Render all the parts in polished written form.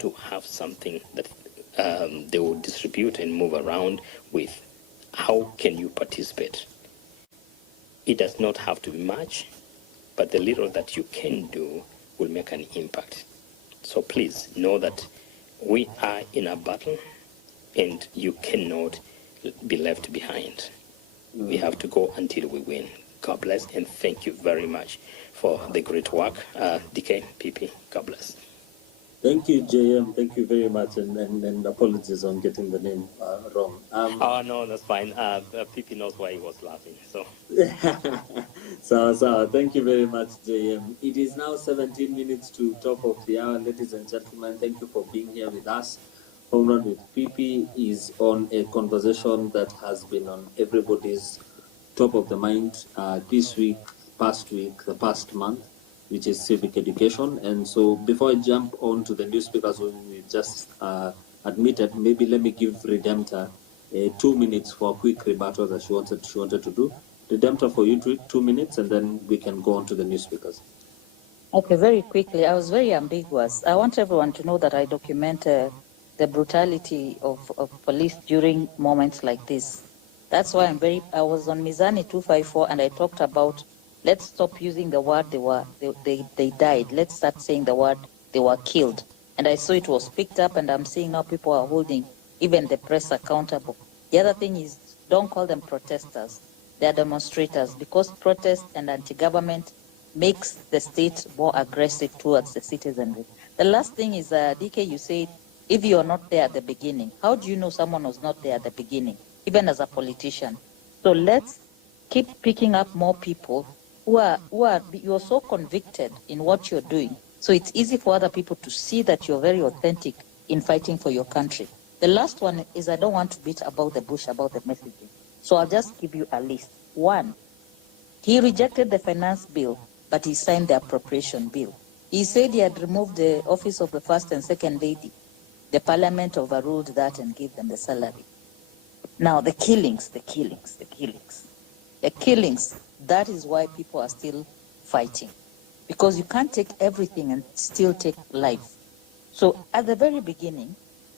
to have something that they will distribute and move around with. How can you participate? It does not have to be much, but the little that you can do will make an impact. So please know that we are in a battle and you cannot be left behind. We have to go until we win. God bless, and thank you very much for the great work. DK, PP, God bless. Thank you, JM. Thank you very much, and apologies on getting the name wrong. Oh, no, that's fine. PP knows why he was laughing. So thank you very much, JM. It is now 17 minutes to top of the hour, ladies and gentlemen. Thank you for being here with us. Home Run with PP is on a conversation that has been on everybody's top of the mind this week, the past month, which is civic education. And so before I jump on to the new speakers who we just admitted, maybe let me give Redemptor 2 minutes for a quick rebuttal that she wanted to do. Redemptor, for you 2 minutes, and then we can go on to the new speakers. Okay, very quickly. I was very ambiguous. I want everyone to know that I document the brutality of police during moments like this. That's why I was on Mizani 254 and I talked about, let's stop using the word they died. Let's start saying the word they were killed. And I saw it was picked up, and I'm seeing now people are holding even the press accountable. The other thing is, don't call them protesters. They're demonstrators, because protest and anti-government makes the state more aggressive towards the citizenry. The last thing is, DK, you said, if you're not there at the beginning, how do you know someone was not there at the beginning, even as a politician? So let's keep picking up more people you're so convicted in what you're doing. So it's easy for other people to see that you're very authentic in fighting for your country. The last one is, I don't want to beat about the bush about the messaging. So I'll just give you a list. 1, he rejected the finance bill, but he signed the appropriation bill. He said he had removed the office of the first and second lady. The parliament overruled that and gave them the salary. Now the killings, that is why people are still fighting. Because you can't take everything and still take life. So at the very beginning,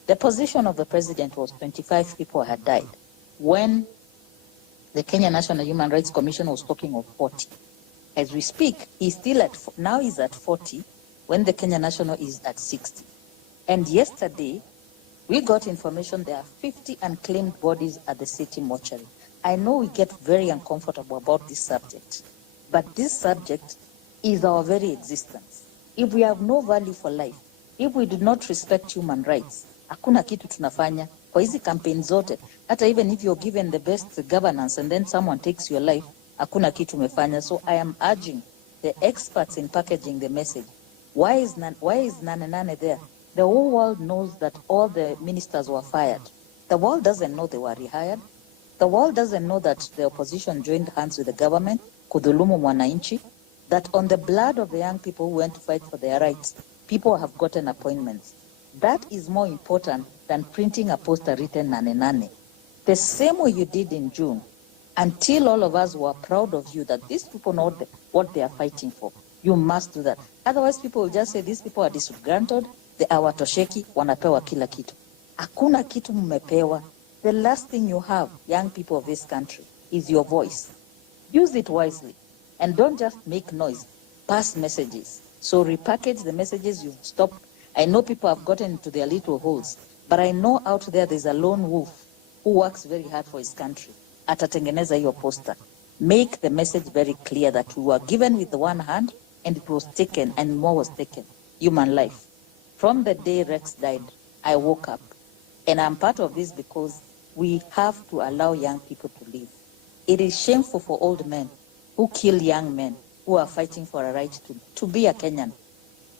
the position of the president was 25 people had died. When the Kenya National Human Rights Commission was talking of 40. As we speak, he's at 40, when the Kenya National is at 60. And yesterday, we got information there are 50 unclaimed bodies at the city mortuary. I know we get very uncomfortable about this subject, but this subject is our very existence. If we have no value for life, if we do not respect human rights, hakuna kitu tunafanya. Kwa hizi campaign zote, hata even if you're given the best governance and then someone takes your life, hakuna kitu umefanya. So I am urging the experts in packaging the message. Why is Nanenane there? The whole world knows that all the ministers were fired. The world doesn't know they were rehired. The world doesn't know that the opposition joined hands with the government, kudhulumu mwananchi, that on the blood of the young people who went to fight for their rights, people have gotten appointments. That is more important than printing a poster written Nanenane. The same way you did in June, until all of us were proud of you that these people know what they are fighting for. You must do that. Otherwise, people will just say these people are disgruntled, they are watosheki, wanapewa kila kitu. Hakuna kitu mmepewa. The last thing you have, young people of this country, is your voice. Use it wisely. And don't just make noise. Pass messages. So repackage the messages you've stopped. I know people have gotten into their little holes, but I know out there's a lone wolf who works very hard for his country. Atatengeneza hiyo poster. Make the message very clear that we were given with the one hand and it was taken and more was taken. Human life. From the day Rex died, I woke up. And I'm part of this because we have to allow young people to live. It is shameful for old men who kill young men who are fighting for a right to be a Kenyan.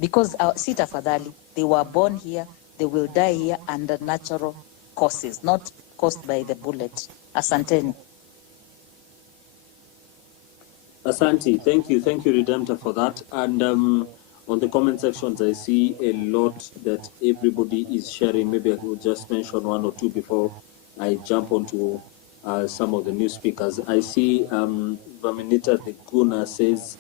Because si tafadhali, they were born here, they will die here under natural causes, not caused by the bullet. Asanteni. Asante, thank you, Redemptor, for that. And on the comment sections, I see a lot that everybody is sharing. Maybe I will just mention one or two before I jump onto some of the new speakers. I see Vaminita Dekuna says,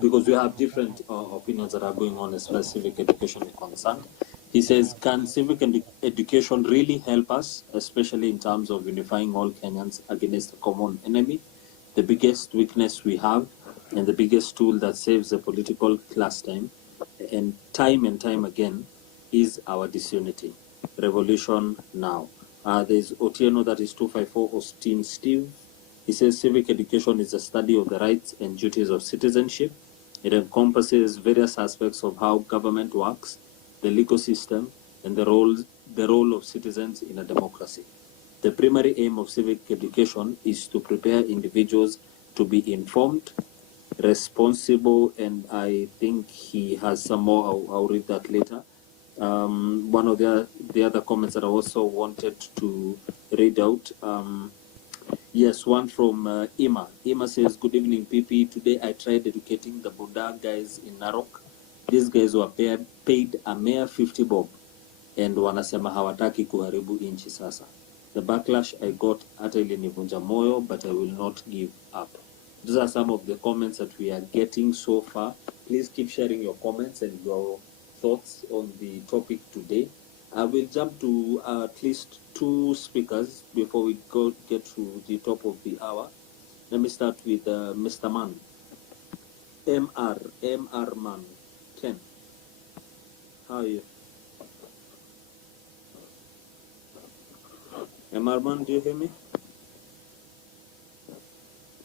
because we have different opinions that are going on as far as civic education is concerned. He says, can civic education really help us, especially in terms of unifying all Kenyans against a common enemy? The biggest weakness we have and the biggest tool that saves the political class and time again is our disunity. Revolution now. There's Otieno, that is 254, Austin Steve. He says civic education is a study of the rights and duties of citizenship. It encompasses various aspects of how government works, the legal system, and the role of citizens in a democracy. The primary aim of civic education is to prepare individuals to be informed, responsible, and I think he has some more. I'll read that later. One of the other comments that I also wanted to read out. Yes, one from Ima. Ima says, good evening, PP. Today I tried educating the Buddha guys in Narok. These guys were paid a mere 50 bob and wanasema hawataki kuharibu inchi sasa. The backlash I got hata ilinivunja moyo, but I will not give up. Those are some of the comments that we are getting so far. Please keep sharing your comments and your thoughts on the topic today. I will jump to at least 2 speakers before we get to the top of the hour. Let me start with Mr. Man. MR Man. Ken. How are you? MR Man, do you hear me?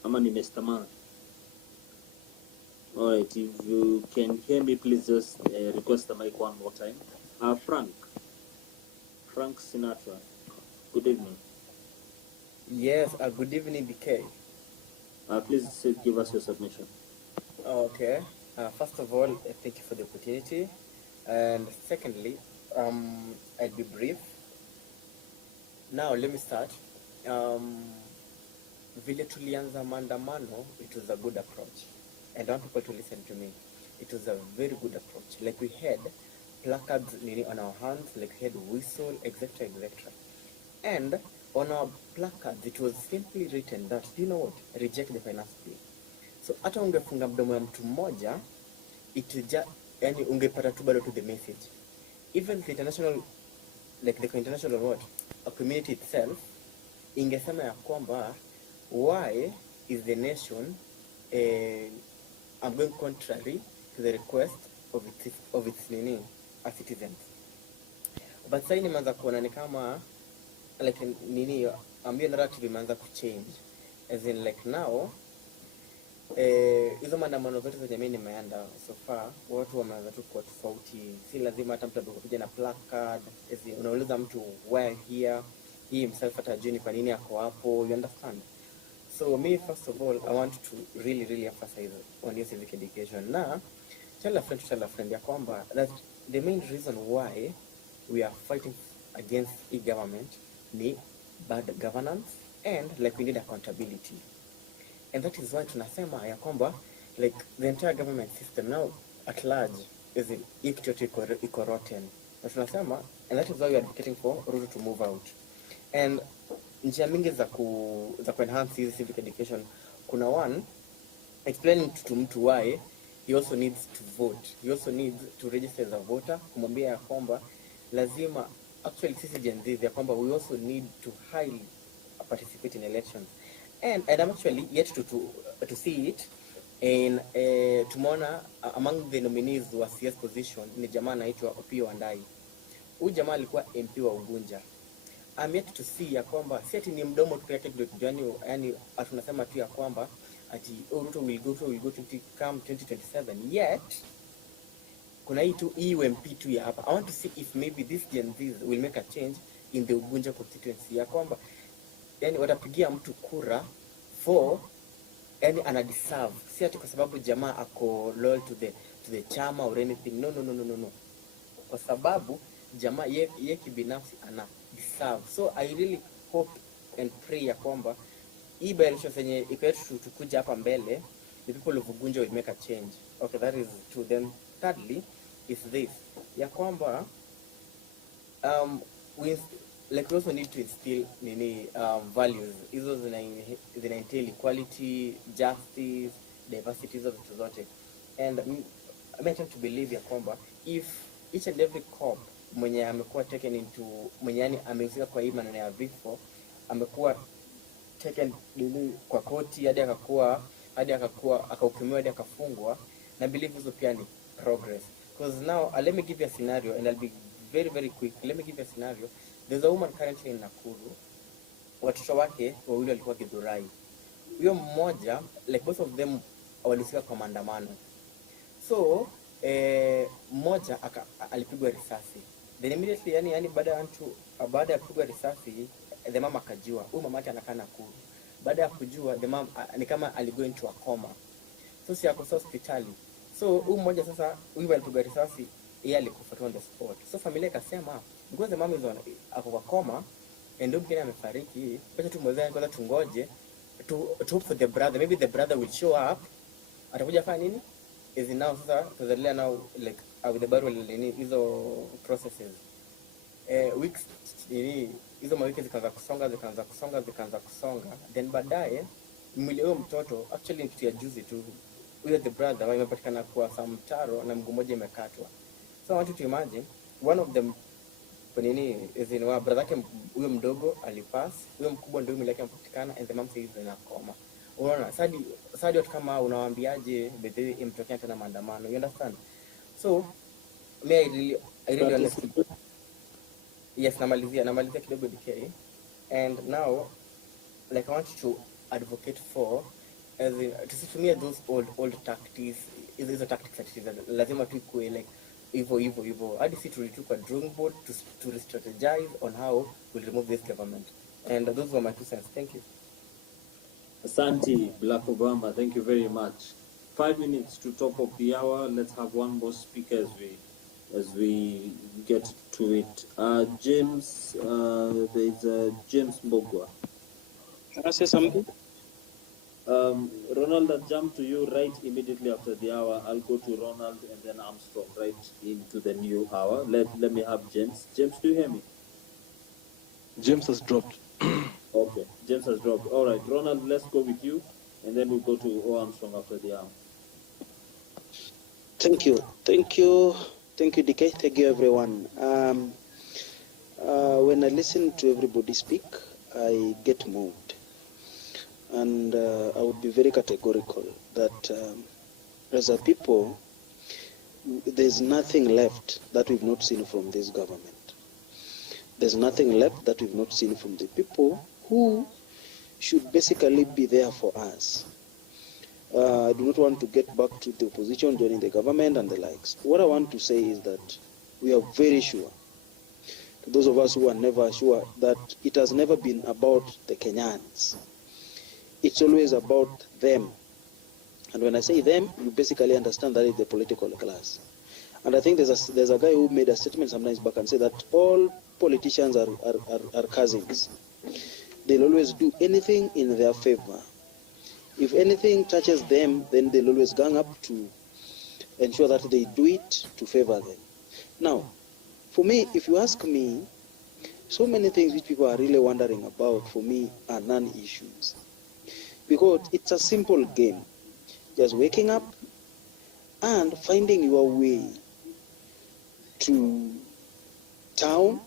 Amani Mr. Man. Alright, if you can hear me, please just request the mic one more time. Frank Sinatra, good evening. Yes, good evening, BK. Please give us your submission. Okay. First of all, thank you for the opportunity. And secondly, I'll be brief. Now, let me start. Vile tulianza maandamano, it was a good approach. And I want people to listen to me. It was a very good approach. Like we had placards on our hands, like we had whistle, etc., etc. And on our placards, it was simply written that, you know what, reject the finance bill. So hata ungefunga mdomo ya mtu mmoja, yani ungepata tu bado to the message. Even the international, like the international what, a community itself, ingesema ya kwamba, why is the nation going contrary to the request of its citizens? But sasa nimeanza kuona ni kama like ambio narrative imeanza kuchange, as in like now hizo maandamano zote za jamii nimeenda so far, watu wameanza tu kwa tofauti. Si lazima hata mtu akuja na placard, unauliza mtu why here, he himself hata juni kwa nini ako hapo, you understand? So me, first of all, I want to really emphasize on your civic education. Now, tell a friend ya kwamba that the main reason why we are fighting against e-government ni bad governance, and like we need accountability. And that is why tunasema ya kwamba like the entire government system now at large is iko rotten. Na tunasema, and that is why we are advocating for Ruto to move out. And njia mingi za enhance his civic education. Kuna one, explaining to mtu why he also needs to vote. He also needs to register as a voter. Kumwambia ya kwamba lazima, actually sisi Genz ya kwamba we also need to highly participate in elections. And I'm actually yet to see it in tumeona among the nominees wa CS position ni jamaa anaitwa Ofer Wandai. Huyu jamaa alikuwa MP wa Ugunja. I'm yet to see ya kwamba si ati ni mdomo tu yake ndio tujani, yani tunasema tu ya kwamba ati Ruto will go to come 2027, yet kuna hii tu MP tu ya hapa. I want to see if maybe this Genz will make a change in the Ugunja constituency ya kwamba yani watapigia mtu kura for yani ana deserve, si ati kwa sababu jamaa ako loyal to the chama or anything. No, kwa sababu jamaa ye kibinafsi ana deserve. So I really hope and pray ya kwamba hii election yenye iko yetu tukuja hapa mbele, the people of Ugunja will make a change. Okay, that is true. Then thirdly is this ya kwamba we also need to instill values. Hizo zina entail equality, justice, diversity, hizo vitu zote. And I tend to believe ya kwamba if each and every cop mwenye amekuwa taken into, mwenye yani amehusika kwa hii maneno ya vifo, amekuwa taken kwa koti hadi akahukumiwa hadi akafungwa, na believe hizo pia ni progress. Because now let me give you a scenario and I'll be very very quick. Let me give you a scenario. There's a woman currently in Nakuru, watoto wake wawili walikuwa Githurai. Huyo mmoja, like both of them walihusika kwa maandamano. So mmoja alipigwa risasi. Then immediately yani baada ya kupigwa risasi, the mama akajua. Huyu mama yake anakaa Nakuru. Baada ya kujua, the mom ni kama aligo into a coma. So si yako hospitali. So huyu mmoja sasa, huyu alipigwa risasi, yeye alikufa on the spot. So familia ikasema, because the mom is ako kwa coma and ndio mkenya amefariki, acha tumwezane kwanza, tungoje to hope for the brother, maybe the brother will show up, atakuja fanya nini, is now sasa tuzaendelea now like with the burial nini hizo processes. Weeks nini hizo mawiki zikaanza kusonga, then baadaye mwili huyo mtoto actually kitu ya juzi tu, huyo the brother wamepatikana kwa samtaro na mguu mmoja imekatwa. So I want you to imagine one of them nini is in wa brother yake huyo mdogo alipass, huyo mkubwa ndio mwili wake mpatikana, and the mom says in a coma. Unaona sadi watu kama unawaambiaje bedhi imtokea tena maandamano, you understand? So me I really honestly, yes, namalizia kidogo DK, and now like I want you to advocate for as in to me those old tactics, hizo tactics that lazima tu ikue like hivyo hadi si tulituka drawing board to strategize on how we'll remove this government. And those were my 2 cents. Thank you. Asante, Black Obama. Thank you very much. 5 minutes to top of the hour. Let's have one more speaker as we get to it. James, there's James Mbogwa. Can I say something? Ronald, I'll jump to you right immediately after the hour. I'll go to Ronald and then Armstrong right into the new hour. Let me have James. James, do you hear me? James has dropped. Okay, James has dropped. All right, Ronald, let's go with you, and then we'll go to Armstrong after the hour. Thank you, DK. Thank you, everyone. When I listen to everybody speak, I get moved. And I would be very categorical that as a people, there's nothing left that we've not seen from this government. There's nothing left that we've not seen from the people who should basically be there for us. I do not want to get back to the opposition joining the government and the likes. What I want to say is that we are very sure, to those of us who are never sure, that it has never been about the Kenyans. It's always about them. And when I say them, you basically understand that it's the political class. And I think there's a guy who made a statement sometimes back and said that all politicians are cousins. They'll always do anything in their favor. If anything touches them, then they'll always gang up to ensure that they do it to favor them. Now, for me, if you ask me, so many things which people are really wondering about, for me, are non-issues. Because it's a simple game. Just waking up and finding your way to town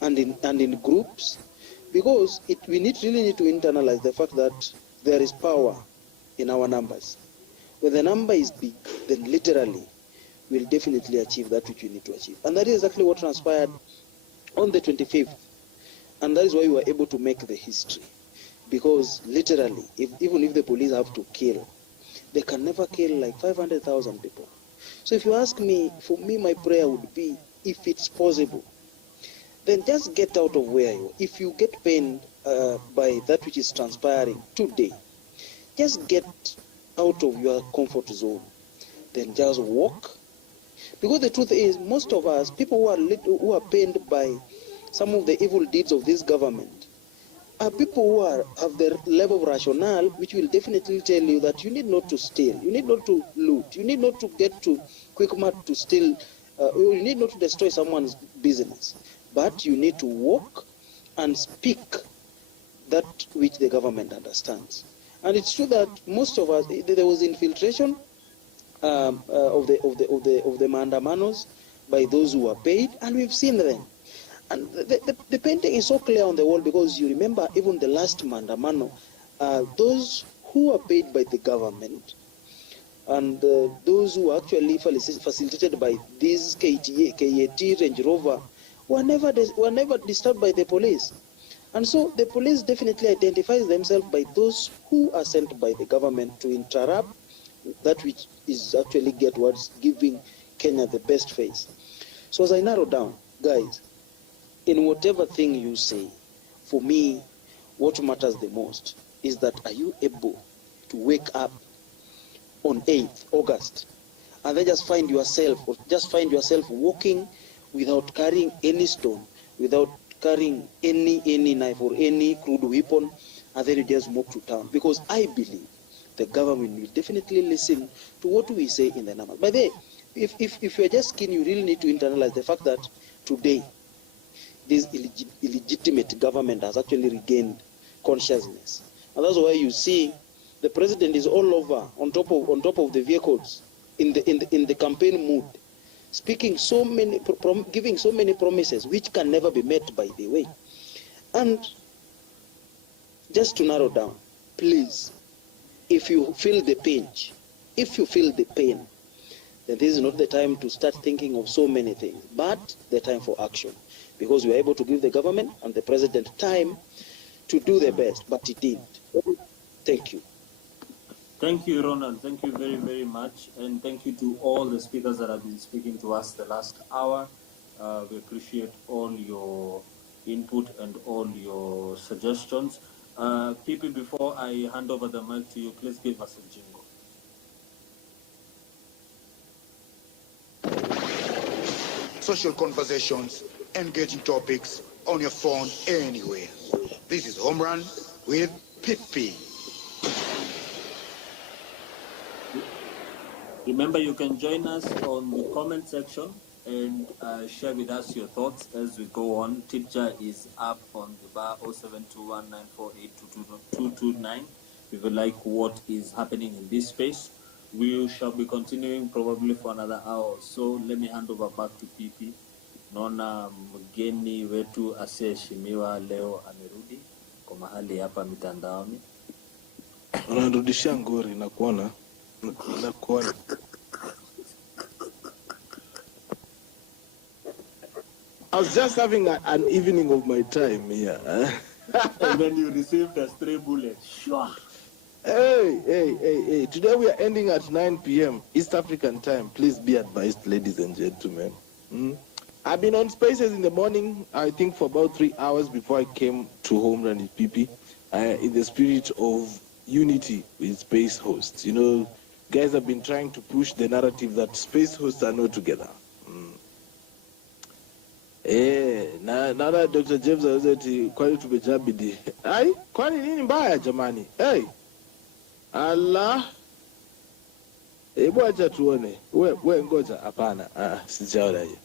and in groups, because we really need to internalize the fact that there is power in our numbers. When the number is big, then literally we'll definitely achieve that which we need to achieve. And that is exactly what transpired on the 25th. And that is why we were able to make the history. Because literally, even if the police have to kill, they can never kill like 500,000 people. So if you ask me, for me, my prayer would be, if it's possible, then just get out of where you are. If you get pained by that which is transpiring today, just get out of your comfort zone. Then just walk. Because the truth is, most of us, people who are pained by some of the evil deeds of this government, are people who have the level of rationale which will definitely tell you that you need not to steal, you need not to loot, you need not to get to quick mart to steal, you need not to destroy someone's business, but you need to walk and speak that which the government understands. And it's true that most of us, there was infiltration of the Maandamanos, by those who are paid, and we've seen them. And the painting is so clear on the wall, because you remember even the last Mandamano, those who are paid by the government and those who are actually facilitated by this KAT Range Rover were never disturbed by the police. And so the police definitely identifies themselves by those who are sent by the government to interrupt that which is actually giving Kenya the best face. So as I narrow down, guys, in whatever thing you say, for me, what matters the most is that are you able to wake up on 8th August and then just find yourself walking without carrying any stone, without carrying any knife or any crude weapon, and then you just move to town? Because I believe the government will definitely listen to what we say in the numbers. By the way, if you're just keen, you really need to internalize the fact that today this illegitimate government has actually regained consciousness. And that's why you see the president is all over on top of the vehicles in the campaign mood, speaking giving so many promises which can never be met, by the way. And just to narrow down, please, if you feel the pinch, if you feel the pain, then this is not the time to start thinking of so many things, but the time for action. Because we are able to give the government and the president time to do the best, but he did. Thank you. Thank you, Ronald. Thank you very, very much. And thank you to all the speakers that have been speaking to us the last hour. We appreciate all your input and all your suggestions. Pipi, before I hand over the mic to you, please give us a jingle. Social conversations, engaging topics on your phone anywhere. This is Home Run with Pipi. Remember, you can join us on the comment section and share with us your thoughts as we go on. Tipja is up on the bar 0721948229. If you like what is happening in this space, we shall be continuing probably for another hour. So let me hand over back to Pipi. Naona mgeni wetu asiyeheshimiwa leo amerudi kwa mahali hapa mitandaoni. Unarudishia ngori na kuona. I was just having an evening of my time here. And then you received a stray bullet. Sure. Hey. Today we are ending at 9 p.m. East African time. Please be advised, ladies and gentlemen. I've been on spaces in the morning, I think for about 3 hours before I came to Home Run with PP, in the spirit of unity with space hosts. You know, guys have been trying to push the narrative that space hosts are not together. Now that Dr. James has said, kwani tumejabidi. Ai, kwani nini mbaya jamani? Hey, Allah. Hebu acha tuone. We ngoja hapana. Sijaona hiyo.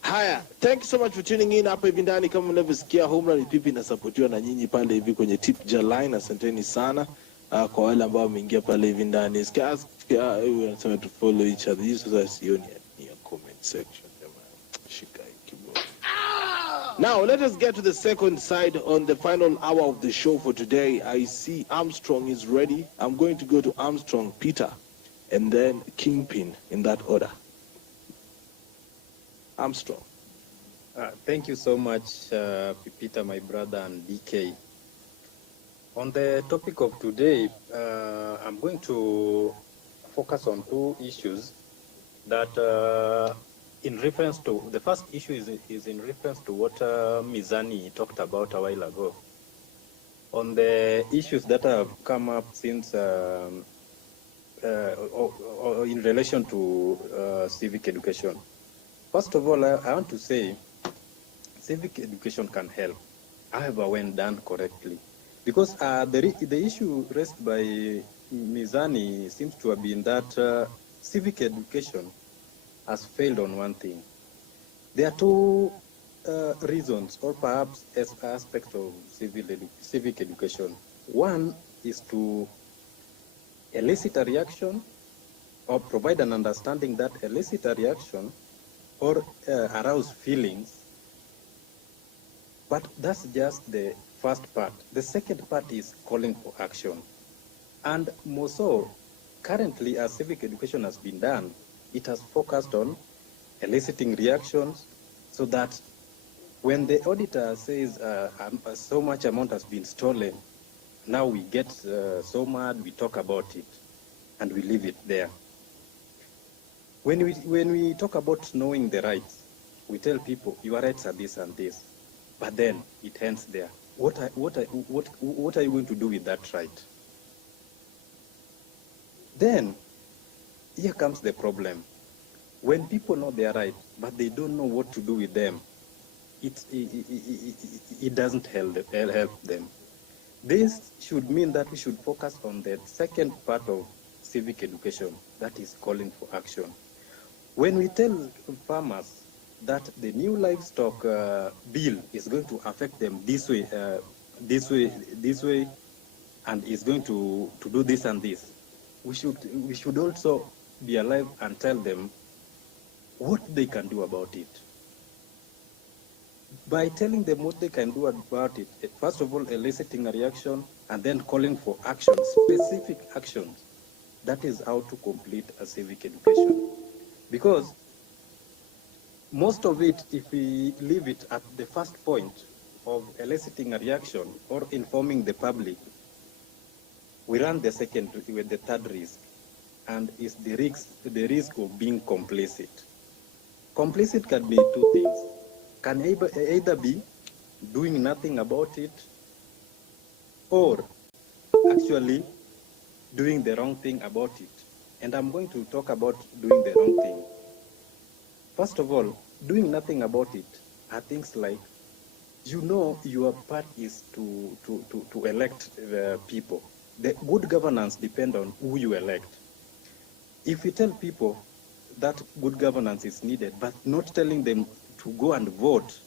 Haya, thank you so much for tuning in hapa hivi ndani. Kama mnavyosikia, Home Run Pipi inasapotiwa na nyinyi pale hivi kwenye Tipja line. Asanteni sana kwa wale ambao wameingia pale hivi ndani. Sikia wanasema to follow each other. Hizo sasa sioni ni comment section jamani. Shika kiboko. Now, let us get to the second side on the final hour of the show for today. I see Armstrong is ready. I'm going to go to Armstrong, Peter, and then Kingpin in that order. Armstrong. Thank you so much, Peter, my brother, and DK. On the topic of today, I'm going to focus on two issues that, in reference to, the first issue is in reference to what Mizani talked about a while ago. On the issues that have come up since, or in relation to civic education. First of all, I want to say civic education can help, however, when done correctly. Because the issue raised by Mizani seems to have been that civic education has failed on one thing. There are two reasons, or perhaps as aspects of civic education. One is to elicit a reaction or provide an understanding that elicit a reaction or arouse feelings. But that's just the first part. The second part is calling for action. And more so, currently, as civic education has been done, it has focused on eliciting reactions so that when the auditor says so much amount has been stolen, now we get so mad, we talk about it, and we leave it there. When we talk about knowing the rights, we tell people your rights are this and this, but then it ends there. What are you going to do with that right? Then here comes the problem. When people know their right, but they don't know what to do with them, it doesn't help them. This should mean that we should focus on the second part of civic education, that is calling for action. When we tell farmers that the new livestock bill is going to affect them this way, and is going to do this and this, we should also be alive and tell them what they can do about it. By telling them what they can do about it, first of all, eliciting a reaction, and then calling for action, specific actions. That is how to complete a civic education. Because most of it, if we leave it at the first point of eliciting a reaction or informing the public, we run the third risk, and is the risk of being complicit. Complicit can be two things. Can either be doing nothing about it, or actually doing the wrong thing about it. And I'm going to talk about doing the wrong thing. First of all, doing nothing about it are things like, your part is to elect people. The good governance depends on who you elect. If you tell people that good governance is needed, but not telling them to go and vote,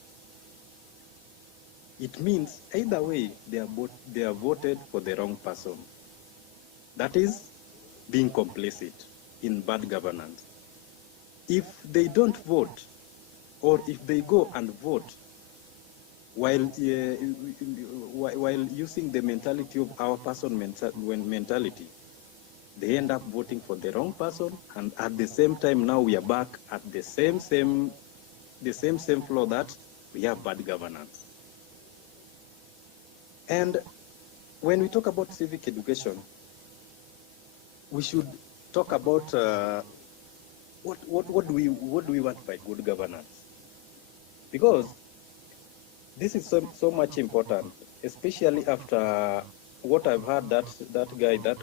it means either way they are voted for the wrong person. That is being complicit in bad governance. If they don't vote, or if they go and vote while using the mentality of our person mentality, they end up voting for the wrong person, and at the same time now we are back at the same flow that we have bad governance. And when we talk about civic education, we should talk about what do we want by good governance, because this is so much important, especially after what I've heard that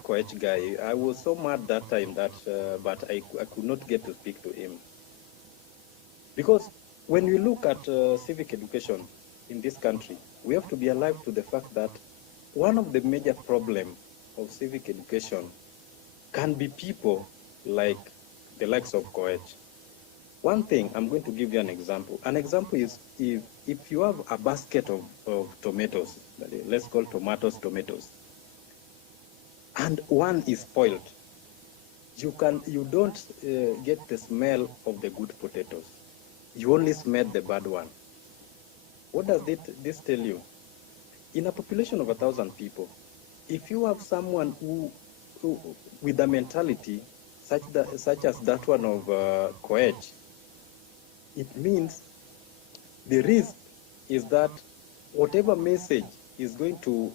Koech guy. I was so mad that time that, but I could not get to speak to him. Because when we look at civic education in this country, we have to be alive to the fact that one of the major problems of civic education can be people like the likes of Koech. One thing, I'm going to give you an example. An example is if you have a basket of tomatoes, let's call tomatoes, and one is spoiled, you don't get the smell of the good potatoes. You only smell the bad one. What does this tell you? In a population of 1,000 people, if you have someone who with a mentality such as that one of Koech, it means the risk is that whatever message is going to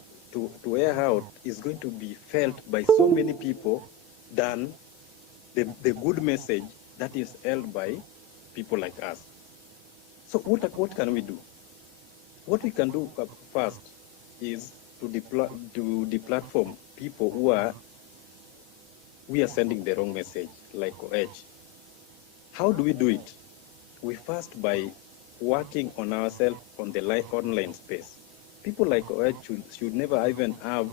air out is going to be felt by so many people than the good message that is held by people like us. So what can we do? What we can do first is to deplatform people we are sending the wrong message, like Koech. How do we do it? We first by working on ourselves on the online space. People like Koech should never even have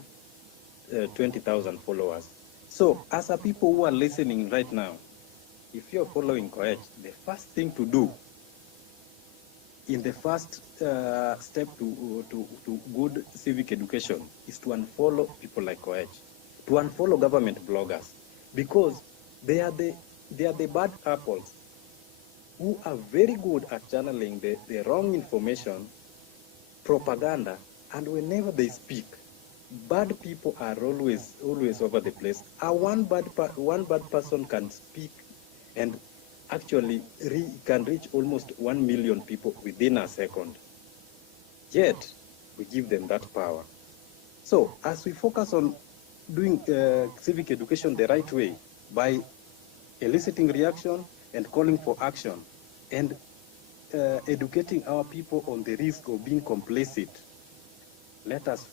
20,000 followers. So as a people who are listening right now, if you're following Koech, the first thing to do in the first step to good civic education is to unfollow people like Koech, to unfollow government bloggers, because they are the bad apples. who are very good at channeling the wrong information, propaganda, and whenever they speak, bad people are always over the place. One bad person can speak and actually can reach almost 1 million people within a second. Yet, we give them that power. So, as we focus on doing civic education the right way by eliciting reaction and calling for action and educating our people on the risk of being complicit, let us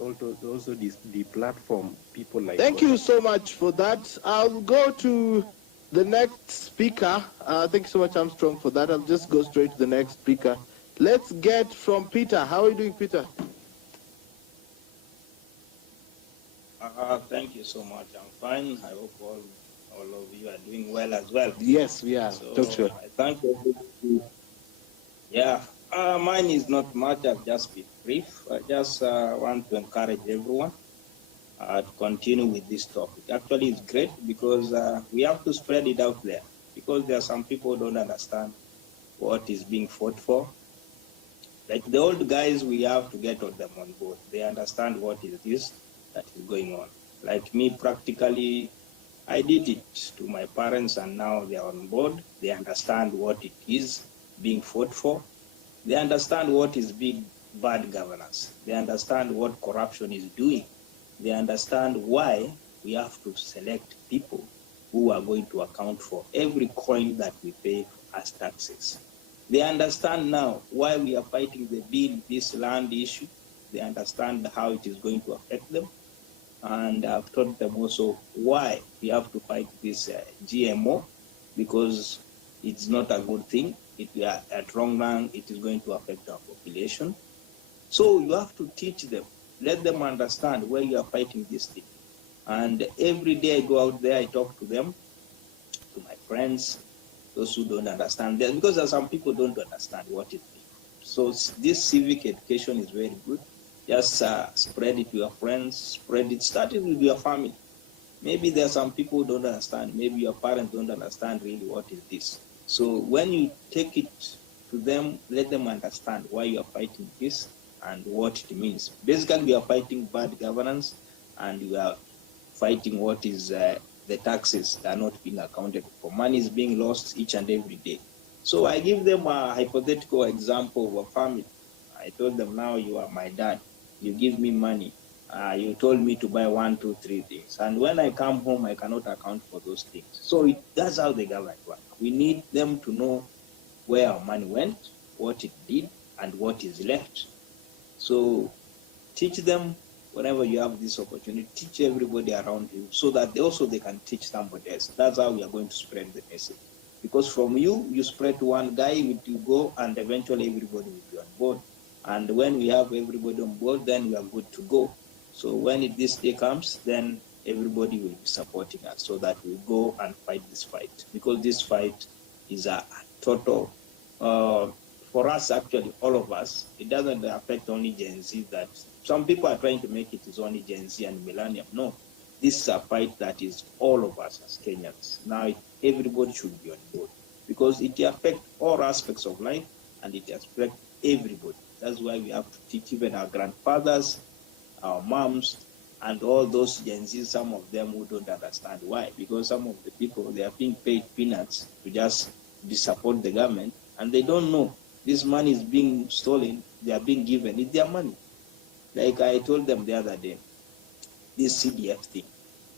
also deplatform people like Thank you so much for that. I'll go to the next speaker. Thank you so much, Armstrong, for that. I'll just go straight to the next speaker. Let's get from Peter. How are you doing, Peter? Thank you so much. I'm fine. I hope all of you are doing well as well. Yes, we are. So Doctor. I thank you. Yeah, mine is not much. I'll just be brief. I just want to encourage everyone to continue with this topic. Actually, it's great because we have to spread it out there, because there are some people who don't understand what is being fought for. Like the old guys, we have to get them on board. They understand what it is that is going on. Like me, practically, I did it to my parents, and now they are on board. They understand what it is being fought for. They understand what is bad governance. They understand what corruption is doing. They understand why we have to select people who are going to account for every coin that we pay as taxes. They understand now why we are fighting this land issue. They understand how it is going to affect them. And I've taught them also why we have to fight this GMO, because it's not a good thing. If we are at wrong run, it is going to affect our population. So you have to teach them, let them understand why you are fighting this thing. And every day I go out there, I talk to them, to my friends, those who don't understand that, because there are some people who don't understand what it is. So this civic education is very good. Just spread it to your friends, spread it, start it with your family. Maybe there are some people who don't understand, maybe your parents don't understand really what is this. So when you take it to them, let them understand why you are fighting this and what it means. Basically, we are fighting bad governance, and we are fighting what is the taxes that are not being accounted for. Money is being lost each and every day. So I give them a hypothetical example of a family. I told them, now you are my dad. You give me money. You told me to buy 1, 2, 3 things. And when I come home, I cannot account for those things. So that's how the government works. We need them to know where our money went, what it did, and what is left. So teach them whenever you have this opportunity. Teach everybody around you, so that they can teach somebody else. That's how we are going to spread the message. Because from you spread to one guy, you go, and eventually everybody will be on board. And when we have everybody on board, then we are good to go. So when this day comes, then everybody will be supporting us, so that we go and fight this fight. Because this fight is a total, for us actually, all of us, it doesn't affect only Gen Z. That some people are trying to make it is only Gen Z and Millennium. No, this is a fight that is all of us as Kenyans. Now everybody should be on board, because it affects all aspects of life, and it affects everybody. That's why we have to teach even our grandfathers, our moms, and all those Gen Z, some of them who don't understand why. Because some of the people, they are being paid peanuts to just support the government, and they don't know this money is being stolen. They are being given. It's their money. Like I told them the other day, this CDF thing,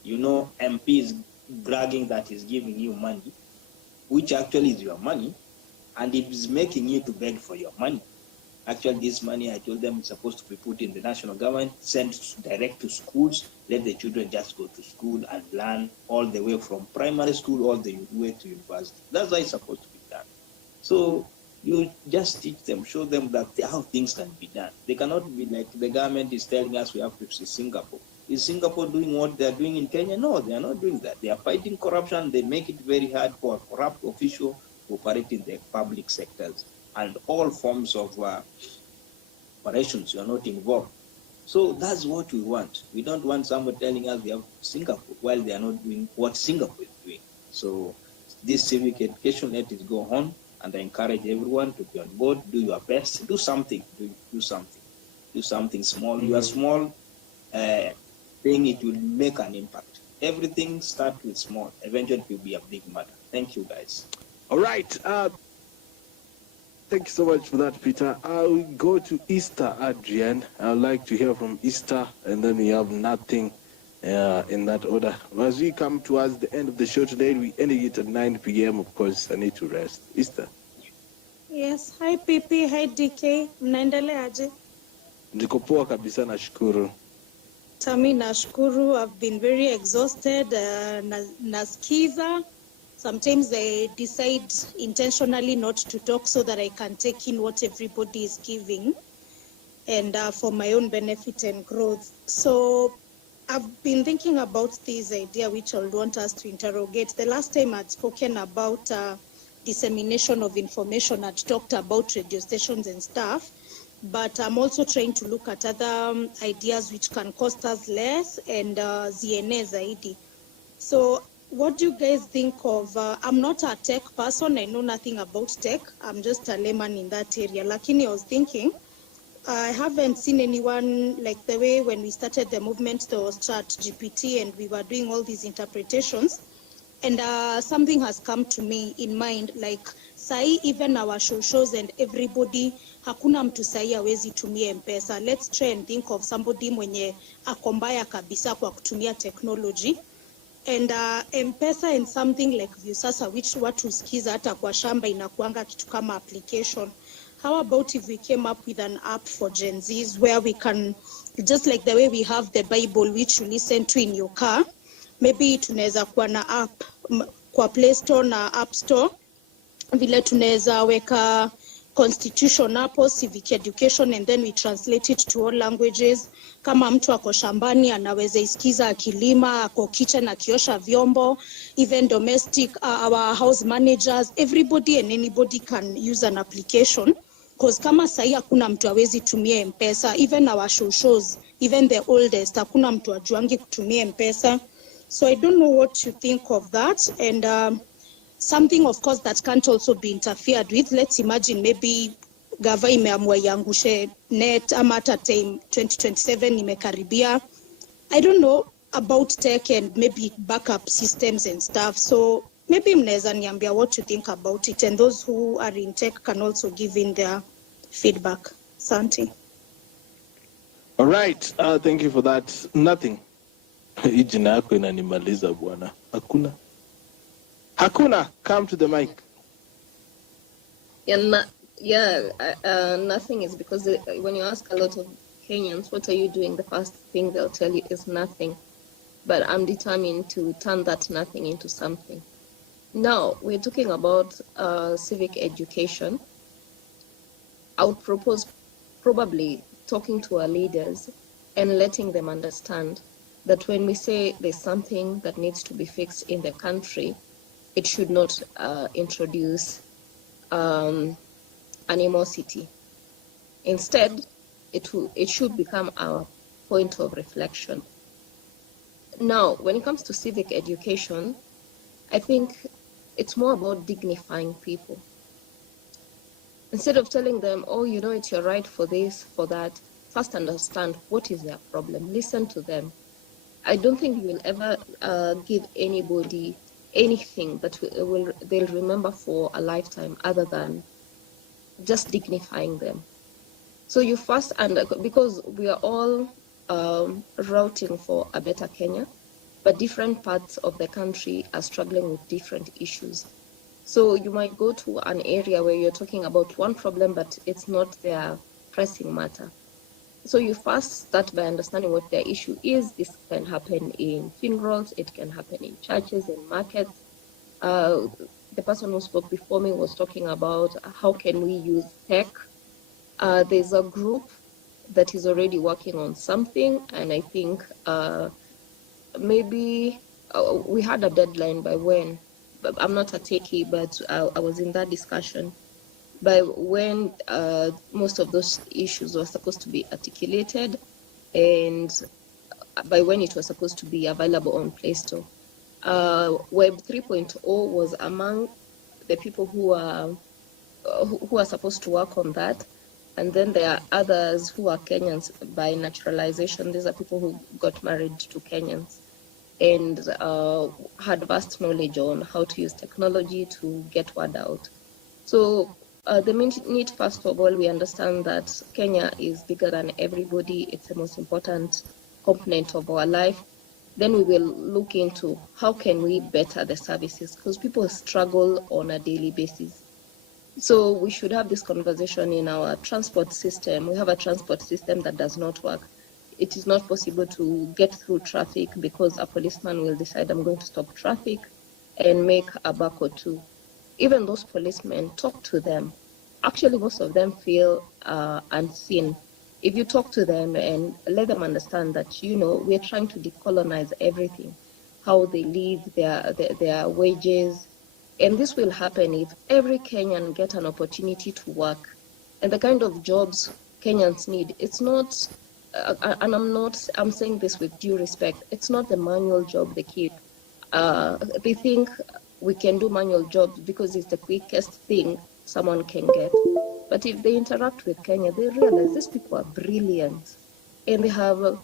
MP is bragging that he's giving you money, which actually is your money, and it is making you to beg for your money. Actually, this money, I told them, is supposed to be put in the national government, sent direct to schools, let the children just go to school and learn all the way from primary school all the way to university. That's how it's supposed to be done. So you just teach them, show them that how things can be done. They cannot be like the government is telling us we have to see Singapore. Is Singapore doing what they're doing in Kenya? No, they are not doing that. They are fighting corruption. They make it very hard for a corrupt official to operate in the public sectors. And all forms of operations, you are not involved. So that's what we want. We don't want somebody telling us we have Singapore while they are not doing what Singapore is doing. So this civic education, let it go on, and I encourage everyone to be on board, do your best, do something, do something small. Your small thing, it will make an impact. Everything starts with small, eventually it will be a big matter. Thank you, guys. All right. Thank you so much for that, Peter. I'll go to Easter, Adrian. I'd like to hear from Easter, and then we have nothing in that order. As we come towards the end of the show today, we ended it at 9 p.m. Of course, I need to rest. Easter. Yes. Hi, PP. Hi, DK. Mnaendeleaje? Niko poa kabisa, nashukuru. Tami, nashukuru. I've been very exhausted. Naskiza. Sometimes I decide intentionally not to talk so that I can take in what everybody is giving and for my own benefit and growth. So I've been thinking about this idea which I would want us to interrogate. The last time I'd spoken about dissemination of information, I'd talked about radio stations and stuff, but I'm also trying to look at other ideas which can cost us less and ZNA zaidi. So what do you guys think of, I'm not a tech person, I know nothing about tech, I'm just a layman in that area. Lakini I was thinking, I haven't seen anyone, like the way when we started the movement, there was ChatGPT and we were doing all these interpretations. And something has come to me in mind, like sai even our shows and everybody, hakuna mtu sai hawezi tumia M-Pesa. Let's try and think of somebody mwenye akombaya kabisa kwa kutumia technology. And M-Pesa and something like Viusasa, which watu sikiza hata kwa shamba inakuanga kitu kama application. How about if we came up with an app for Genz where we can, just like the way we have the Bible which you listen to in your car, maybe tunaweza kuwa na app kwa Play Store na App Store, vile tunaweza weka constitution hapo, civic education, and then we translate it to all languages. Kama mtu ako shambani anaweza isikiza akilima, ako kitchen akiosha vyombo, even domestic, our house managers, everybody and anybody can use an application. Because kama sahi hakuna mtu hawezi tumia M-Pesa, even our shows, even the oldest, hakuna mtu ajuangi kutumia M-Pesa. So I don't know what you think of that. And something, of course, that can't also be interfered with. Let's imagine maybe gava imeamua iangushe net ama hata time 2027 imekaribia. I don't know about tech and maybe backup systems and stuff. So maybe mnaweza niambia what you think about it, and those who are in tech can also give in their feedback. Santi. All right. Thank you for that. Nothing. Hii jina yako inanimaliza bwana. Hakuna, come to the mic. Nothing is because when you ask a lot of Kenyans, what are you doing? The first thing they'll tell you is nothing. But I'm determined to turn that nothing into something. Now, we're talking about civic education. I would propose probably talking to our leaders and letting them understand that when we say there's something that needs to be fixed in the country, it should not introduce animosity. Instead, it should become our point of reflection. Now, when it comes to civic education, I think it's more about dignifying people. Instead of telling them, oh, you know, it's your right for this, for that, first understand what is their problem. Listen to them. I don't think you will ever give anybody anything that they'll remember for a lifetime other than just dignifying them. So you first, because we are all routing for a better Kenya, but different parts of the country are struggling with different issues. So you might go to an area where you're talking about one problem, but it's not their pressing matter. So you first start by understanding what their issue is. This can happen in funerals, it can happen in churches, in markets. The person who spoke before me was talking about how can we use tech. There's a group that is already working on something, and I think maybe we had a deadline by when. I'm not a techie, but I was in that discussion. By when most of those issues were supposed to be articulated, and by when it was supposed to be available on Play Store. Web 3.0 was among the people who are supposed to work on that. And then there are others who are Kenyans by naturalization. These are people who got married to Kenyans and had vast knowledge on how to use technology to get word out. So the need, first of all, we understand that Kenya is bigger than everybody. It's the most important component of our life. Then we will look into how can we better the services, because people struggle on a daily basis. So we should have this conversation in our transport system. We have a transport system that does not work. It is not possible to get through traffic because a policeman will decide, I'm going to stop traffic and make a buck or two. Even those policemen, talk to them. Actually, most of them feel unseen. If you talk to them and let them understand that, we're trying to decolonize everything, how they live, their wages. And this will happen if every Kenyan get an opportunity to work. And the kind of jobs Kenyans need, it's not, and I'm saying this with due respect, it's not the manual job they keep. They think we can do manual jobs because it's the quickest thing someone can get. But if they interact with Kenya, they realize these people are brilliant and they have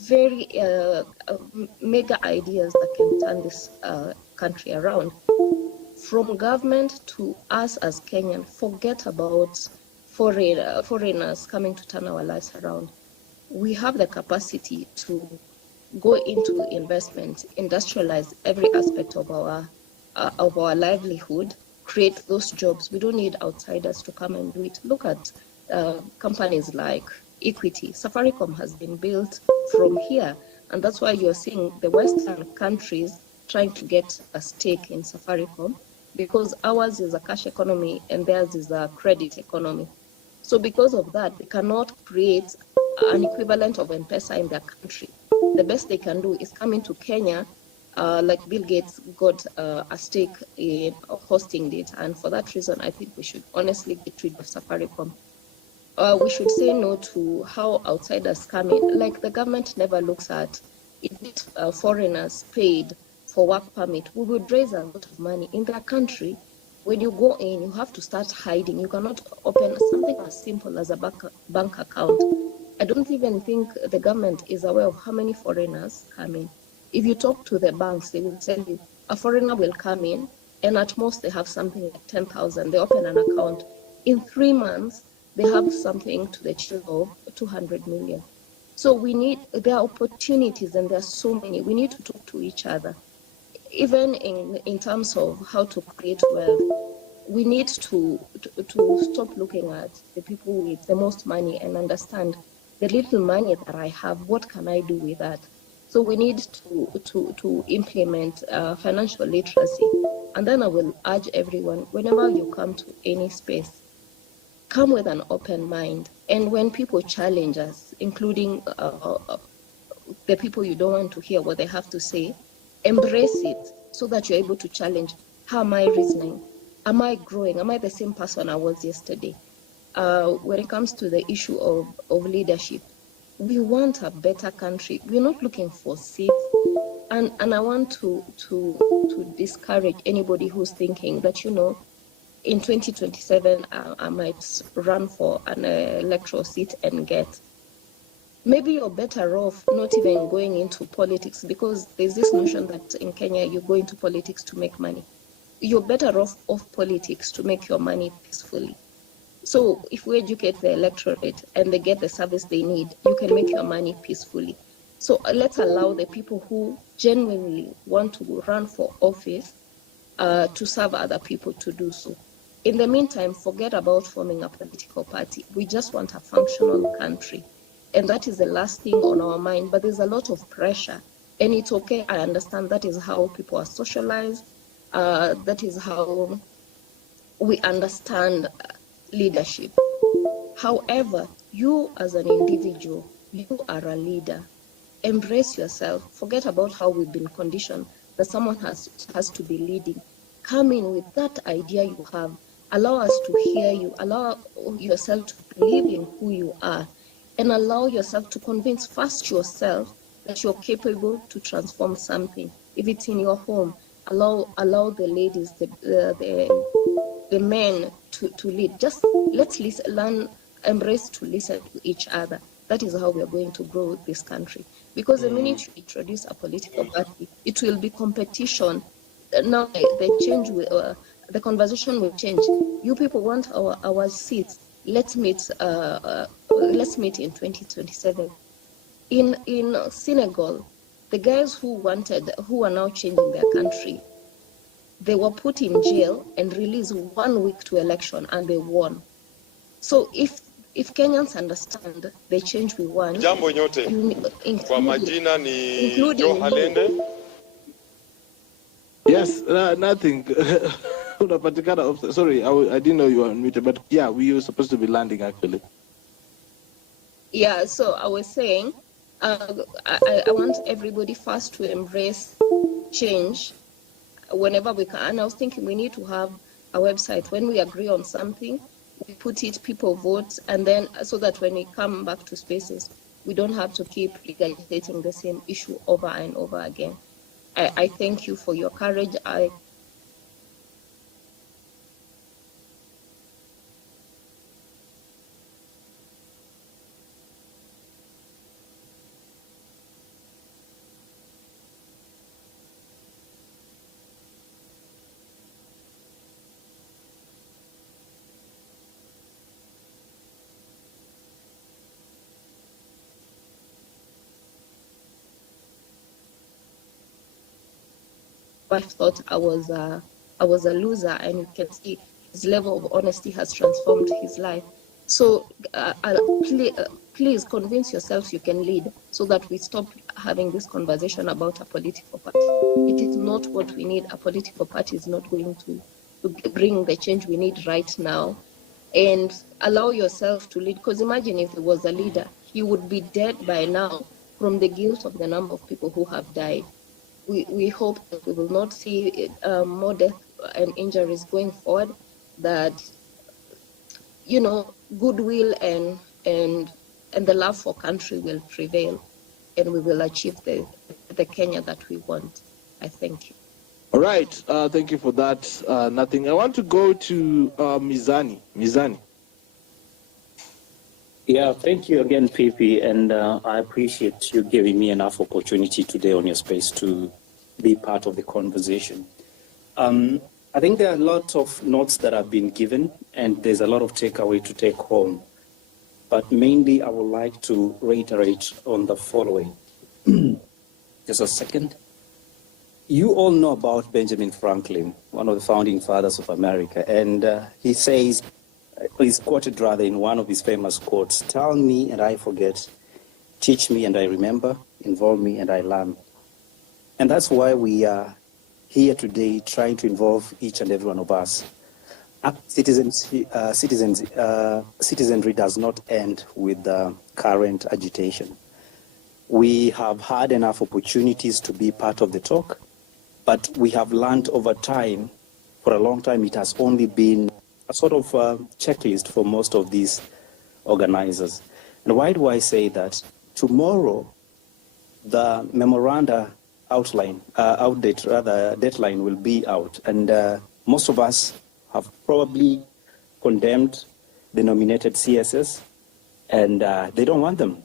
very mega ideas that can turn this country around. From government to us as Kenyan, forget about foreigners coming to turn our lives around. We have the capacity to go into investment, industrialize every aspect of our livelihood, create those jobs. We don't need outsiders to come and do it. Look at companies like Equity. Safaricom has been built from here, and that's why you're seeing the Western countries trying to get a stake in Safaricom, because ours is a cash economy and theirs is a credit economy. So because of that, they cannot create an equivalent of M-Pesa in their country. The best they can do is come into Kenya, like Bill Gates got a stake in hosting it. And for that reason, I think we should honestly get rid of Safaricom. We should say no to how outsiders come in. Like the government never looks at if foreigners paid for work permit. We would raise a lot of money in their country. When you go in, you have to start hiding. You cannot open something as simple as a bank account. I don't even think the government is aware of how many foreigners come in. If you talk to the banks, they will tell you a foreigner will come in, and at most they have something like 10,000. They open an account. In 3 months, they have something to the tune of 200 million. So there are opportunities, and there are so many. We need to talk to each other. Even in terms of how to create wealth, we need to stop looking at the people with the most money and understand the little money that I have, what can I do with that? So we need to implement financial literacy. And then I will urge everyone, whenever you come to any space, come with an open mind. And when people challenge us, including the people you don't want to hear what they have to say, embrace it so that you're able to challenge, how am I reasoning? Am I growing? Am I the same person I was yesterday? When it comes to the issue of leadership, we want a better country. We're not looking for seats. And I want to discourage anybody who's thinking that, in 2027, I might run for an electoral seat and get. Maybe you're better off not even going into politics, because there's this notion that in Kenya, you go into politics to make money. You're better off politics to make your money peacefully. So if we educate the electorate and they get the service they need, you can make your money peacefully. So let's allow the people who genuinely want to run for office to serve other people to do so. In the meantime, forget about forming a political party. We just want a functional country. And that is the last thing on our mind. But there's a lot of pressure. And it's okay. I understand that is how people are socialized. That is how we understand leadership. However, you as an individual, you are a leader. Embrace yourself. Forget about how we've been conditioned that someone has to be leading. Come in with that idea you have. Allow us to hear you. Allow yourself to believe in who you are. And allow yourself to convince first yourself that you're capable to transform something. if it's in your home, allow the ladies, the men to lead. Just let's learn, embrace to listen to each other. That is how we are going to grow this country. Because the minute you introduce a political party, it will be competition. Now the change will, the conversation will change. You people want our seats. Let's meet in 2027. In Senegal, the guys who are now changing their country, they were put in jail and released 1 week to election, and they won. So if Kenyans understand the change we want, Jambo nyote. Kwa majina ni Joe Halende. Yes, nothing. Sorry, I didn't know you were unmuted, but yeah, we were supposed to be landing actually. Yeah, so I was saying, I want everybody first to embrace change whenever we can. And I was thinking we need to have a website. When we agree on something, we put it, people vote, and then so that when we come back to spaces, we don't have to keep regurgitating the same issue over and over again. I thank you for your courage. I thought I was a loser, and you can see his level of honesty has transformed his life. So please convince yourselves you can lead, so that we stop having this conversation about a political party. It is not what we need. A political party is not going to bring the change we need right now. And allow yourself to lead, because imagine if there was a leader, he would be dead by now from the guilt of the number of people who have died. We hope that we will not see more death and injuries going forward, that, you know, goodwill and the love for country will prevail, and we will achieve the Kenya that we want. I thank you. All right, thank you for that. Nothing. I want to go to Mizani. Mizani. Yeah, thank you again, PP, and I appreciate you giving me enough opportunity today on your space to be part of the conversation. I think there are lots of notes that have been given, and there's a lot of takeaway to take home. But mainly, I would like to reiterate on the following. Just a second. You all know about Benjamin Franklin, one of the founding fathers of America, and he says, he's quoted rather in one of his famous quotes, "Tell me and I forget, teach me and I remember, involve me and I learn." And that's why we are here today trying to involve each and every one of us. Citizenry does not end with the current agitation. We have had enough opportunities to be part of the talk, but we have learned over time, for a long time, it has only been a sort of checklist for most of these organizers. And why do I say that? Tomorrow, the memoranda deadline will be out, and most of us have probably condemned the nominated CSS, and they don't want them.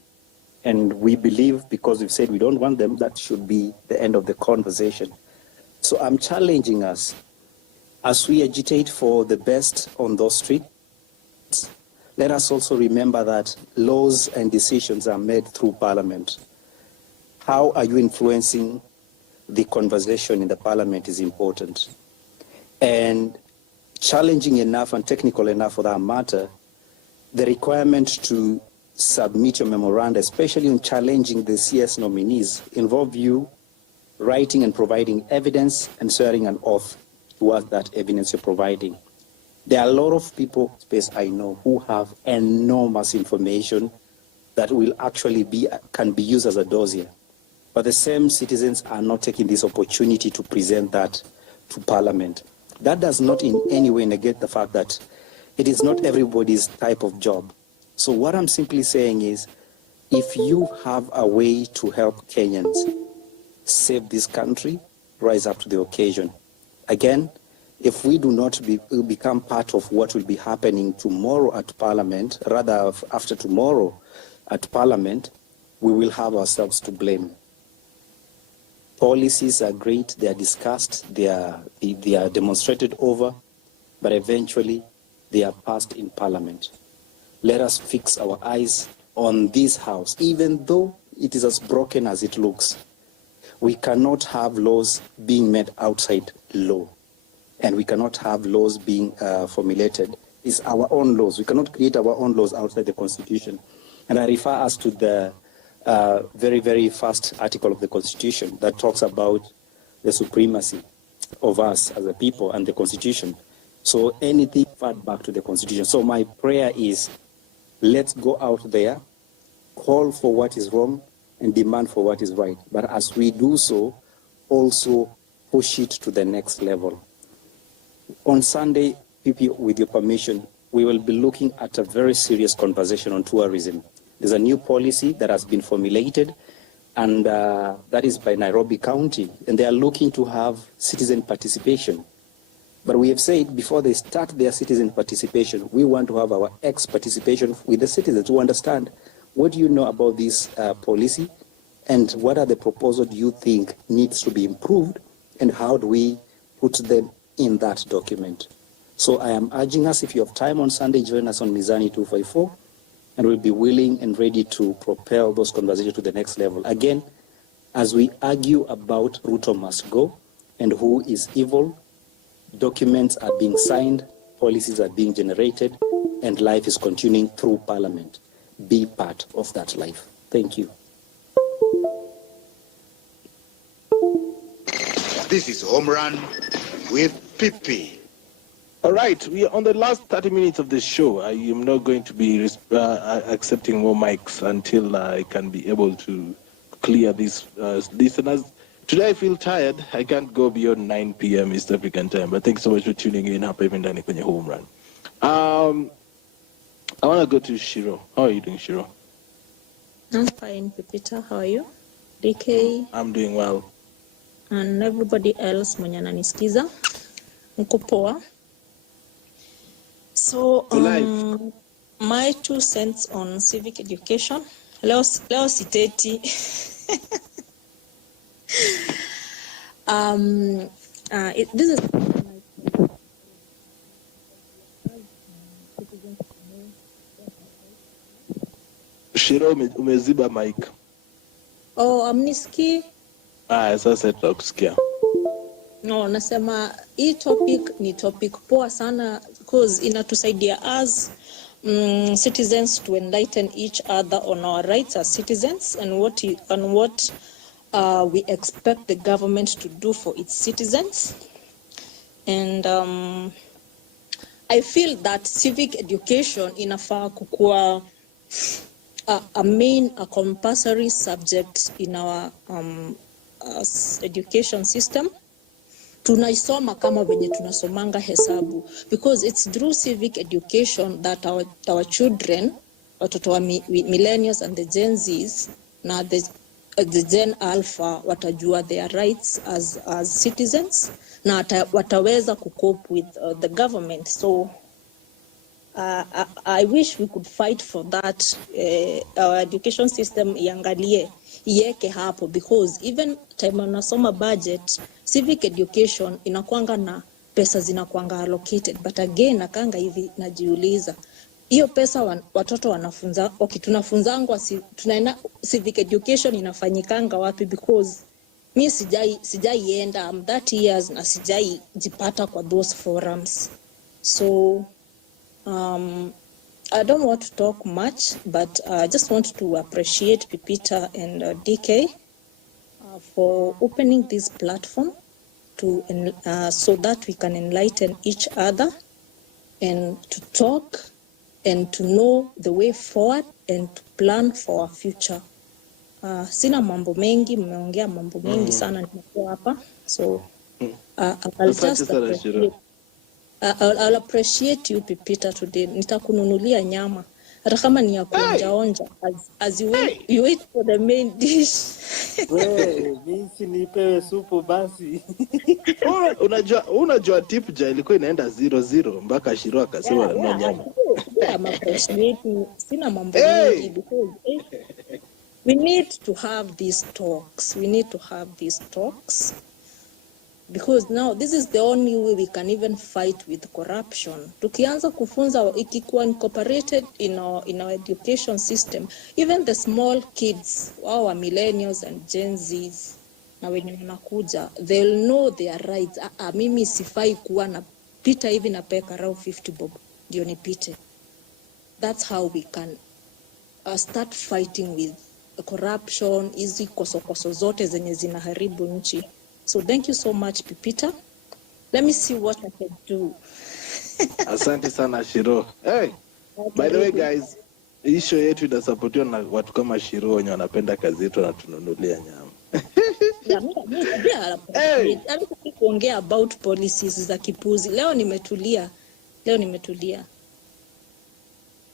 And we believe, because we've said we don't want them, that should be the end of the conversation. So I'm challenging us, as we agitate for the best on those streets, let us also remember that laws and decisions are made through Parliament. How are you influencing the conversation in the Parliament is important. And challenging enough and technical enough for that matter, the requirement to submit your memoranda, especially in challenging the CS nominees, involve you writing and providing evidence and swearing an oath towards that evidence you're providing. There are a lot of people, space I know, who have enormous information that will actually can be used as a dossier. But the same citizens are not taking this opportunity to present that to Parliament. That does not in any way negate the fact that it is not everybody's type of job. So what I'm simply saying is, if you have a way to help Kenyans save this country, rise up to the occasion. Again, if we do not become part of what will be happening tomorrow at Parliament, rather after tomorrow at Parliament, we will have ourselves to blame. Policies are great, they are discussed, they are demonstrated over, but eventually they are passed in Parliament. Let us fix our eyes on this house, even though it is as broken as it looks. We cannot have laws being made outside law, and we cannot have laws being formulated. It's our own laws. We cannot create our own laws outside the Constitution. And I refer us to the very, very first article of the Constitution that talks about the supremacy of us as a people and the Constitution. So anything fed back to the Constitution. So my prayer is, let's go out there, call for what is wrong, and demand for what is right. But as we do so, also push it to the next level. On Sunday, PP, with your permission, we will be looking at a very serious conversation on tourism. There's a new policy that has been formulated, and that is by Nairobi County, and they are looking to have citizen participation. But we have said before they start their citizen participation, we want to have our participation with the citizens to understand, what do you know about this policy, and what are the proposals you think needs to be improved, and how do we put them in that document? So I am urging us, if you have time on Sunday, join us on Mizani 254, and we'll be willing and ready to propel those conversations to the next level. Again, as we argue about Ruto must go and who is evil, documents are being signed, policies are being generated, and life is continuing through Parliament. Be part of that life. Thank you. This is Home Run with Pipi. All right, we are on the last 30 minutes of the show. I am not going to be accepting more mics until I can be able to clear these listeners. Today I feel tired. I can't go beyond 9 p.m. East African time. But thanks so much for tuning in. Hapa hivi ndani kwenye Home Run. I want to go to Shiro. How are you doing, Shiro? I'm fine, Pepita. How are you? DK? I'm doing well. And everybody else mwenye ananisikiza. Mko poa? So, my 2 cents on civic education. Leo siteti. This is Shiro, umeziba mic. Oh, amniski? Sasa tutakusikia. No, nasema hii topic ni topic poa sana because inatusaidia as citizens to enlighten each other on our rights as citizens and what we expect the government to do for its citizens. And I feel that civic education inafaa kukua a compulsory subject in our education system. Tunaisoma kama venye tunasomanga hesabu, because it's through civic education that our children, watoto wa millennials and the Gen Zs na the Gen Alpha watajua their rights as citizens na wataweza kucope with the government. So I wish we could fight for that. Our education system ieke hapo, because even time unasoma budget, civic education inakuanga na pesa zinakuanga allocated, but again nakanga hivi najiuliza, hiyo pesa watoto wanafunza, tunafunzangwa tunaenda civic education inafanyikanga wapi? Because mi sijaienda, I'm 30 years na sijai jipata kwa those forums. So I don't want to talk much, but I just want to appreciate Pipita and DK for opening this platform to so that we can enlighten each other and to talk and to know the way forward and to plan for our future. Sina mambo mengi, mmeongea mambo mengi sana nimekuwa hapa. So I'll appreciate you Pipita today. Nitakununulia nyama hata kama ni ya kuonjaonja as you wait for the main dish. Wewe jinsi nipewe supu basi. Unajua tip ja ilikuwa inaenda 0-0 mpaka Shiro akasema ananunua nyama. I'm appreciating sina mambo mingi because we need to have these talks. We need to have these talks because now this is the only way we can even fight with corruption. Tukianza kufunza ikikuwa incorporated in our education system, even the small kids, our millennials and Gen Zs, na wenye wanakuja, they'll know their rights. Mimi sifai kuwa na pita hivi na peka rau 50 bob ndio nipite. That's how we can start fighting with corruption, hizi kosokoso zote zenye zinaharibu nchi. So thank you so much, Pipita. Let me see what I can do. Asante sana Shiro. Hey, by the way guys, hii show yetu inasupportiwa na watu kama Shiro wenye wanapenda kazi yetu na tununulia nyama. Mimi kuongea about policies za kipuzi. Leo nimetulia.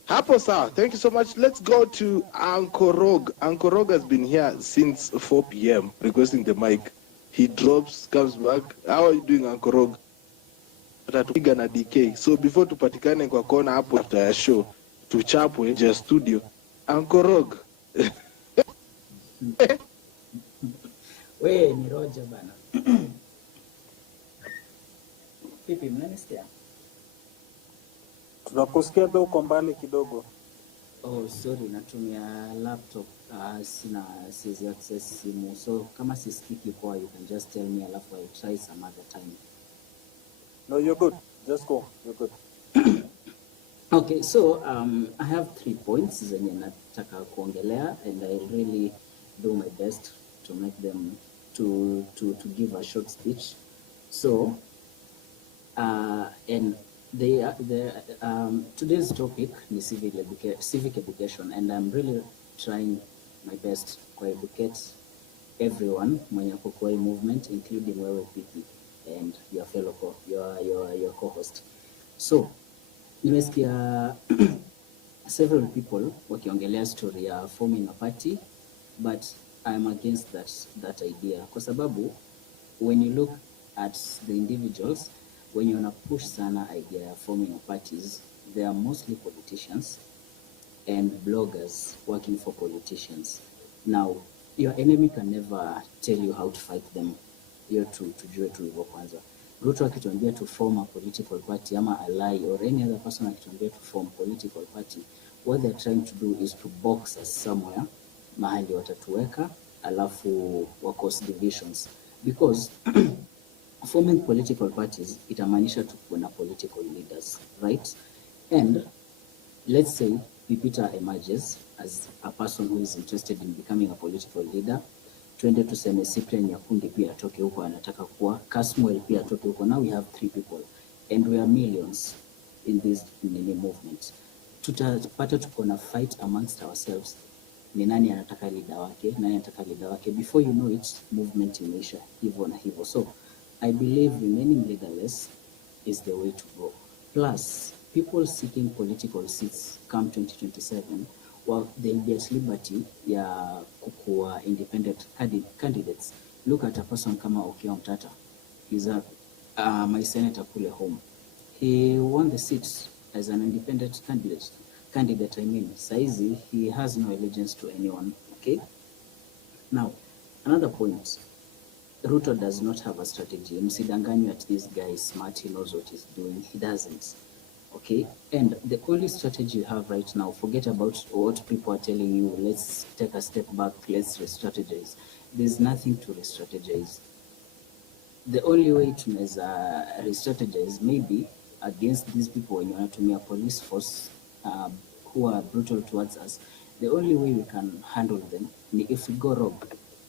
Hapo sawa. Thank you so much. Let's go to Uncle Rog. Uncle Rog has been here since 4 p.m. requesting the mic. He drops, comes back. How are you doing, Uncle Rog? Tatupiga na DK. So before tupatikane kwa kona hapo after ya show, tuchapwe nje ya studio. Uncle Rog. We ni Roger bana. Pipi mnanisikia? Tunakusikia tu uko mbali kidogo. Oh, sorry, natumia laptop. Siwezi access simu. So kama sisikiki kwa, you can just tell me alafu I'll try some other time. No, you're good. Just go. You're good. Okay, so I have 3 points zenye nataka kuongelea and I'll really do my best to make them to give a short speech. So and today's topic is civic education, and I'm really trying my best to educate everyone mwenye kwa movement, including wewe Pipi and your fellow your co-host. So nimesikia several people wakiongelea story ya forming a party, but I'm against that idea kwa sababu when you look at the individuals, when you wanna push sana idea ya forming parties, they are mostly politicians and bloggers working for politicians. Now, your enemy can never tell you how to fight them. Hiyo tujue tu hivyo kwanza. Ruto akituambia to form a political party ama ally or any other person akituambia to form political party, what they're trying to do is to box us somewhere mahali watatuweka alafu wa cause divisions, because forming political parties itamaanisha tukuwe na political leaders, right? And let's say Pipita emerges as a person who is interested in becoming a political leader. Twende tuseme Cyprian Nyakundi pia atoke huko anataka kuwa, Kasmuel pia atoke huko. Now we have 3 people and we are millions in this movement. Tutapata tuko na fight amongst ourselves. Ni nani anataka leader wake, before you know it movement imeisha hivyo na hivyo. So I believe remaining leaderless is the way to go. Plus, people seeking political seats come 2027, well, they'll be at liberty ya kukuwa independent candidates. Look at a person kama Okiya Mtata. He's my senator kule home. He won the seat as an independent candidate. I mean, saizi, he has no allegiance to anyone, okay? Now, another point. Ruto does not have a strategy. Msidanganywe at this guy is smart, he knows what he's doing. He doesn't. Okay? And the only strategy you have right now, forget about what people are telling you, let's take a step back, let's re-strategize. There's nothing to re-strategize. The only way to re-strategize maybe against these people when you want to a police force who are brutal towards us. The only way we can handle them is if we go rogue.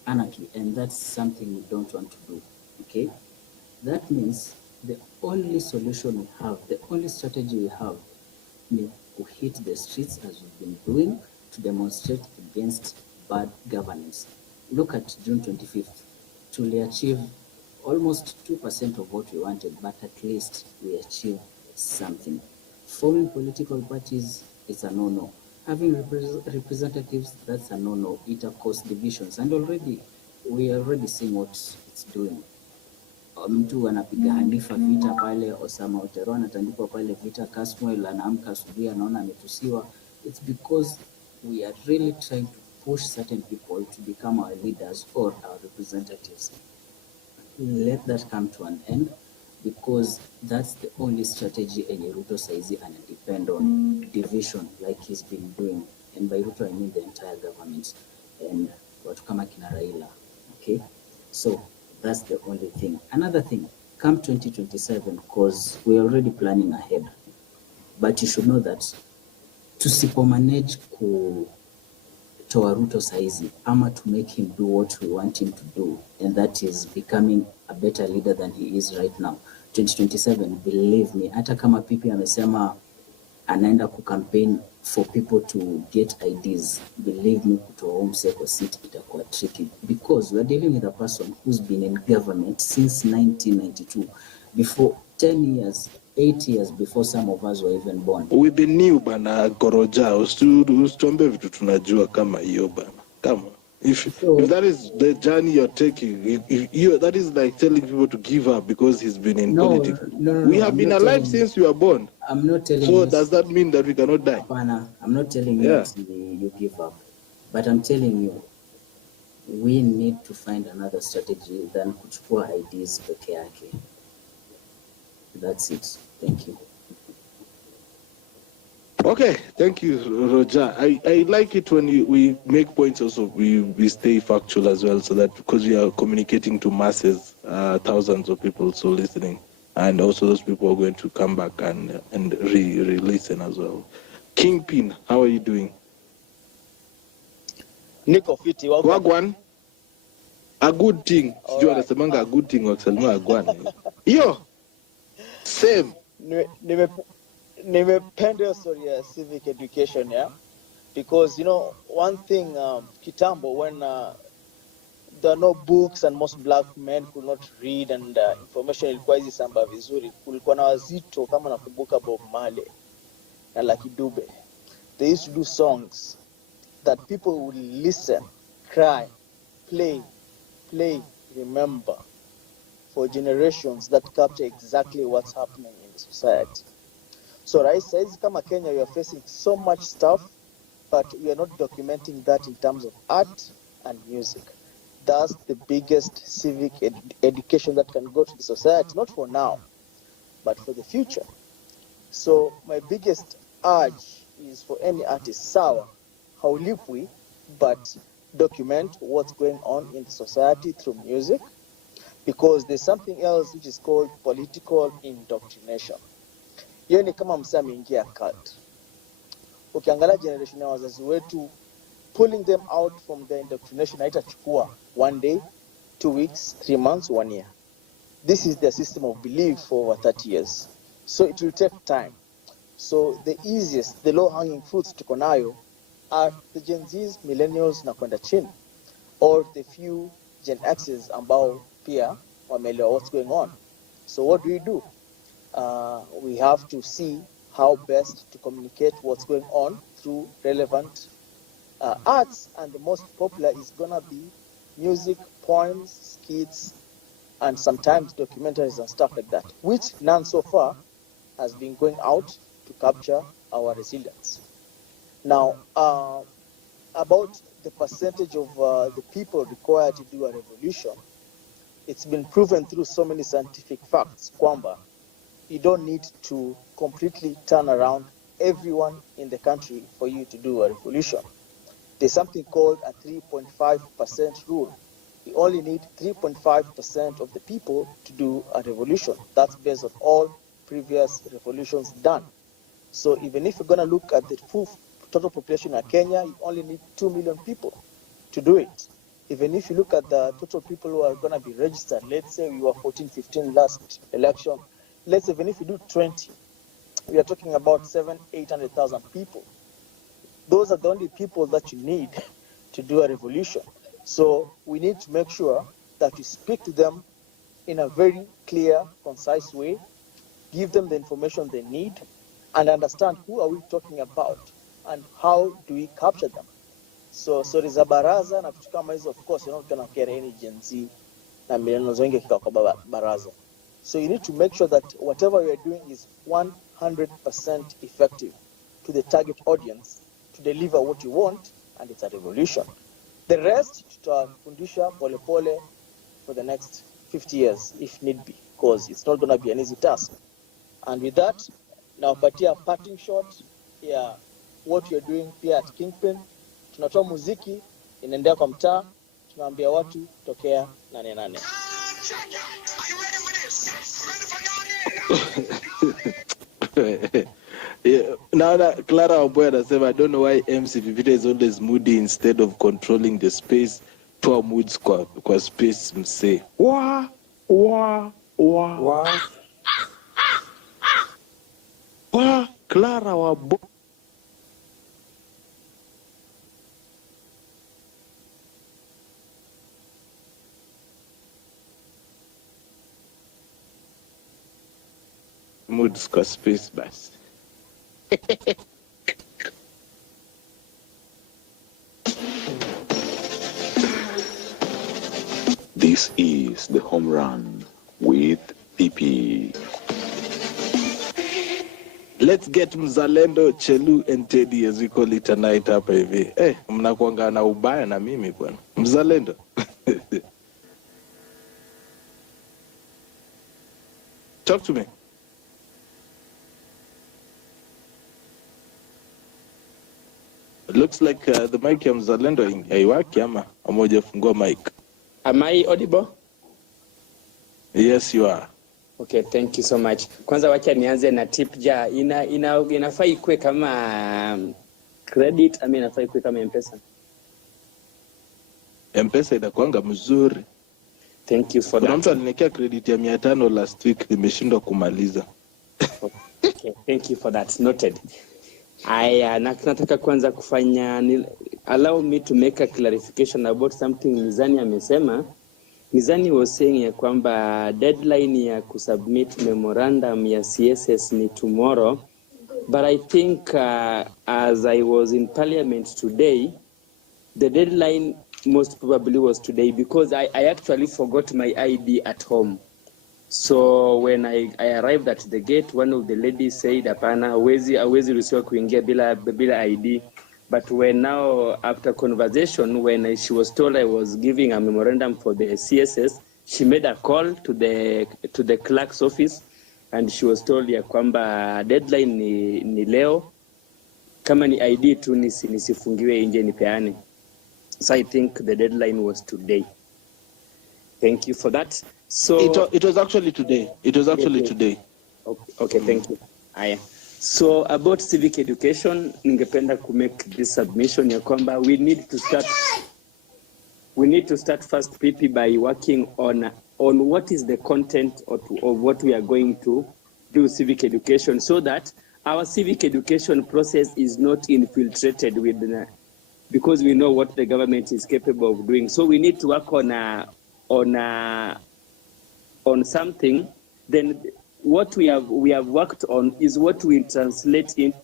Anarchy, and that's something we don't want to do, okay? That means the only solution we have, the only strategy we have is to hit the streets as we've been doing to demonstrate against bad governance. Look at June 25th. To achieve almost 2% of what we wanted, but at least we achieved something. Forming political parties is a no-no. Having representatives, that's a no-no. It will cause divisions, and we are already seeing what it's doing. Mtu anapiga Hanifa vita pale, Osama Otero anatandikwa pale vita, Kasmuel anaamka asubuhi anaona ametusiwa. It's because we are really trying to push certain people to become our leaders or our representatives. Let that come to an end, because that's the only strategy enye Ruto saizi ana depend on division like he's been doing. And by Ruto I mean the entire government and watu kama kina Raila. Okay, so that's the only thing. Another thing, come 2027, because we're already planning ahead, but you should know that tusipo manage kutoa Ruto saizi ama to make him do what we want him to do, and that is becoming a better leader than he is right now, 2027, believe me, hata kama Pipi amesema anaenda kucampaign for people to get IDs, believe me, kutoa umse kwa seat itakuwa tricky, because we're dealing with a person who's been in government since 1992, before 10 years, 8 years before some of us were even born. We've been new bana Goroja, usituambie vitu tunajua kama hiyo bana. Come on. If that is the journey you're taking, that is like telling people to give up because he's been in politics. No, we have been alive since we were born. I'm not telling you. So does that mean that we cannot die? I'm not telling you that you give up, but I'm telling you, we need to find another strategy than kuchukua IDs peke yake. That's it. Thank you. Okay, thank you, Roger. I like it when we make points also, we stay factual as well, so that because we are communicating to masses, thousands of people so listening, and also those people are going to come back and re-listen as well. Kingpin, how are you doing? Niko fiti, Wagwan. A good thing. Sijua anasemanga a good thing wakisalimia Wagwan. Yo, same. Nimependa hiyo story ya civic education, yeah, because you know one thing, kitambo when there are no books and most black men could not read and information ilikuwa hizi samba vizuri, kulikuwa na wazito kama nakumbuka Bob Marley na Lucky Dube. They used to do songs that people would listen, cry, play, remember for generations, that capture exactly what's happening in the society. So right, says kama Kenya, we are facing so much stuff, but we are not documenting that in terms of art and music. That's the biggest civic education that can go to the society, not for now, but for the future. So my biggest urge is for any artist, sawa, haulipwi, but document what's going on in the society through music, because there's something else which is called political indoctrination. Hiyo ni kama msee ameingia cult. Ukiangalia generation ya wazazi wetu, pulling them out from the indoctrination haitachukua 1 day, 2 weeks, 3 months, 1 year. This is the system of belief for over 30 years. So it will take time. So the easiest, the low-hanging fruits tuko nayo are the Gen Zs, millennials na kwenda chini, or the few Gen Xs ambao pia wameelewa what's going on. So what do? We have to see how best to communicate what's going on through relevant arts, and the most popular is gonna be music, poems, skits, and sometimes documentaries and stuff like that, which none so far has been going out to capture our resilience. Now, about the percentage of the people required to do a revolution, it's been proven through so many scientific facts, kwamba you don't need to completely turn around everyone in the country for you to do a revolution. There's something called a 3.5% rule. You only need 3.5% of the people to do a revolution. That's based on all previous revolutions done. So even if you're going to look at the full total population of Kenya, you only need 2 million people to do it. Even if you look at the total people who are going to be registered, let's say we were 14, 15 last election, let's say even if you do 20, we are talking about 800,000 people. Those are the only people that you need to do a revolution. So we need to make sure that we speak to them in a very clear, concise way, give them the information they need, and understand who are we talking about. and how do we capture them? So za baraza na vitu kama hizo, of course you're not gonna get any Gen Z na millennials wengi kika kwa baraza. So you need to make sure that whatever you're doing is 100% effective to the target audience to deliver what you want, and it's a revolution. The rest tutafundisha pole pole for the next 50 years if need be, because it's not going to be an easy task. And with that, nawapatia parting shot ya what you're doing pia at Kingpin. Tunatoa muziki inaendea kwa mtaa, tunaambia watu tokea Nanenane. Yeah. Now Clara Oboy anasema, I don't know why MC Vivita is always moody instead of controlling the space. Toa moods kwa space mse. Wa. Clara Oboy. Moods kwa space basi. This is the home run with PP. Let's get Mzalendo, Chelu and Teddy as we call it tonight hapa hivi. Mnakuanga na ubaya na mimi bwana. Mzalendo. Talk to me. It looks like the mic ya Mzalendo haiwaki ama hujafungua mic. Am I audible? Yes, you are. Okay, thank you so much. Kwanza wacha nianze na tip ja. Inafaa ikuwe kama credit, ama inafaa ikuwe kama M-Pesa? M-Pesa inakuanga mzuri. Thank you for that. Kuna mtu aliniwekea credit ya 500 last week, nimeshindwa kumaliza. Okay, thank you for that. Noted. Nataka kwanza allow me to make a clarification about something Mizani amesema. Mizani was saying ya kwamba deadline ya kusubmit memorandum ya CSS ni tomorrow, but I think as I was in Parliament today, the deadline most probably was today, because I actually forgot my ID at home. So when I arrived at the gate, one of the ladies said, "Apana, hawezi ruhusiwa kuingia bila ID." But when now, after conversation, when she was told I was giving a memorandum for the CSS, she made a call to the clerk's office, and she was told ya kwamba deadline ni leo, kama ni ID tu nisifungiwe nje nipeane. So I think the deadline was today. Thank you for that. So it was actually today. It was actually today. Okay, thank you. So about civic education, ningependa to make this submission ya kwamba we need to start first PP by working on what is the content of what we are going to do civic education, so that our civic education process is not infiltrated with because we know what the government is capable of doing. So we need to work on something. Then what we have worked on is what we translate in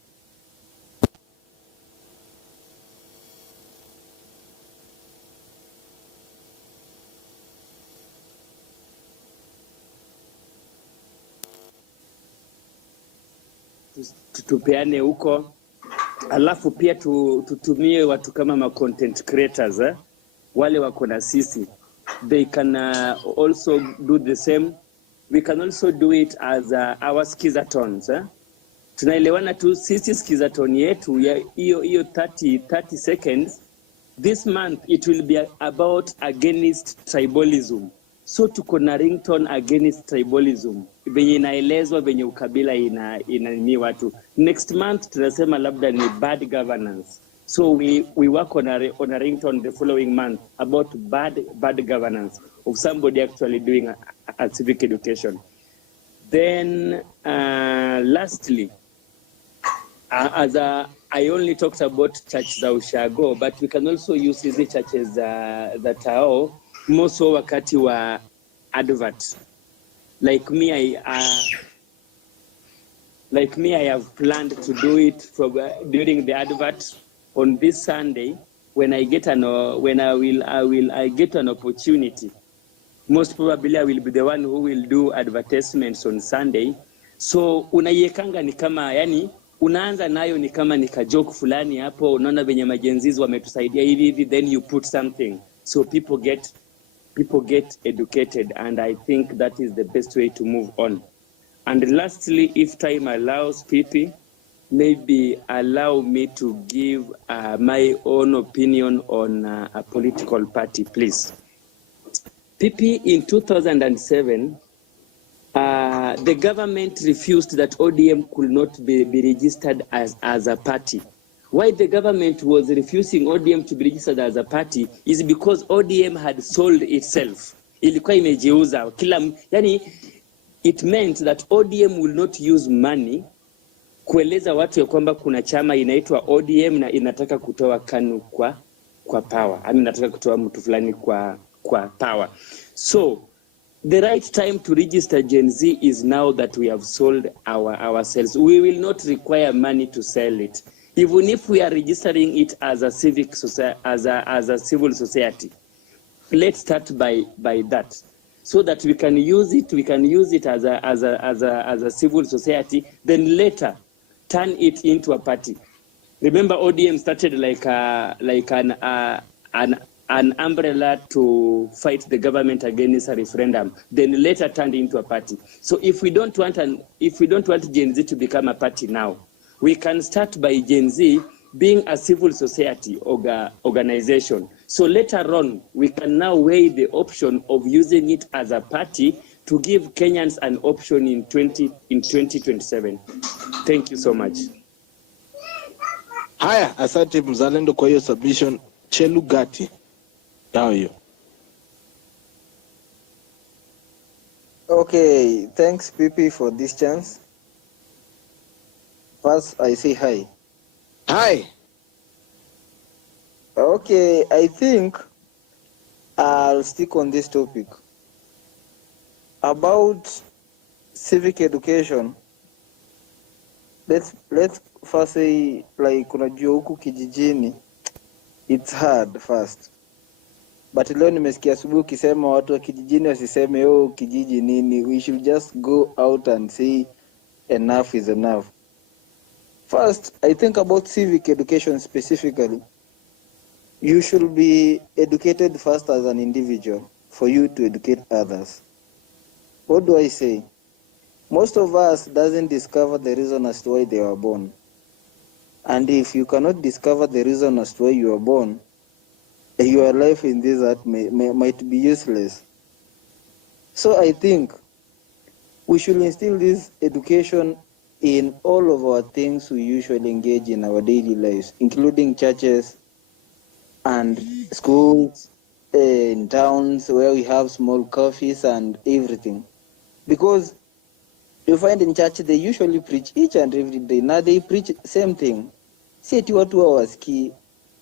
tupeane huko, alafu pia tutumie watu kama ma content creators wale wako na sisi, they can also do the same. We can also do it as our skizatons. Tunaelewana tu sisi skizaton yetu ya hiyo 30 seconds. This month it will be about against tribalism. So tuko na ringtone against tribalism. Venye inaelezwa venye ukabila ina watu. Next month tunasema labda ni bad governance. So we work on a ringtone the following month about bad governance of somebody actually doing a civic education. Then lastly, I only talked about church za ushago, but we can also use these churches that are more so wakati wa advert. Like me, like me, I have planned to do it from during the advert on this Sunday when I get I get an opportunity. Most probably I will be the one who will do advertisements on Sunday. So unaiekanga ni kama yani unaanza nayo ni kama ni kajoke fulani hapo, unaona venye majenzizi wametusaidia hivi, then you put something so people get educated, and I think that is the best way to move on. And lastly, if time allows, PP, maybe allow me to give my own opinion on a political party, please. PP, in 2007, the government refused that ODM could not be registered as a party. Why the government was refusing ODM to be registered as a party is because ODM had sold itself. Ilikuwa imejeuza yani, it meant that ODM will not use money kueleza watu ya kwamba kuna chama inaitwa ODM na inataka kutoa KANU kwa power. Inataka kutoa mtu fulani kwa power. So the right time to register Genz is now that we have sold ourselves. We will not require money to sell it. Even if we are registering it as a civic society, as a civil society, let's start by that, so that we can use it as a civil society, then later turn it into a party. Remember, ODM started like an umbrella to fight the government against a referendum, then later turned into a party. So if we don't want Genz to become a party now, we can start by Genz being a civil society organization. So later on, we can now weigh the option of using it as a party to give Kenyans an option in 2027. Thank you so much. Haya, asante mzalendo kwa hiyo submission. Chelugati, how are you? Okay, thanks PP for this chance. First, I say hi. Hi. Okay, I think I'll stick on this topic about civic education. Let's first say, like, unajua huku kijijini it's hard first, but leo nimesikia asubuhi ukisema watu wa kijijini wasiseme kijiji nini. We should just go out and say enough is enough. First, I think about civic education specifically. You should be educated first as an individual for you to educate others. What do I say? Most of us doesn't discover the reason as to why they were born. And if you cannot discover the reason as to why you were born, your life in this earth might be useless. So I think we should instill this education in all of our things we usually engage in our daily lives, including churches and schools, in towns where we have small coffees and everything. Because you find in church they usually preach each and every day. Now they preach same thing. Si eti watu hawasikii,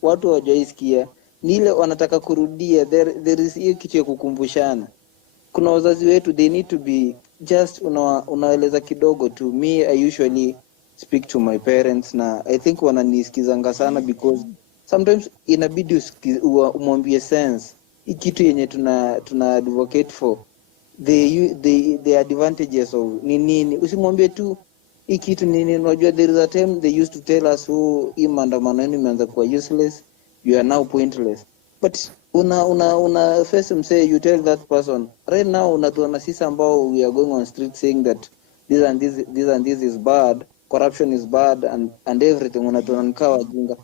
watu hawajaisikia, ni ile wanataka kurudia. There is hiyo kitu ya kukumbushana. Kuna wazazi wetu, they need to be just unaeleza kidogo tu. Me, I usually speak to my parents na I think wananisikizanga sana because sometimes inabidi umwambie sense hii kitu yenye tuna advocate for the advantages of nini. Usimwambie tu hii kitu nini. Unajua there is a time they used to tell us hii maandamano yenu imeanza kuwa useless, you are now pointless. But una first say you tell that person right now unatuona sisi ambao we are going on street saying that this and this is bad, corruption is bad and everything, unatuona nikaa wajinga.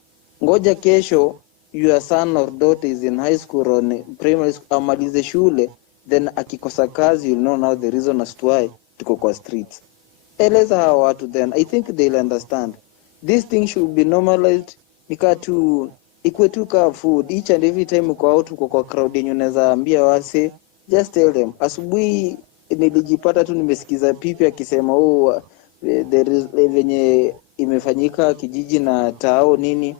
Ngoja kesho your son or daughter is in high school or primary school, amalize shule, then akikosa kazi, you'll know now the reason as to why tuko kwa streets. Eleza hawa watu, then I think they'll understand. This thing should be normalized. Nika tu ikwe tu ka food each and every time uko out uko kwa crowd yenye unaweza ambia wase, just tell them. Asubuhi nilijipata tu nimesikiza pipi akisema there is venye imefanyika kijiji na tao nini.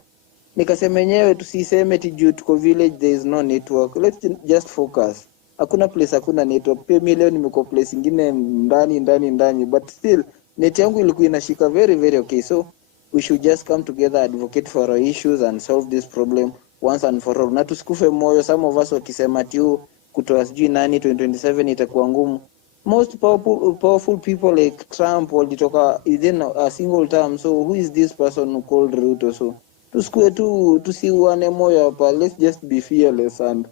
Nikasema yenyewe tusiseme tiju tuko village there is no network. Let's just focus. Hakuna place hakuna network. Pia milioni nimeko place ingine ndani but still net yangu ilikuwa inashika very very okay. So we should just come together, advocate for our issues and solve this problem once and for all. Na tusikufe moyo, some of us wakisema tiu kutoa sijui nani 2027 itakuwa ngumu. Most powerful people like Trump walitoka within a single term. So who is this person who called Ruto? So tusikue tu tusiuane moyo hapa. Let's just be fearless and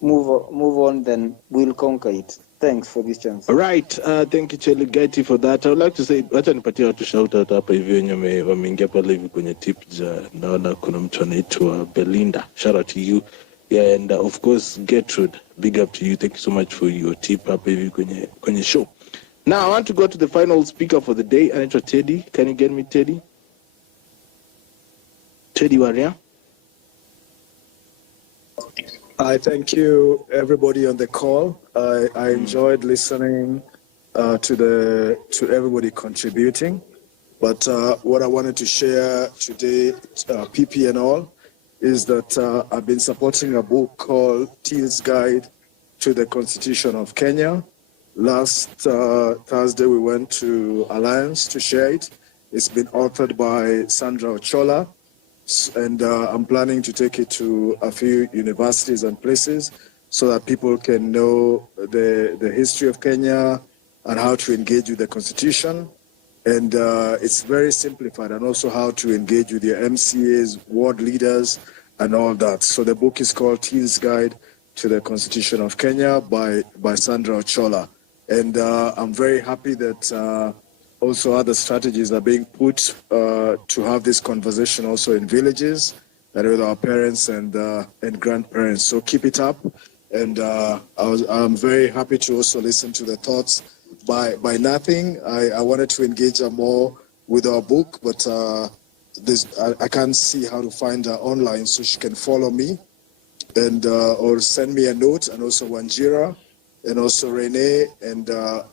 move on, then we'll conquer it. Thanks for this chance. All right, thank you Cheligati for that. I would like to say wacha nipatie watu shout out hapa hivi wenye wameingia pale hivi kwenye tip ja, naona kuna mtu anaitwa Belinda. Shout out to you. Yeah, and of course Gertrude, big up to you. Thank you so much for your tip hapa hivi kwenye show. Now I want to go to the final speaker for the day, anaitwa Teddy. Can you get me Teddy? Teddy Waria. I thank you, everybody on the call. I enjoyed listening to everybody contributing. But what I wanted to share today, PP and all, is that I've been supporting a book called Teal's Guide to the Constitution of Kenya. Last Thursday, we went to Alliance to share it. It's been authored by Sandra Ochola. And I'm planning to take it to a few universities and places so that people can know the history of Kenya and how to engage with the Constitution. And it's very simplified, and also how to engage with your MCAs, ward leaders, and all that. So the book is called Teal's Guide to the Constitution of Kenya by Sandra Ochola. And I'm very happy that also other strategies are being put to have this conversation also in villages and with our parents and grandparents. So keep it up. And I'm very happy to also listen to the thoughts by Nothing. I wanted to engage more with our book, but I can't see how to find her online, so she can follow me and or send me a note, and also Wanjira and also Renee and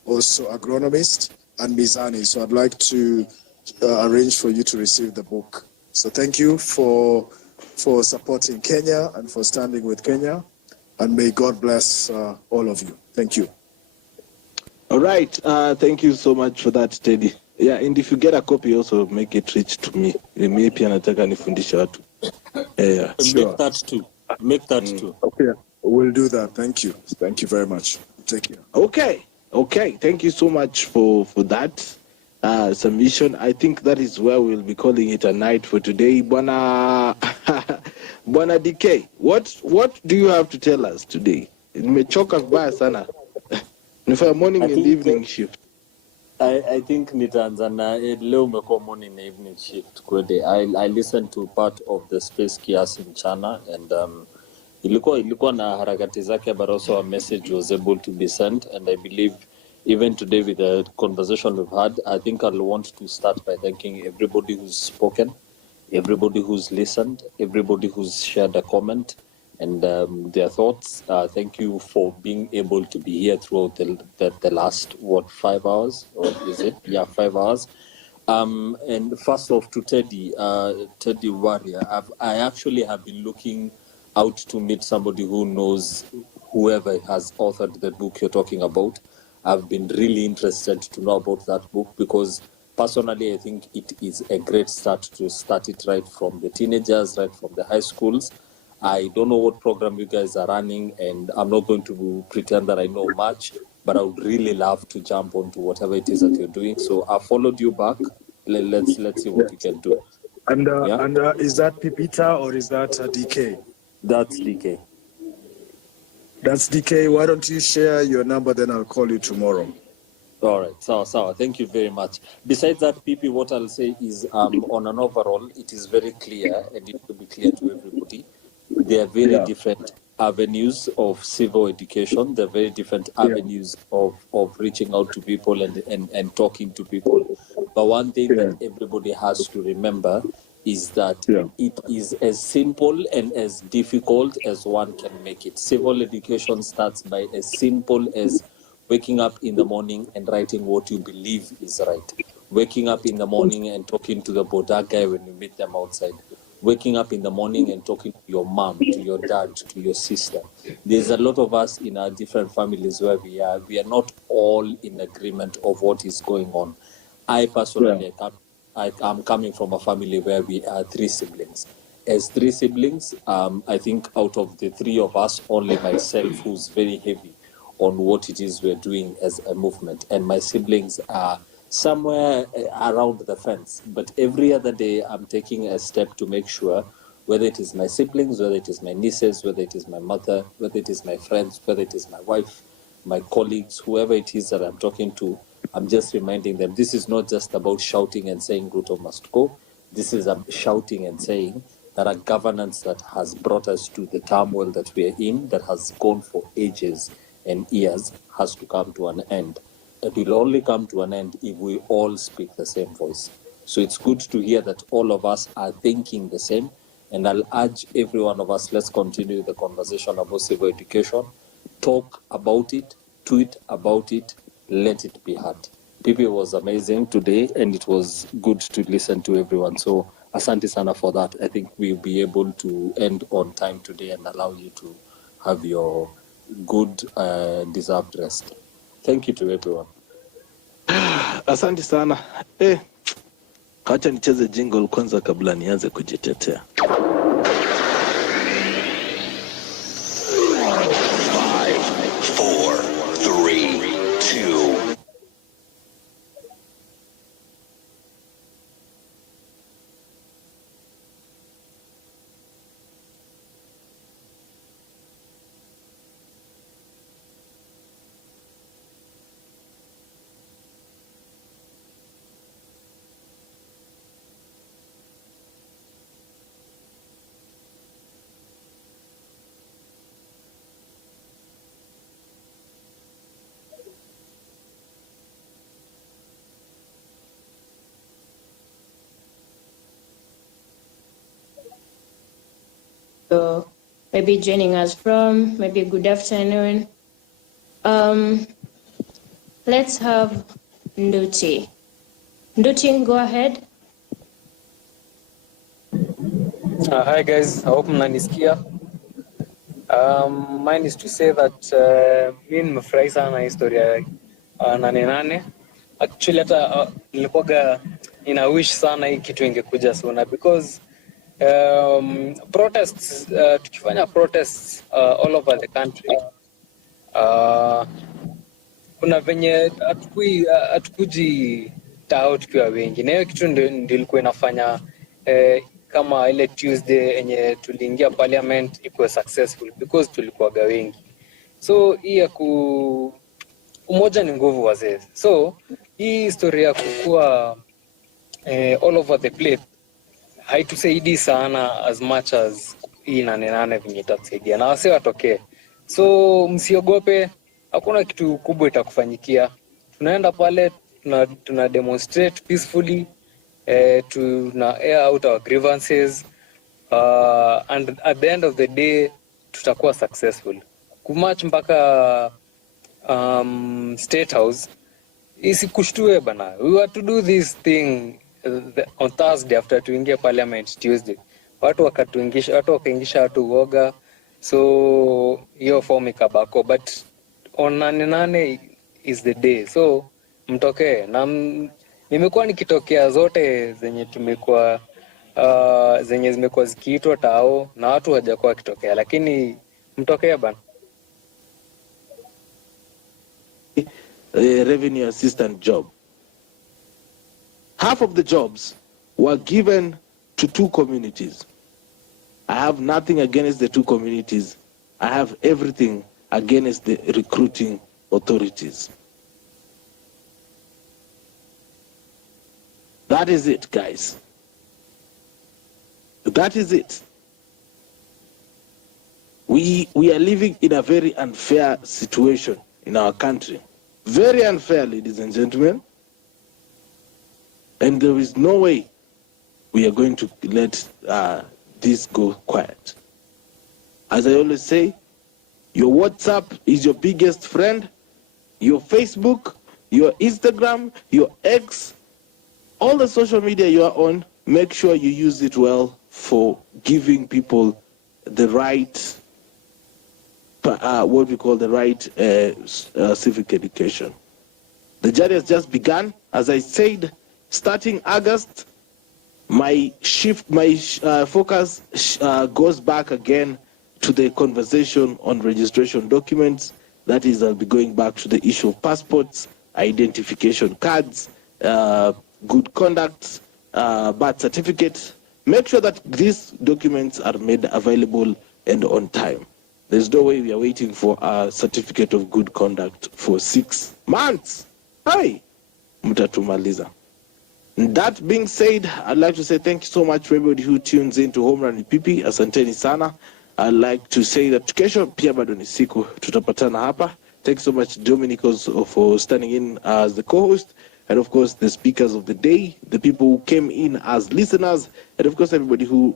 also Agronomist and Mizani. So I'd like to arrange for you to receive the book. So thank you for supporting Kenya and for standing with Kenya, and may God bless all of you. Thank you. All right, thank you so much for that, Teddy. Yeah, and if you get a copy, also make it reach to me. Maybe pia nataka nifundishe watu. Yeah, sure. Make that too. Okay, we'll do that. Thank you. Thank you very much. Take care. Okay. Thank you so much for that submission. I think that is where we'll be calling it a night for today. Bwana DK, what do you have to tell us today? Nimechoka vibaya sana. Nifanya morning and evening shift. I think nitaanza na leo umekuwa morning and evening shift kweli. I listened to part of the space kiasi mchana, and ilikuwa na harakati zake, but also a message was able to be sent. And I believe even today with the conversation we've had, I think I'll want to start by thanking everybody who's spoken, everybody who's listened, everybody who's shared a comment and their thoughts. Thank you for being able to be here throughout the last 5 hours, or is it? Yeah, 5 hours. And first off to Teddy Warrior, I actually have been looking out to meet somebody who knows whoever has authored the book you're talking about. I've been really interested to know about that book, because personally I think it is a great start to start it right from the teenagers, right from the high schools. I don't know what program you guys are running, and I'm not going to pretend that I know much, but I would really love to jump onto whatever it is that you're doing. So I followed you back. Let's see what you can do. And is that Pipita or is that DK? That's DK. That's DK. Why don't you share your number, then I'll call you tomorrow. All right, so thank you very much. Besides that, PP, what I'll say is on an overall, it is very clear, and it will be clear to everybody. There are very different avenues of civil education. There are very different avenues of reaching out to people and talking to people. But one thing that everybody has to remember is that it is as simple and as difficult as one can make it. Civil education starts by as simple as waking up in the morning and writing what you believe is right. Waking up in the morning and talking to the Boda guy when you meet them outside. Waking up in the morning and talking to your mom, to your dad, to your sister. There's a lot of us in our different families where we are not all in agreement of what is going on. I personally, I'm coming from a family where we are 3 siblings. As 3 siblings, I think out of the 3 of us, only myself who's very heavy on what it is we're doing as a movement. And my siblings are somewhere around the fence. But every other day, I'm taking a step to make sure, whether it is my siblings, whether it is my nieces, whether it is my mother, whether it is my friends, whether it is my wife, my colleagues, whoever it is that I'm talking to, I'm just reminding them this is not just about shouting and saying Ruto must go. This is shouting and saying that a governance that has brought us to the turmoil that we are in, that has gone for ages and years, has to come to an end. It will only come to an end if we all speak the same voice. So it's good to hear that all of us are thinking the same. And I'll urge every one of us, let's continue the conversation about civil education. Talk about it, tweet about it, let it be heard. PP was amazing today, and it was good to listen to everyone. So asante sana for that. I think we'll be able to end on time today and allow you to have your good, deserved rest. Thank you to everyone. Asante sana. Acha nicheze jingle kwanza kabla nianze kujitetea. 5, 4, 3, 2. So maybe joining us from, maybe good afternoon. Let's have Nduti. Nduti, go ahead. Hi guys, I hope mnanisikia. Mine is to say that mi nimefurahi sana historia Nanenane. Actually hata nilikuwaga ina wish sana hii kitu ingekuja sooner because protests, tukifanya protests all over the country, kuna venye hatukuji tao tukiwa wengi, na hiyo kitu ndio ilikuwa inafanya kama ile Tuesday yenye tuliingia parliament ikuwe successful because tulikuwaga wengi. So hii ya umoja ni nguvu wazee. So hii historia ya kukua all over the place haitusaidii sana as much as hii Nanenane venye itatusaidia, na wase watokee. So msiogope, hakuna kitu kubwa itakufanyikia. Tunaenda pale, tuna demonstrate peacefully, tuna air out our grievances, and at the end of the day tutakuwa successful. Kumarch mpaka State House isikushtue bana. We were to do this thing on Thursday after tuingia parliament Tuesday. Watu wakaingisha watu uoga, so hiyo form ikabako, but on Nanenane is the day, so mtokee. Na nimekuwa nikitokea zote zenye tumekuwa zenye zimekuwa zikiitwa tao na watu hawajakuwa kitokea, lakini mtokee bana. Revenue assistant job. Half of the jobs were given to 2 communities. I have nothing against the 2 communities. I have everything against the recruiting authorities. That is it, guys. That is it. We are living in a very unfair situation in our country. Very unfair, ladies and gentlemen. And there is no way we are going to let this go quiet. As I always say, your WhatsApp is your biggest friend, your Facebook, your Instagram, your X, all the social media you are on, make sure you use it well for giving people the right, what we call the right civic education. The journey has just begun. As I said, starting August, my focus goes back again to the conversation on registration documents. That is, I'll be going back to the issue of passports, identification cards, good conduct, birth certificate. Make sure that these documents are made available and on time. There's no way we are waiting for a certificate of good conduct for 6 months. Hi, mtatumaliza. That being said, I'd like to say thank you so much for everybody who tunes in to Home Run with Pipi. Asanteni sana. I'd like to say that kesho pia bado ni siku tutapatana hapa. Thanks so much, Dominicos, for standing in as the co-host. And of course, the speakers of the day, the people who came in as listeners, and of course, everybody who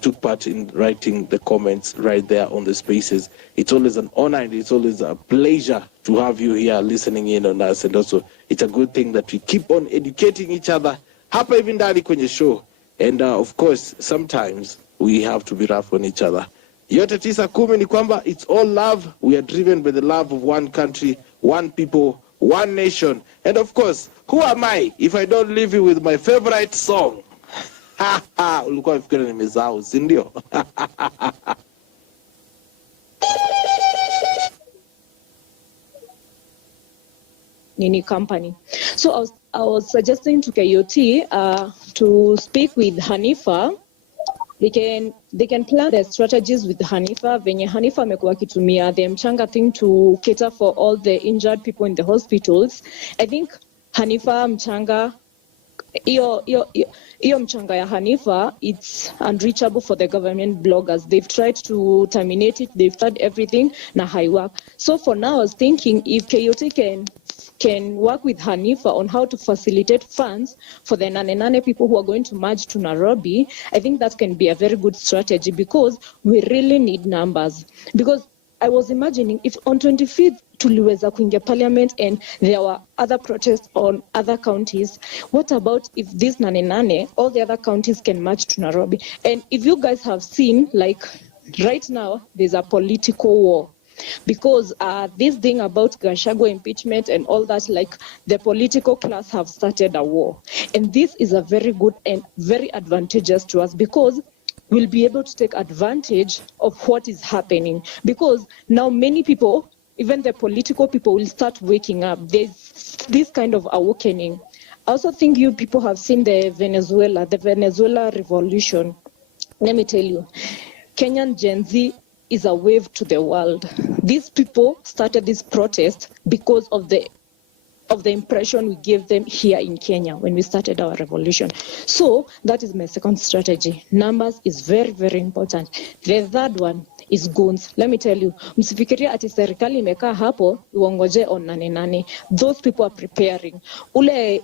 took part in writing the comments right there on the spaces. It's always an honor and it's always a pleasure to have you here listening in on us. And also, it's a good thing that we keep on educating each other. Hapa hivi ndani kwenye show. And of course, sometimes we have to be rough on each other. Yote tisa kumi ni kwamba it's all love. We are driven by the love of one country, one people, one nation. And of course, who am I if I don't leave you with my favorite song? Ulikuwa fikiri nimezao, si ndio? Nini company. So I was suggesting to KOT to speak with Hanifa. They can plan their strategies with Hanifa. Venye Hanifa amekuwa akitumia the mchanga thing to cater for all the injured people in the hospitals. I think Hanifa mchanga, iyo mchanga ya Hanifa, it's unreachable for the government bloggers. They've tried to terminate it. They've tried everything. Na haiwork. So for now, I was thinking if KOT can work with Hanifa on how to facilitate funds for the Nanenane people who are going to merge to Nairobi, I think that can be a very good strategy because we really need numbers. Because I was imagining if on 25th tuliweza kuingia parliament and there were other protests on other counties, what about if this Nanenane, all the other counties can merge to Nairobi? And if you guys have seen, like right now, there's a political war. Because this thing about Gachagua impeachment and all that, like the political class have started a war. And this is a very good and very advantageous to us because we'll be able to take advantage of what is happening. Because now many people, even the political people, will start waking up. There's this kind of awakening. I also think you people have seen the Venezuela revolution. Let me tell you, Kenyan Genz is a wave to the world. These people started this protest because of the impression we gave them here in Kenya when we started our revolution. So that is my second strategy. Numbers is very, very important. The third one is guns. Let me tell you, msifikiria ati serikali imekaa hapo uongoje on Nanenane. Those people are preparing. Ule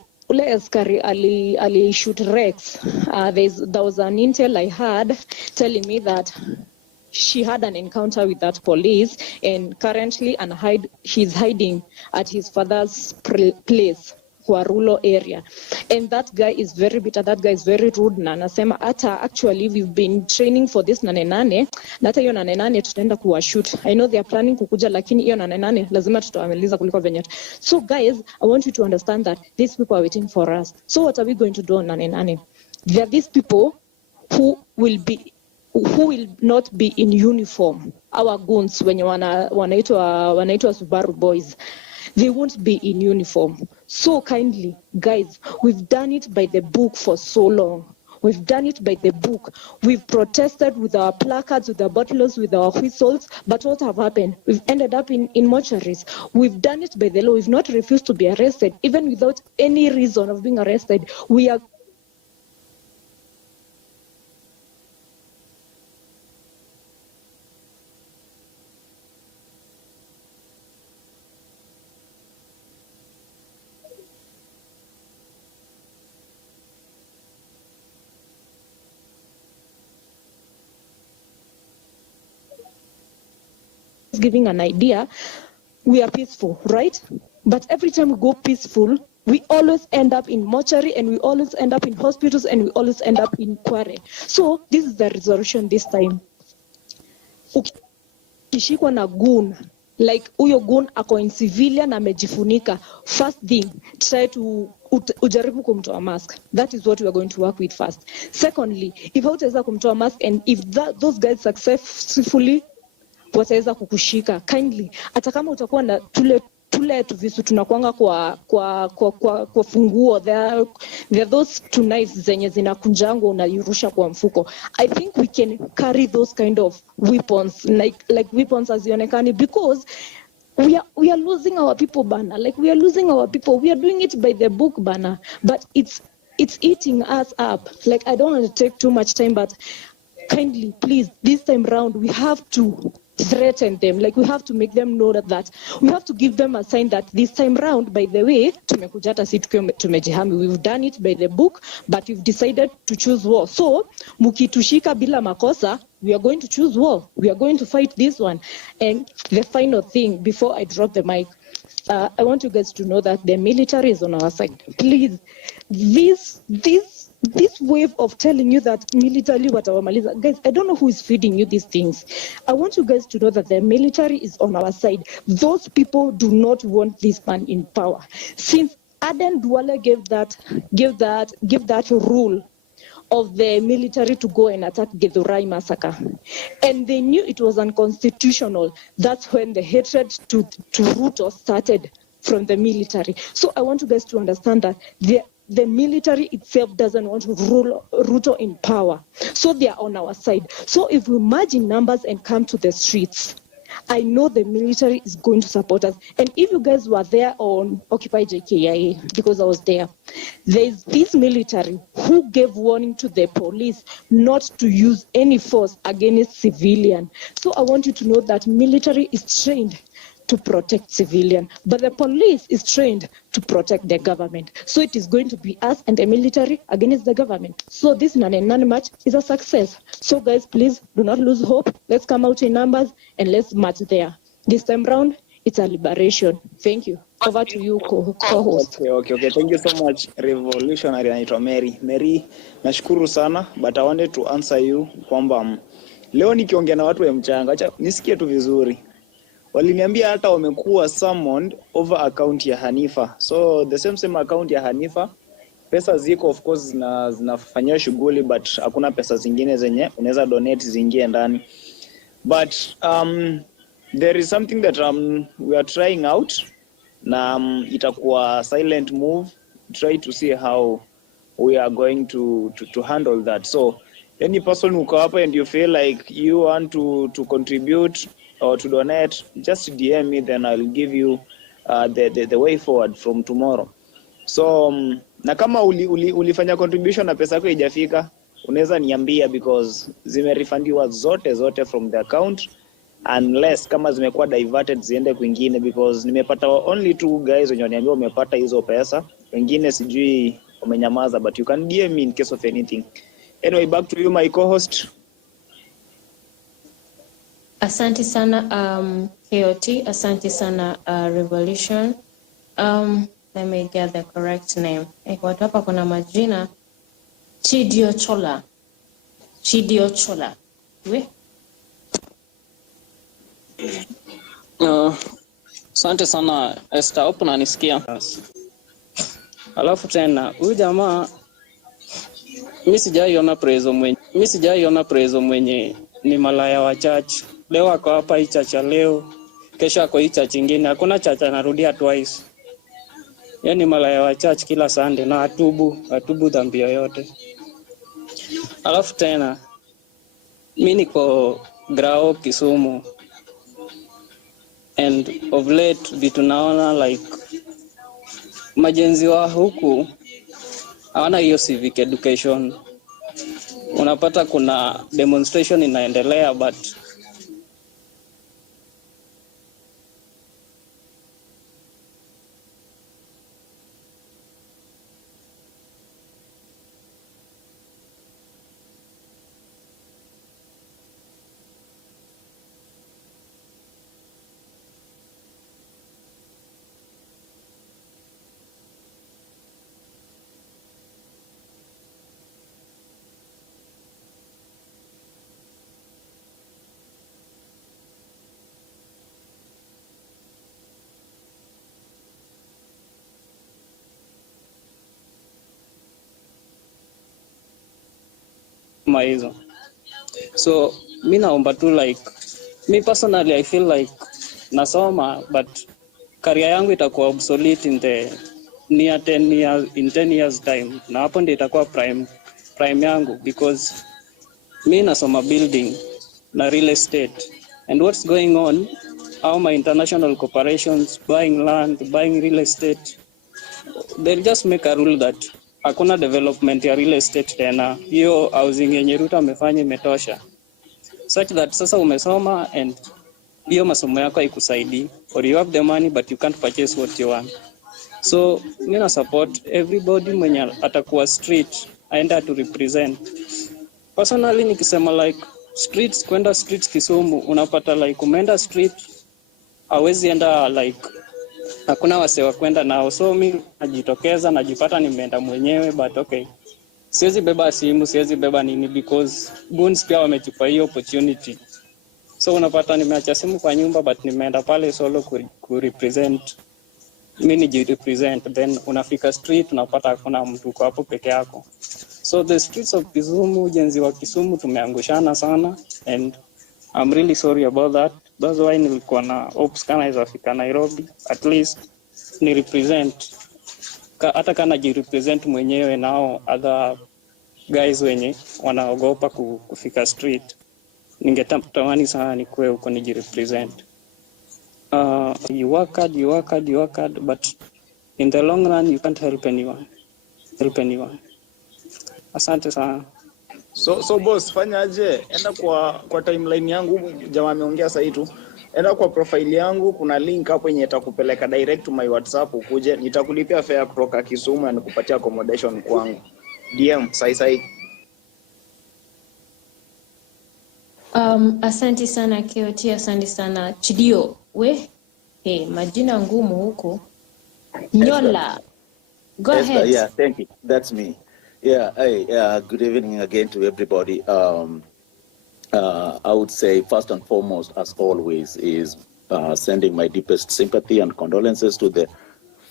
askari ali shoot Rex. There was an intel I had telling me that she had an encounter with that police and currently she's hiding at his father's place, Huarulo area. And that guy is very bitter, that guy is very rude. Na anasema ata actually we've been training for this Nanenane, na hata hiyo Nanenane tutaenda kuwashoot. I know they are planning kukuja lakini hiyo Nanenane lazima tutawamaliza kuliko venye. So guys, I want you to understand that these people are waiting for us. So what are we going to do on Nanenane? There are these people who will not be in uniform. Our goons, when wanaitwa Subaru boys, they won't be in uniform. So kindly, guys, we've done it by the book for so long. We've done it by the book. We've protested with our placards, with our bottles, with our whistles. But what have happened? We've ended up in mortuaries. We've done it by the law. We've not refused to be arrested, even without any reason of being arrested. We are giving an idea, we are peaceful, right? But every time we go peaceful, we always end up in mortuary and we always end up in hospitals and we always end up in quarry. So this is the resolution this time. Ukishikwa na goon, like huyo gun ako in civilian amejifunika, first thing try to ujaribu kumtoa mask. That is what we are going to work with first. Secondly, if hautaweza kumtoa mask and if those guys successfully wataweza kukushika, kindly hata kama utakuwa na tule tuvisu tunakuanga kwa funguo, there are those two knives zenye zinakunjangwa unayurusha kwa mfuko. I think we can carry those kind of weapons, like weapons hazionekani, because we are losing our people, bana. Like we are losing our people. We are doing it by the book, bana, but it's eating us up. Like I don't want to take too much time, but kindly, please, this time round, we have to threaten them. Like we have to make them know that we have to give them a sign that this time round, by the way, tumekujata si tumejihami. We've done it by the book, but we've decided to choose war. So, mukitushika bila makosa, we are going to choose war. We are going to fight this one. And the final thing, before I drop the mic, I want you guys to know that the military is on our side. Please, this wave of telling you that military watawamaliza, guys, I don't know who is feeding you these things. I want you guys to know that the military is on our side. Those people do not want this man in power. Since Aden Duale gave that rule of the military to go and attack Githurai massacre, and they knew it was unconstitutional, that's when the hatred to Ruto started from the military. So I want you guys to understand that the military itself doesn't want to rule Ruto in power. So they are on our side. So if we merge in numbers and come to the streets, I know the military is going to support us. And if you guys were there on Occupy JKIA, because I was there is this military who gave warning to the police not to use any force against civilian. So I want you to know that military is trained to protect civilian, but the police is trained to protect the government. So it is going to be us and the military against the government. So this Nanenane match is a success. So guys, please do not lose hope. Let's come out in numbers and let's march there. This time round, it's a liberation. Thank you. Over to you, co-host. Okay. Thank you so much, Revolutionary. Anaitwa Mary, nashukuru sana, but I wanted to answer you kwamba leo nikiongea na watu wa mchanga, acha nisikie tu vizuri. Waliniambia hata wamekuwa summoned over account ya Hanifa. So the same account ya Hanifa, pesa ziko of course zinafanywa shughuli, but hakuna pesa zingine zenye unaweza donate zingie ndani. But there is something that we are trying out, na itakuwa silent move, try to see how we are going to handle that. So any person who come up and you feel like you want to contribute or to donate, just DM me, then I'll give you the way forward from tomorrow. So na kama ulifanya contribution na pesa yako haijafika, unaweza niambia, because zimerefundiwa zote from the account, unless kama zimekuwa diverted ziende kwingine, because nimepata only 2 guys wenye waniambia wamepata hizo pesa, wengine sijui wamenyamaza, but you can DM me in case of anything. Anyway, back to you, my co-host. Asante sana KOT, asante sana Revolution. Let me get the correct name. Watu hapa kuna majina Chidiochola. Asante sana Esther, hapo unanisikia? Alafu tena huyu jamaa mimi sijaiona prezo mwenye ni malaya wa church. Leo ako hapa hii church leo, kesho ako hii church nyingine. Hakuna church anarudia twice. Yaani malaya wa church kila Sunday na atubu dhambi yoyote. Alafu tena mimi niko Grao Kisumu, and of late vitu naona like majenzi wa huku hawana hiyo civic education. Unapata kuna demonstration inaendelea, but hizo. So mi naomba tu like, me personally I feel like nasoma but career yangu itakuwa obsolete in the near 10 years, in 10 years time, na hapo ndio itakuwa prime yangu, because mi nasoma building na real estate, and what's going on, how my international corporations buying land, buying real estate, they'll just make a rule that hakuna development ya real estate tena, hiyo housing yenye Ruto amefanya imetosha, such that sasa umesoma and hiyo masomo yako haikusaidii, or you have the money but you can't purchase what you want. So mi na support everybody mwenye atakuwa street aenda to represent. Personally nikisema like streets, kwenda streets Kisumu, unapata like umeenda street hawezi enda like hakuna wase wa kwenda nao, so mi najitokeza najipata nimeenda mwenyewe, but okay, siwezi beba simu, siwezi beba nini, because goons pia wamechukua hiyo opportunity. So unapata nimeacha simu kwa nyumba but nimeenda pale solo ku represent, mimi nijirepresent, then unafika street unapata hakuna mtu kwa hapo peke yako. So the streets of Kisumu, Genz wa Kisumu tumeangushana sana, and I'm really sorry about that. That's why nilikuwa na hopes kana izafika Nairobi at least ni represent, hata kana jirepresent mwenyewe nao other guys wenye wanaogopa kufika street. Ningetamani sana nikuwe huko nijirepresent. You work hard, but in the long run you can't help anyone. Asante sana. So boss, fanya aje? Enda kwa timeline yangu, jamaa ameongea sasa tu. Enda kwa profile yangu, kuna link hapo yenye itakupeleka direct to my WhatsApp, ukuje nitakulipia fare kutoka Kisumu na nikupatia accommodation kwangu. DM sai. Asante sana KOT, asante sana Chidio. Majina ngumu huko. Nyola. Go ahead. Yeah, thank you. That's me. Yeah, good evening again to everybody. I would say first and foremost, as always, is sending my deepest sympathy and condolences to the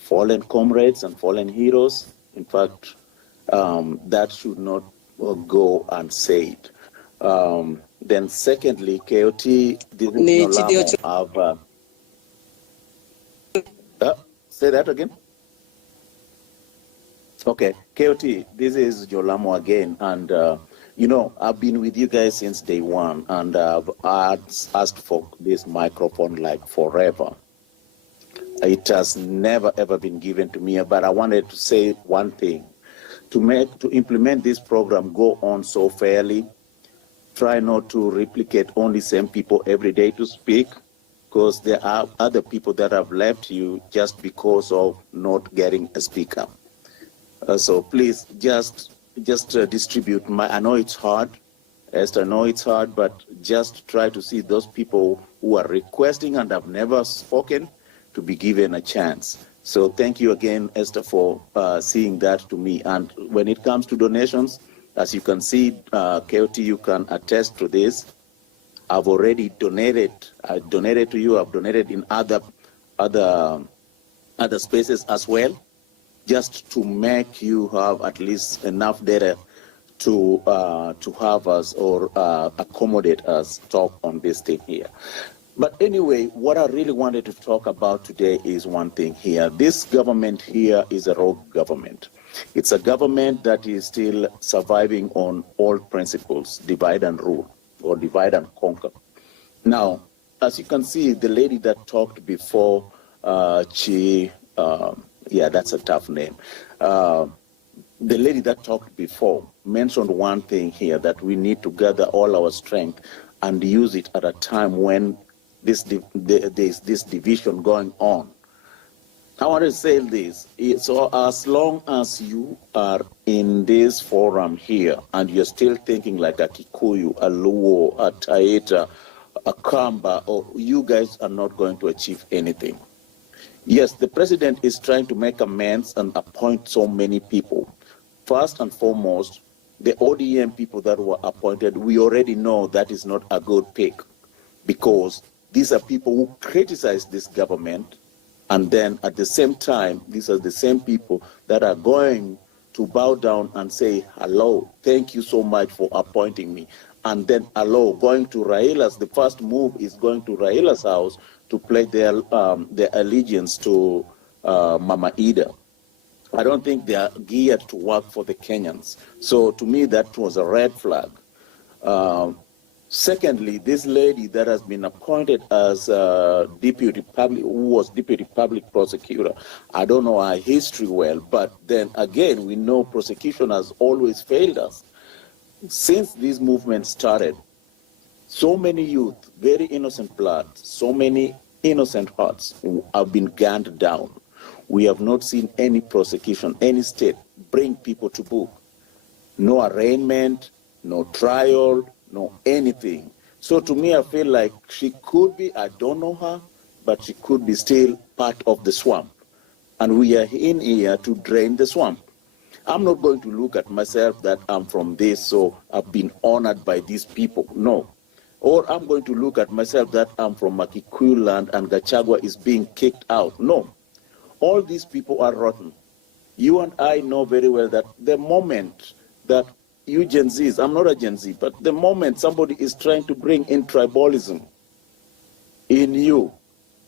fallen comrades and fallen heroes. In fact, that should not go unsaid. Then secondly, KOT didn't have... say that again? Okay, KOT, this is Jolamo again, and I've been with you guys since day one, and I've asked for this microphone like forever. It has never ever been given to me, but I wanted to say one thing. To implement this program, go on so fairly. Try not to replicate only same people every day to speak, because there are other people that have left you just because of not getting a speaker. So please just distribute. I know it's hard, Esther, I know it's hard, but just try to see those people who are requesting and have never spoken to be given a chance. So thank you again, Esther, for seeing that to me. And when it comes to donations, as you can see, KOT, you can attest to this. I've already donated. I donated to you. I've donated in other spaces as well, just to make you have at least enough data to have us or accommodate us talk on this thing here. But anyway, what I really wanted to talk about today is one thing here. This government here is a rogue government. It's a government that is still surviving on old principles, divide and rule, or divide and conquer. Now, as you can see, the lady that talked before, that's a tough name. The lady that talked before mentioned one thing here, that we need to gather all our strength and use it at a time when there's this division going on. I want to say this. So as long as you are in this forum here and you're still thinking like a Kikuyu, a Luo, a Taita, a Kamba, you guys are not going to achieve anything. Yes, the president is trying to make amends and appoint so many people. First and foremost, the ODM people that were appointed, we already know that is not a good pick, because these are people who criticize this government, and then at the same time, these are the same people that are going to bow down and say, hello, thank you so much for appointing me. And then hello, going to Raila's, the first move is going to Raila's house to pledge their allegiance to Mama Ida. I don't think they are geared to work for the Kenyans. So to me, that was a red flag. Secondly, this lady that has been appointed as who was deputy public prosecutor, I don't know her history well, but then again, we know prosecution has always failed us. Since this movement started, so many youth, very innocent blood, so many innocent hearts have been gunned down. We have not seen any prosecution, any state bring people to book. No arraignment, no trial, no anything. So to me, I feel like she could be, I don't know her, but she could be still part of the swamp. And we are in here to drain the swamp. I'm not going to look at myself that I'm from this, so I've been honored by these people. No. Or I'm going to look at myself that I'm from Makikuyu land and Gachagua is being kicked out. No. All these people are rotten. You and I know very well that the moment that you Gen Zs, I'm not a Gen Z, but the moment somebody is trying to bring in tribalism in you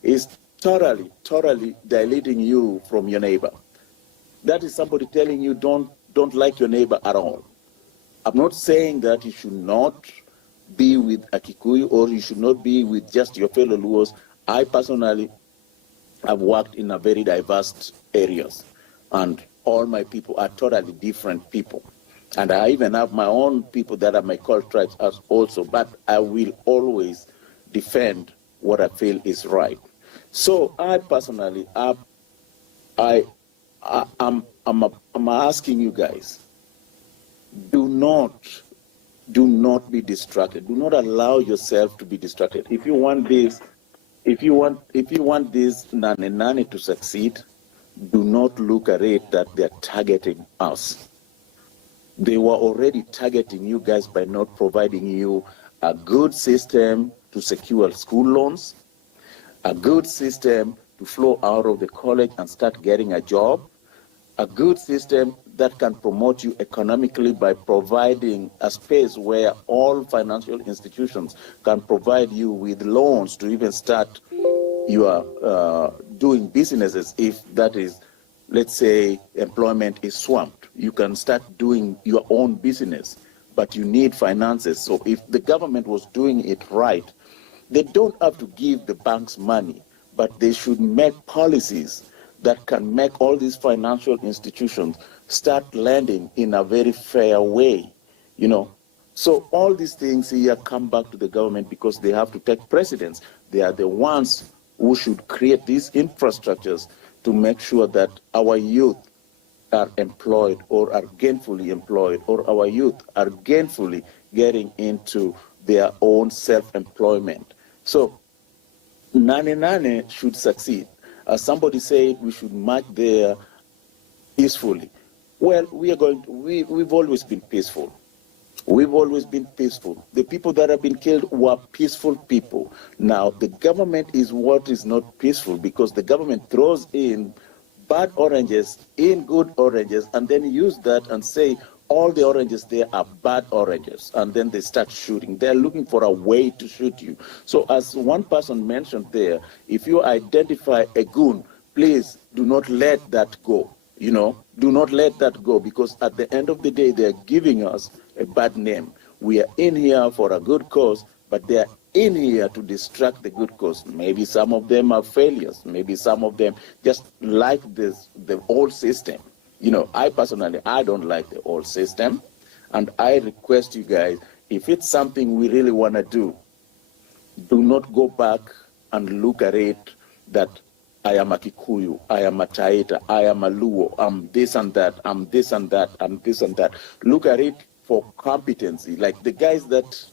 is totally diluting you from your neighbor. That is somebody telling you don't like your neighbor at all. I'm not saying that you should not be with a Kikuyu or you should not be with just your fellow Luos. I personally have worked in a very diverse areas, and all my people are totally different people. And I even have my own people that I may call tribes as also, but I will always defend what I feel is right. So I personally, I'm asking you guys, do not be distracted. Do not allow yourself to be distracted. If you want this Nanenane to succeed, do not look at it that they're targeting us. They were already targeting you guys by not providing you a good system to secure school loans, a good system to flow out of the college and start getting a job, a good system that can promote you economically by providing a space where all financial institutions can provide you with loans to even start your doing businesses. If that is, let's say, employment is swamped, you can start doing your own business, but you need finances. So if the government was doing it right, they don't have to give the banks money, but they should make policies that can make all these financial institutions start lending in a very fair way, you know. So all these things here come back to the government because they have to take precedence. They are the ones who should create these infrastructures to make sure that our youth are employed or are gainfully employed, or our youth are gainfully getting into their own self-employment. So Nanenane should succeed. As somebody said, we should march there peacefully. Well, we've always been peaceful. We've always been peaceful. The people that have been killed were peaceful people. Now, the government is what is not peaceful because the government throws in bad oranges in good oranges and then use that and say all the oranges there are bad oranges, and then they start shooting. They're looking for a way to shoot you. So as one person mentioned there, if you identify a goon, please do not let that go. You know, do not let that go, because at the end of the day, they're giving us a bad name. We are in here for a good cause, but they are in here to distract the good cause. Maybe some of them are failures. Maybe some of them just like the old system. You know, I personally, I don't like the old system. And I request you guys, if it's something we really want to do not go back and look at it that I am a Kikuyu, I am a Taita, I am a Luo, I'm this and that, I'm this and that, I'm this and that. Look at it for competency. Like the guys that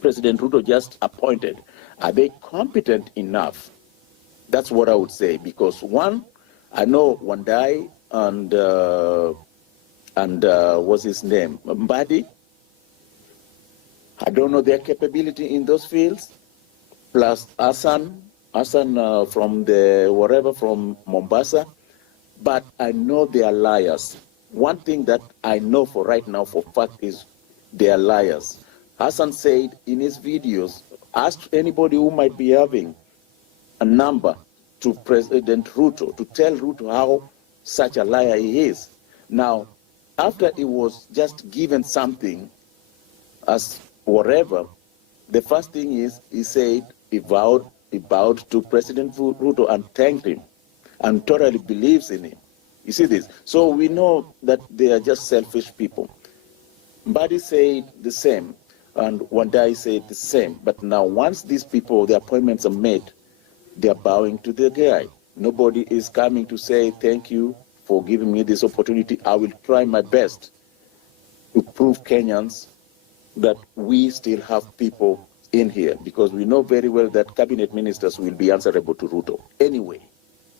President Ruto just appointed, are they competent enough? That's what I would say, because one, I know Wandai and what's his name, Mbadi, I don't know their capability in those fields, plus Hassan from from Mombasa, but I know they are liars. one thing that I know for right now for fact is they are liars. Hassan said in his videos, ask anybody who might be having a number to President Ruto to tell Ruto how such a liar he is. Now, after he was just given something as whatever, the first thing is he said he bowed to President Ruto and thanked him and totally believes in him. You see this? So we know that they are just selfish people. Mbadi said the same, and Wandai said the same. But now once these people, the appointments are made, they are bowing to the guy. Nobody is coming to say, thank you for giving me this opportunity. I will try my best to prove Kenyans that we still have people in here, because we know very well that cabinet ministers will be answerable to Ruto. Anyway,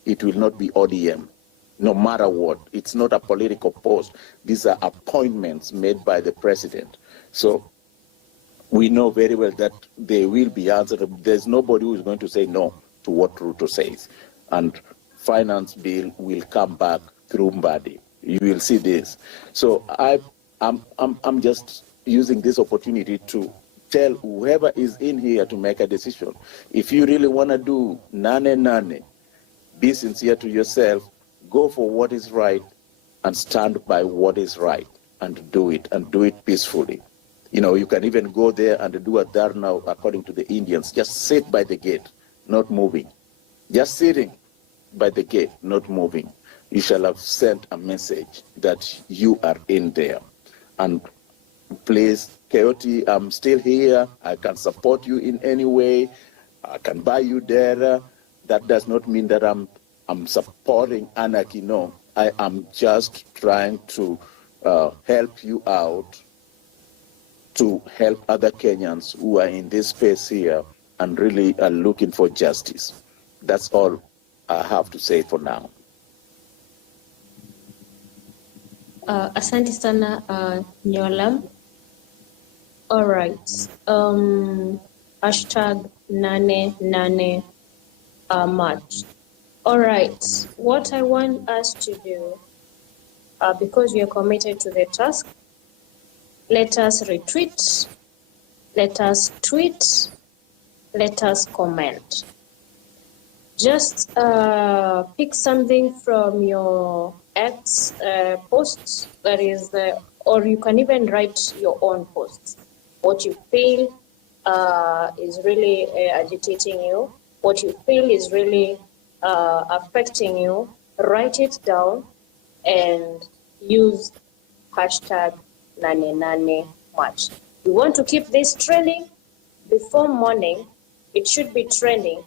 it will not be ODM, no matter what. It's not a political post. These are appointments made by the president. So we know very well that they will be answerable. There's nobody who is going to say no to what Ruto says. And finance bill will come back through Mbadi. You will see this. So I'm just using this opportunity to tell whoever is in here to make a decision. If you really want to do Nanenane, be sincere to yourself, go for what is right, and stand by what is right, and do it peacefully. You know, you can even go there and do a dharna according to the Indians. Just sit by the gate, not moving. Just sitting by the gate, not moving. You shall have sent a message that you are in there. And please, Coyote, I'm still here. I can support you in any way. I can buy you there. That does not mean that I'm supporting anarchy. No, I am just trying to help you out, to help other Kenyans who are in this space here and really are looking for justice. That's all I have to say for now. Asante sana Nyola. All right. Hashtag Nanenane March. All right. What I want us to do, because we are committed to the task, let us retweet, let us tweet, let us comment. Just pick something from your X posts, that is, or you can even write your own posts. What you feel is really agitating you, what you feel is really affecting you, write it down and use hashtag Nanenane March. We want to keep this trending before morning. It should be trending.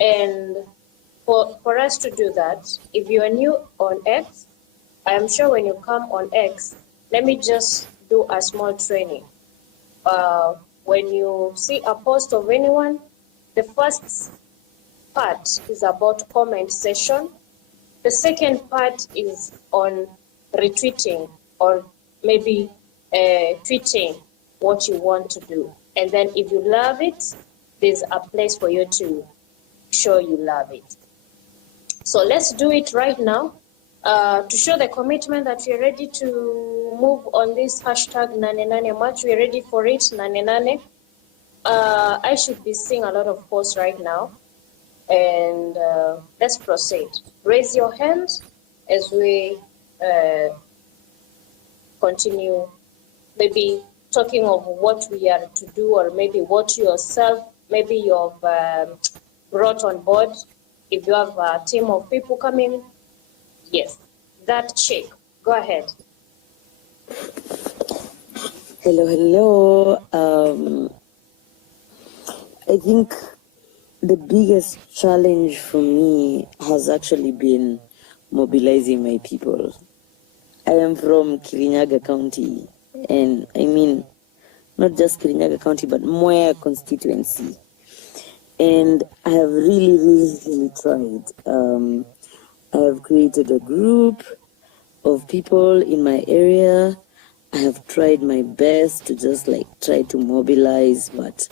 And for us to do that, if you are new on X, I am sure when you come on X, let me just do a small training. When you see a post of anyone, the first part is about comment section. The second part is on retweeting or maybe tweeting what you want to do. And then if you love it, there's a place for you to show you love it. So let's do it right now to show the commitment that we're ready to move on this hashtag Nanenane March. We're ready for it, Nanenane. I should be seeing a lot of posts right now. And let's proceed. Raise your hand as we continue maybe talking of what we are to do, or maybe what yourself, maybe you've brought on board. If you have a team of people coming, yes, that check. Go ahead. Hello. I think the biggest challenge for me has actually been mobilizing my people. I am from Kirinyaga County, and I mean, not just Kirinyaga County, but Mwea constituency. And I have really tried. I have created a group of people in my area. I have tried my best to just try to mobilize, but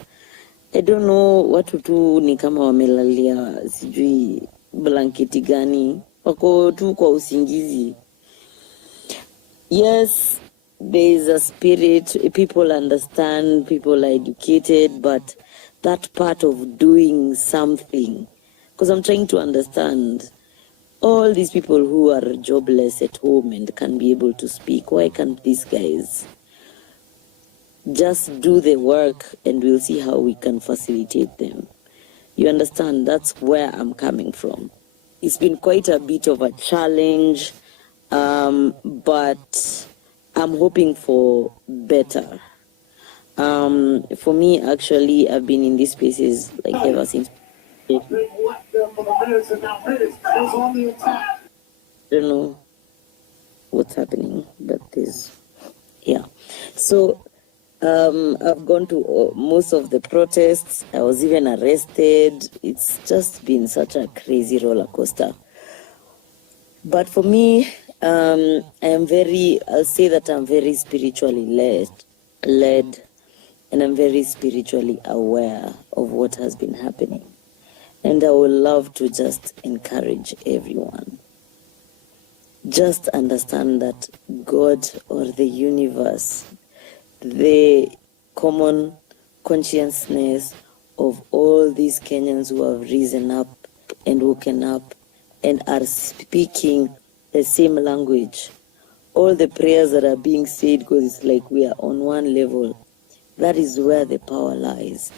I don't know watu tu ni kama wamelalia sijui blanketi gani, wako tu kwa usingizi. Yes, there is a spirit, people understand, people are educated, but that part of doing something, because I'm trying to understand all these people who are jobless at home and can be able to speak, why can't these guys just do the work and we'll see how we can facilitate them? You understand? That's where I'm coming from. It's been quite a bit of a challenge, but I'm hoping for better. For me, actually, I've been in these spaces like ever since. I don't know what's happening, but yeah. So I've gone to most of the protests. I was even arrested. It's just been such a crazy roller coaster. But for me, I'll say that I'm very spiritually led, and I'm very spiritually aware of what has been happening. And I would love to just encourage everyone. Just understand that God or the universe, the common consciousness of all these Kenyans who have risen up and woken up and are speaking the same language. All the prayers that are being said, because it's like we are on one level. That is where the power lies.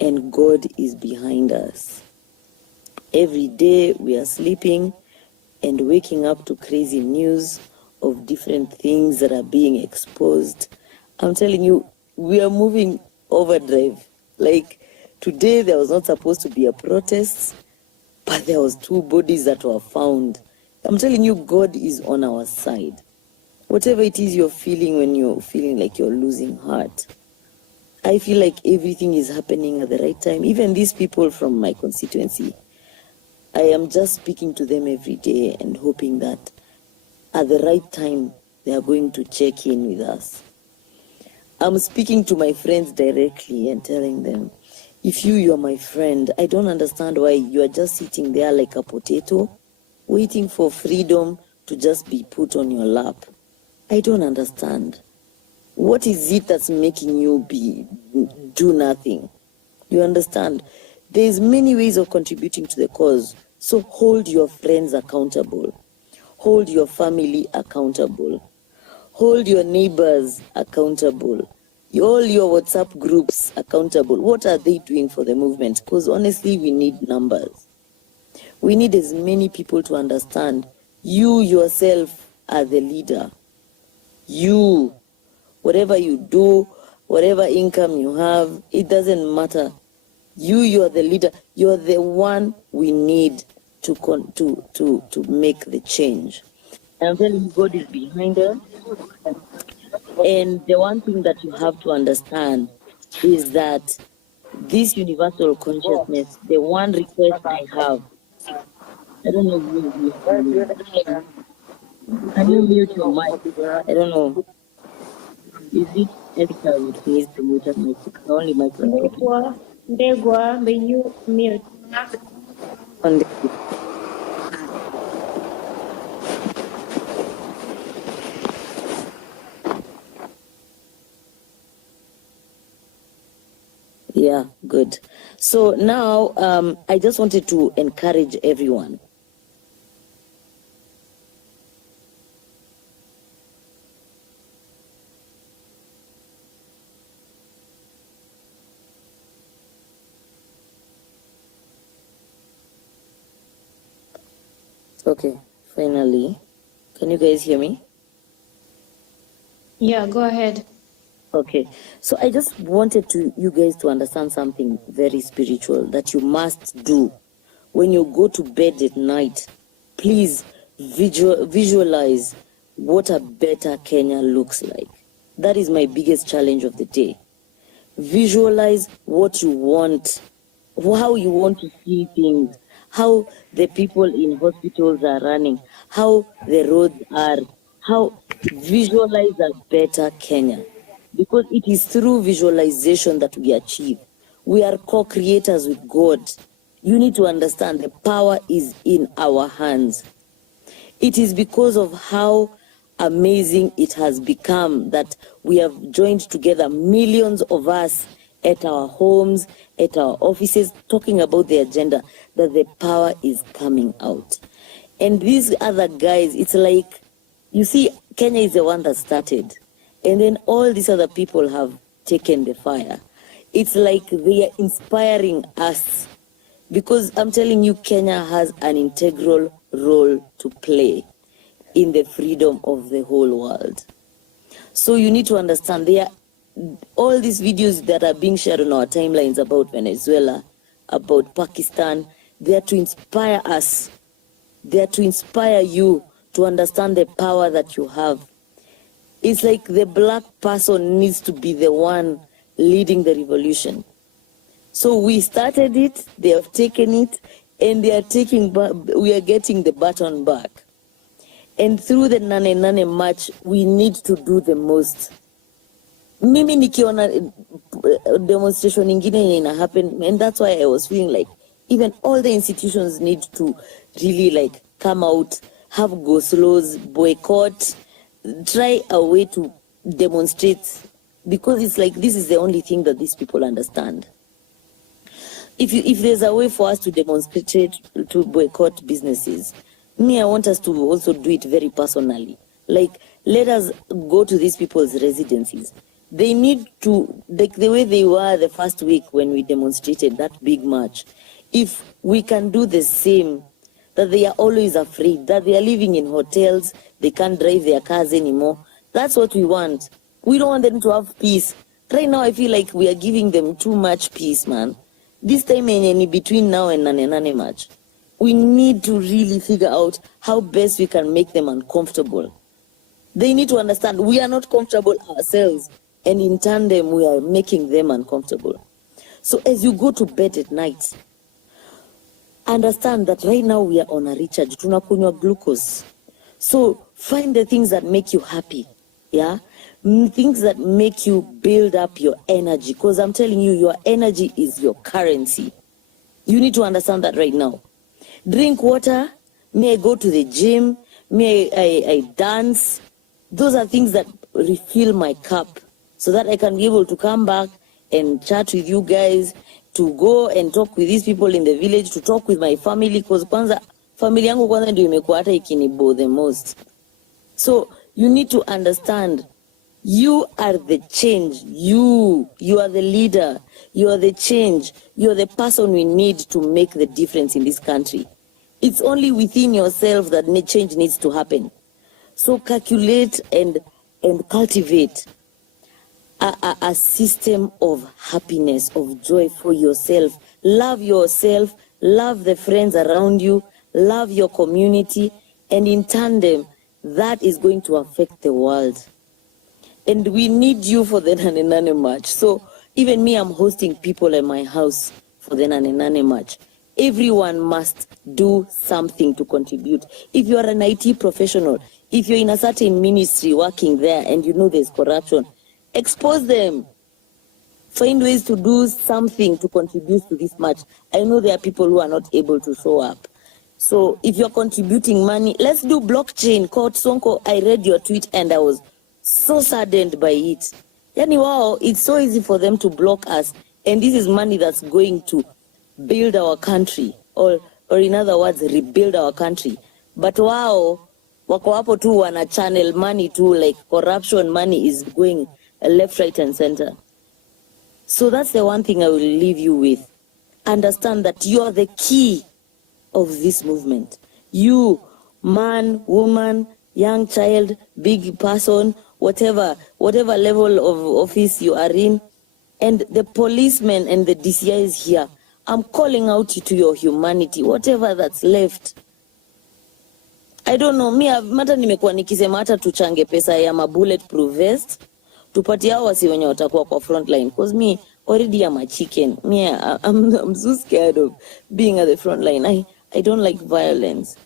And God is behind us. Every day we are sleeping and waking up to crazy news of different things that are being exposed. I'm telling you, we are moving overdrive. Like today there was not supposed to be a protest, but there was 2 bodies that were found. I'm telling you, God is on our side. Whatever it is you're feeling when you're feeling like you're losing heart, I feel like everything is happening at the right time. Even these people from my constituency, I am just speaking to them every day and hoping that at the right time they are going to check in with us. I'm speaking to my friends directly and telling them, if you're my friend, I don't understand why you are just sitting there like a potato, waiting for freedom to just be put on your lap. I don't understand. What is it that's making you do nothing? You understand? There's many ways of contributing to the cause. So hold your friends accountable. Hold your family accountable. Hold your neighbors accountable. All your WhatsApp groups accountable. What are they doing for the movement? Because honestly, we need numbers. We need as many people to understand you yourself are the leader. You, whatever you do, whatever income you have, it doesn't matter. You are the leader. You're the one we need to make the change. I'm telling you, God is behind us. And the one thing that you have to understand is that this universal consciousness, the one request I have, I don't know if can you mute your mic? I don't know. Is it ethical with me to mute your mic? Only mic is talking. Ndegwa, may you mute? Yeah, good. So now I just wanted to encourage everyone. Okay, finally. Can you guys hear me? Yeah, go ahead. Okay, so I just wanted you guys to understand something very spiritual that you must do when you go to bed at night. Please visualize what a better Kenya looks like. That is my biggest challenge of the day. Visualize what you want, how you want to see things, how the people in hospitals are running, how the roads are, how visualize a better Kenya. Because it is through visualization that we achieve. We are co-creators with God. You need to understand the power is in our hands. It is because of how amazing it has become that we have joined together, millions of us at our homes, at our offices, talking about the agenda, that the power is coming out. And these other guys, it's like, you see, Kenya is the one that started. And then all these other people have taken the fire. It's like they are inspiring us. Because I'm telling you, Kenya has an integral role to play in the freedom of the whole world. So you need to understand, all these videos that are being shared on our timelines about Venezuela, about Pakistan, they are to inspire us. They are to inspire you to understand the power that you have. It's like the black person needs to be the one leading the revolution. So we started it, they have taken it, and we are getting the baton back. And through the Nanenane march, we need to do the most. Mimi nikiona demonstration ingine ina happen, and that's why I was feeling like even all the institutions need to really like come out, have go-slows, boycott, try a way to demonstrate, because it's like this is the only thing that these people understand. If there's a way for us to demonstrate, to boycott businesses, I want us to also do it very personally. Like, let us go to these people's residencies. They need to, like the way they were the first week when we demonstrated that big march, if we can do the same, that they are always afraid, that they are living in hotels, they can't drive their cars anymore. That's what we want. We don't want them to have peace. Right now, I feel like we are giving them too much peace, man. This time in between now and Nanenane March, we need to really figure out how best we can make them uncomfortable. They need to understand we are not comfortable ourselves, and in tandem we are making them uncomfortable. So as you go to bed at night, understand that right now we are on a recharge, tunakunywa glucose. So find the things that make you happy, yeah? Things that make you build up your energy, because I'm telling you, your energy is your currency. You need to understand that right now. Drink water, may I go to the gym, may I dance. Those are things that refill my cup so that I can be able to come back and chat with you guys, to go and talk with these people in the village, to talk with my family, because kwanza family yangu kwanza ndio imekuwa hata ikinibo the most. So you need to understand, you are the change. You are the leader. You are the change. You are the person we need to make the difference in this country. It's only within yourself that change needs to happen. So calculate and cultivate a system of happiness, of joy for yourself. Love yourself, love the friends around you, love your community, and in tandem, that is going to affect the world. And we need you for the Nanenane March. So even me, I'm hosting people in my house for the Nanenane March. Everyone must do something to contribute. If you are an IT professional, if you're in a certain ministry working there and you know there's corruption, expose them. Find ways to do something to contribute to this march. I know there are people who are not able to show up. So if you're contributing money, let's do blockchain. Court Sonko, I read your tweet and I was so saddened by it. Yani wow, it's so easy for them to block us, and this is money that's going to build our country, or in other words, rebuild our country. But wow, wako hapo tu wana channel money too, like corruption money is going left, right, and center. So that's the one thing I will leave you with. Understand that you are the key of this movement. You, man, woman, young child, big person, whatever level of office you are in, and the policemen and the DCIs here, I'm calling out to your humanity, whatever that's left. I don't know, mata nimekuwa nikisema hata tuchange pesa ya bulletproof vest, tupatie hao wasi wenye watakuwa kwa front line, because me already am a chicken. I'm so scared of being at the front line. I don't like violence,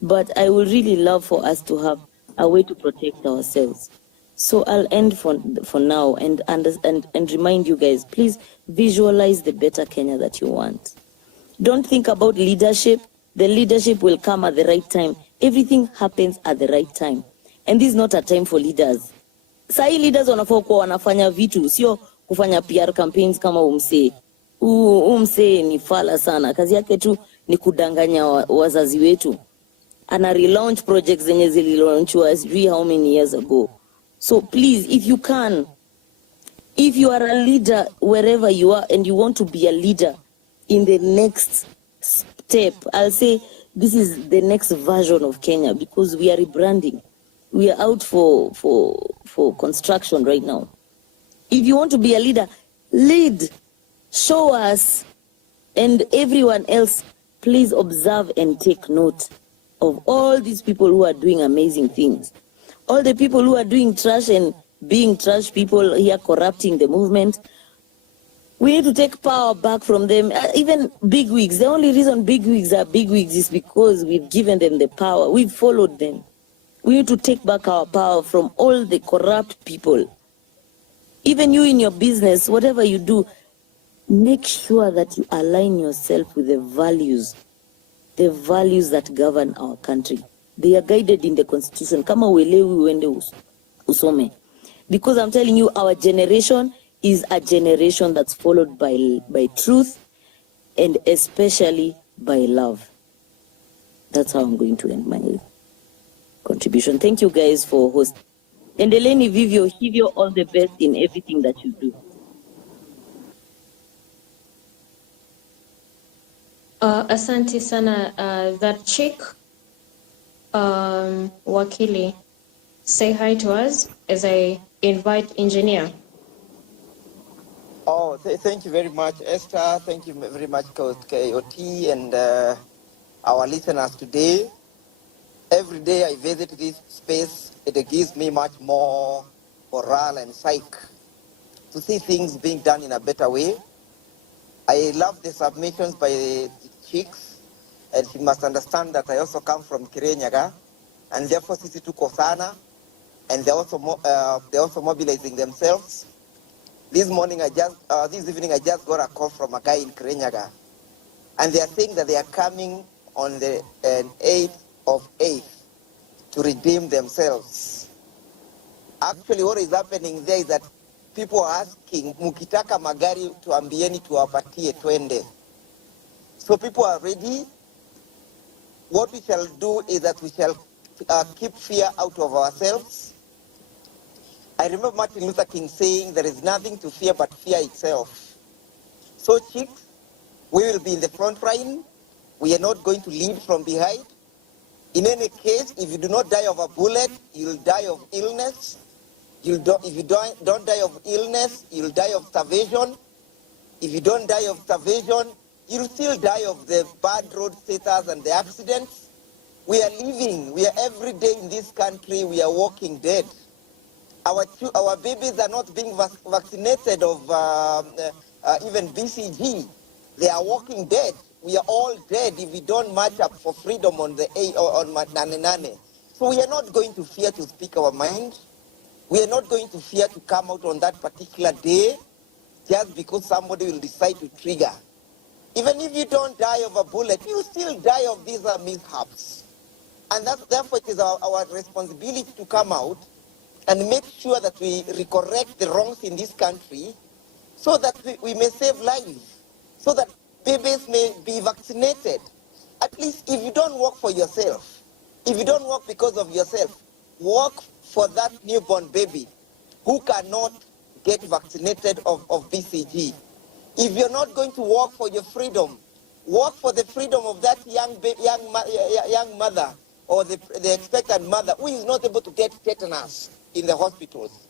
but I would really love for us to have a way to protect ourselves. So I'll end for now and remind you guys, please visualize the better Kenya that you want. Don't think about leadership. The leadership will come at the right time. Everything happens at the right time. And this is not a time for leaders. Sahi leaders wanafaa kuwa wanafanya vitu, sio kufanya PR campaigns kama umsee. Umsee ni fala sana. Kazi yake tu ni kudanganya wazazi wetu. Ana relaunch projects zenye zililaunchwa sijui how many years ago. So please, if you can, if you are a leader wherever you are and you want to be a leader in the next step, I'll say this is the next version of Kenya because we are rebranding. We are out for construction right now. If you want to be a leader, lead, show us, and everyone else, please observe and take note of all these people who are doing amazing things. All the people who are doing trash and being trash people here corrupting the movement. We need to take power back from them. Even bigwigs. The only reason bigwigs are bigwigs is because we've given them the power. We've followed them. We need to take back our power from all the corrupt people. Even you in your business, whatever you do, make sure that you align yourself with the values that govern our country. They are guided in the Constitution. Kama uelewi uende usome. Because I'm telling you, our generation is a generation that's followed by truth and especially by love. That's how I'm going to end my contribution. Thank you guys for hosting. And Eleni Vivio, Hivyo, all the best in everything that you do. Asante sana, that chick, Wakili. Say hi to us as I invite engineer. Oh, thank you very much, Esther. Thank you very much, KOT, and our listeners today. Every day I visit this space, it gives me much more morale and psyche to see things being done in a better way. I love the submissions by the chicks, and she must understand that I also come from Kirenyaga, and therefore sisi tuko sana, and they're also mobilizing themselves. This evening I just got a call from a guy in Kirenyaga, and they are saying that they are coming on the 8th of 8th to redeem themselves. Actually, what is happening there is that people are asking, mukitaka magari tuambieni tuwapatie twende. So people are ready. What we shall do is that we shall keep fear out of ourselves. I remember Martin Luther King saying there is nothing to fear but fear itself. So chicks, we will be in the front line. We are not going to lead from behind. In any case, if you do not die of a bullet, you'll die of illness. If you don't die of illness, you'll die of starvation. If you don't die of starvation, you'll still die of the bad road status and the accidents. We are living. We are every day in this country. We are walking dead. Our babies are not being vaccinated of even BCG. They are walking dead. We are all dead if we don't march up for freedom on Nanenane. So we are not going to fear to speak our mind. We are not going to fear to come out on that particular day just because somebody will decide to trigger. Even if you don't die of a bullet, you still die of these mishaps. And therefore it is our responsibility to come out and make sure that we correct the wrongs in this country so that we may save lives, so that babies may be vaccinated. At least if you don't work for yourself, if you don't work because of yourself, work for that newborn baby who cannot get vaccinated of BCG. If you're not going to work for your freedom, work for the freedom of that young mother or the expectant mother who is not able to get tetanus in the hospitals.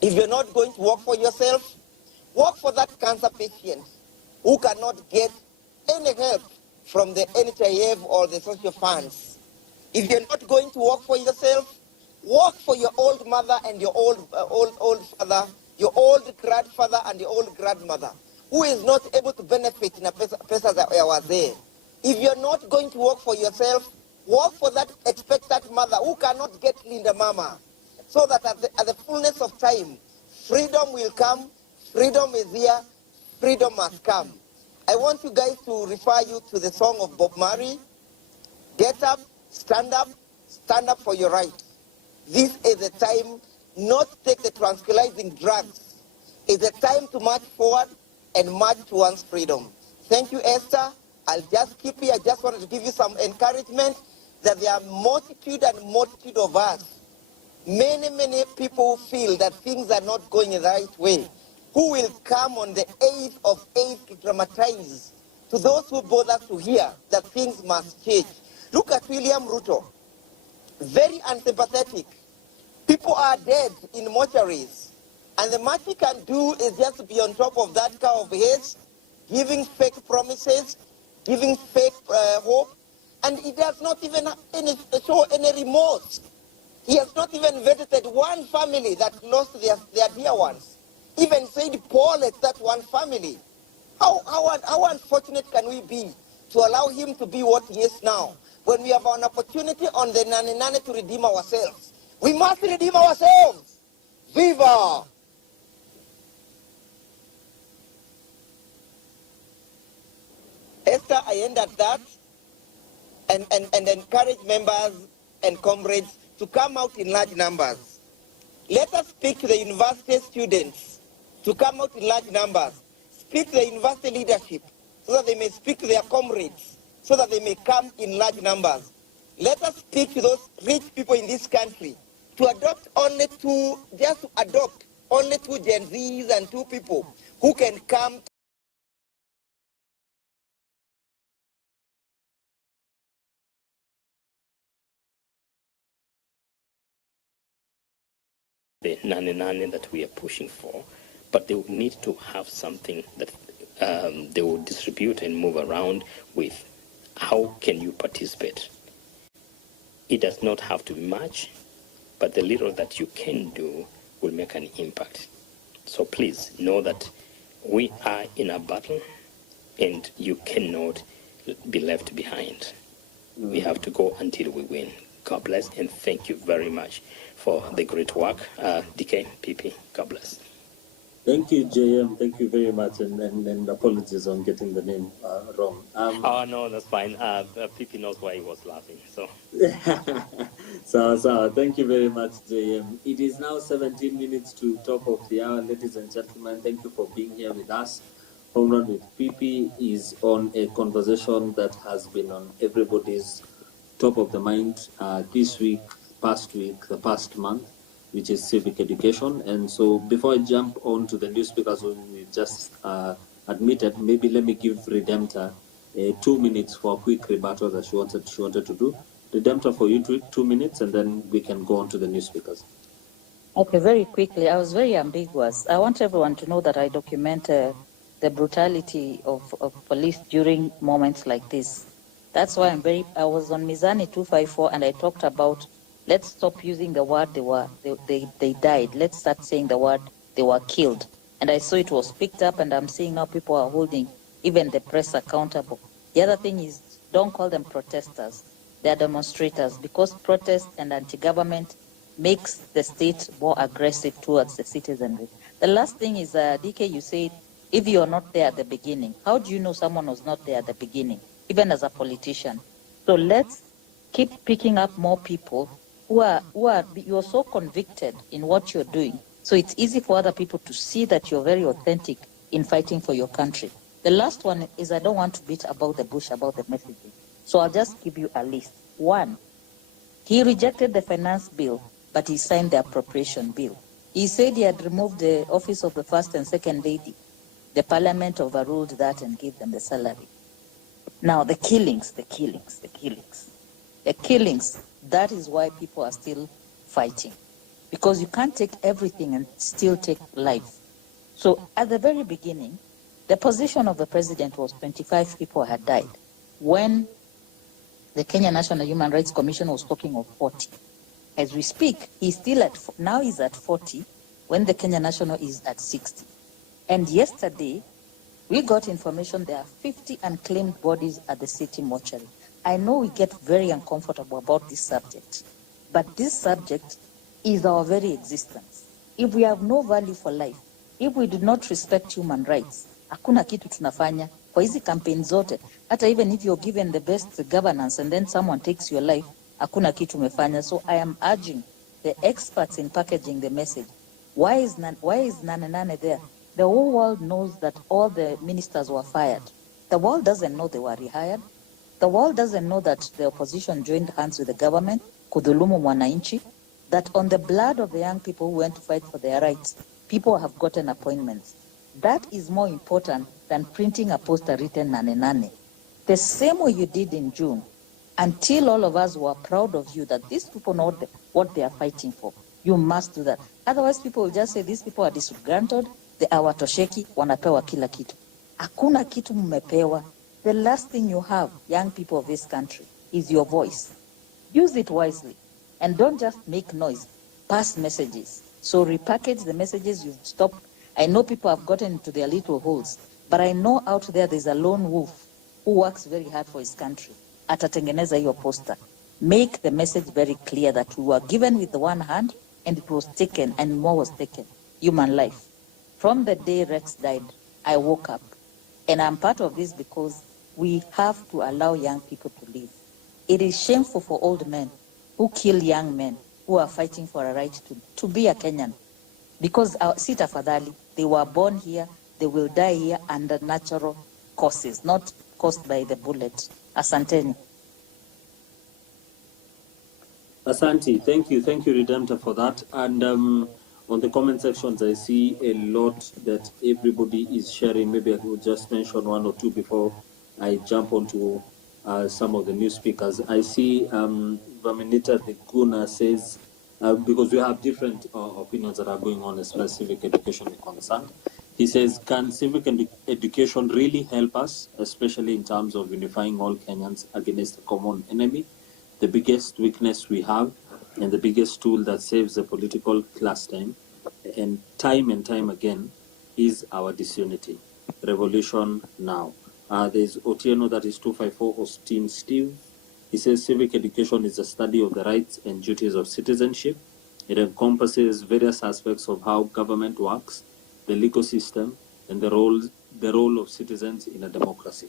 If you're not going to work for yourself, work for that cancer patient who cannot get any help from the NHIF or the social funds. If you're not going to work for yourself, work for your old mother and your old father, your old grandfather and your old grandmother, who is not able to benefit in a pesa za wazee. If you're not going to work for yourself, work for that expectant mother who cannot get Linda Mama, so that at the fullness of time, freedom will come, freedom is here, freedom must come. I want you guys to refer you to the song of Bob Marley. Get up, stand up for your right. This is the time not to take the tranquilizing drugs. It's a time to march forward and march towards freedom. Thank you, Esther. I'll just keep here. I just wanted to give you some encouragement that there are multitude of us. Many people feel that things are not going the right way. Who will come on the 8th of 8th to dramatize to those who bother to hear that things must change? Look at William Ruto. Very unsympathetic. People are dead in mortuaries. And the much he can do is just to be on top of that car of his, giving fake promises, giving fake hope. And he does not even show any remorse. He has not even visited one family that lost their dear ones. Even said Paul at that one family. How unfortunate can we be to allow him to be what he is now, when we have an opportunity on the Nanenane to redeem ourselves? We must redeem ourselves. Viva! Esther, I end at that and encourage members and comrades to come out in large numbers. Let us speak to the university students to come out in large numbers. Speak to the university leadership so that they may speak to their comrades, so that they may come in large numbers. Let us speak to those rich people in this country to adopt only two Gen Zs and 2 people who can come. The Nanenane that we are pushing for, but they will need to have something that they will distribute and move around with. How can you participate? It does not have to be much, but the little that you can do will make an impact. So please know that we are in a battle and you cannot be left behind. We have to go until we win. God bless, and thank you very much for the great work. DK, PP, God bless. Thank you, JM. Thank you very much, and apologies on getting the name wrong. Oh, no, that's fine. PP knows why he was laughing. So thank you very much, JM. It is now 17 minutes to top of the hour, ladies and gentlemen. Thank you for being here with us. Home Run with PP is on a conversation that has been on everybody's top of the mind this week, the past month, which is civic education. And so before I jump on to the new speakers who we just admitted, maybe let me give Redemptor 2 minutes for a quick rebuttal that she wanted to do. Redemptor, for you 2 minutes, and then we can go on to the new speakers. Okay, very quickly. I was very ambiguous. I want everyone to know that I document the brutality of police during moments like this. That's why I was on Mizani 254 and I talked about, let's stop using the word they died. Let's start saying the word they were killed. And I saw it was picked up, and I'm seeing now people are holding even the press accountable. The other thing is, don't call them protesters. They're demonstrators, because protest and anti-government makes the state more aggressive towards the citizenry. The last thing is, DK, you said, if you're not there at the beginning, how do you know someone was not there at the beginning, even as a politician? So let's keep picking up more people you're so convicted in what you're doing. So it's easy for other people to see that you're very authentic in fighting for your country. The last one is, I don't want to beat about the bush about the messaging. So I'll just give you a list. 1, he rejected the finance bill, but he signed the appropriation bill. He said he had removed the office of the first and second lady. The parliament overruled that and gave them the salary. Now the killings, that is why people are still fighting. Because you can't take everything and still take life. So at the very beginning, the position of the president was 25 people had died. When the Kenya National Human Rights Commission was talking of 40. As we speak, he's at 40, when the Kenya National is at 60. And yesterday, we got information there are 50 unclaimed bodies at the city mortuary. I know we get very uncomfortable about this subject, but this subject is our very existence. If we have no value for life, if we do not respect human rights, hakuna kitu tunafanya. Kwa hizi campaign zote, hata even if you're given the best governance and then someone takes your life, hakuna kitu umefanya. So I am urging the experts in packaging the message. Why is Nanenane there? The whole world knows that all the ministers were fired. The world doesn't know they were rehired. The world doesn't know that the opposition joined hands with the government, kudhulumu mwananchi, that on the blood of the young people who went to fight for their rights, people have gotten appointments. That is more important than printing a poster written Nanenane. The same way you did in June, until all of us were proud of you that these people know what they are fighting for. You must do that. Otherwise, people will just say these people are disgruntled, they are watosheki, wanapewa kila kitu. Hakuna kitu mmepewa. The last thing you have, young people of this country, is your voice. Use it wisely and don't just make noise. Pass messages. So repackage the messages you've stopped. I know people have gotten into their little holes, but I know out there's a lone wolf who works very hard for his country. Atatengeneza hiyo poster. Make the message very clear that we were given with the one hand and it was taken and more was taken. Human life. From the day Rex died, I woke up. And I'm part of this because we have to allow young people to live. It is shameful for old men who kill young men who are fighting for a right to be a Kenyan. Because si tafadhali, they were born here, they will die here under natural causes, not caused by the bullet. Asanteni. Asante, thank you, Redemptor, for that. And on the comment sections, I see a lot that everybody is sharing. Maybe I will just mention one or two before I jump onto some of the new speakers. I see Vaminita Dekuna says, because we have different opinions that are going on as far as civic education is concerned. He says, can civic education really help us, especially in terms of unifying all Kenyans against a common enemy? The biggest weakness we have and the biggest tool that saves the political class time and time again is our disunity. Revolution now. There's Otieno, that is 254, Austin Steve. He says civic education is a study of the rights and duties of citizenship. It encompasses various aspects of how government works, the legal system, and the role of citizens in a democracy.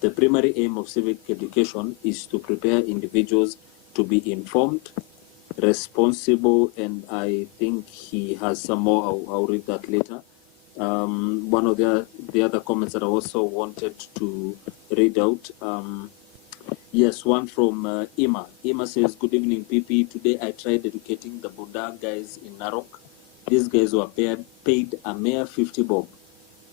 The primary aim of civic education is to prepare individuals to be informed, responsible, and I think he has some more. I'll read that later. One of the other comments that I also wanted to read out. Yes, one from Ima. Ima says, good evening, PP. Today I tried educating the Buddha guys in Narok. These guys were paid a mere 50 bob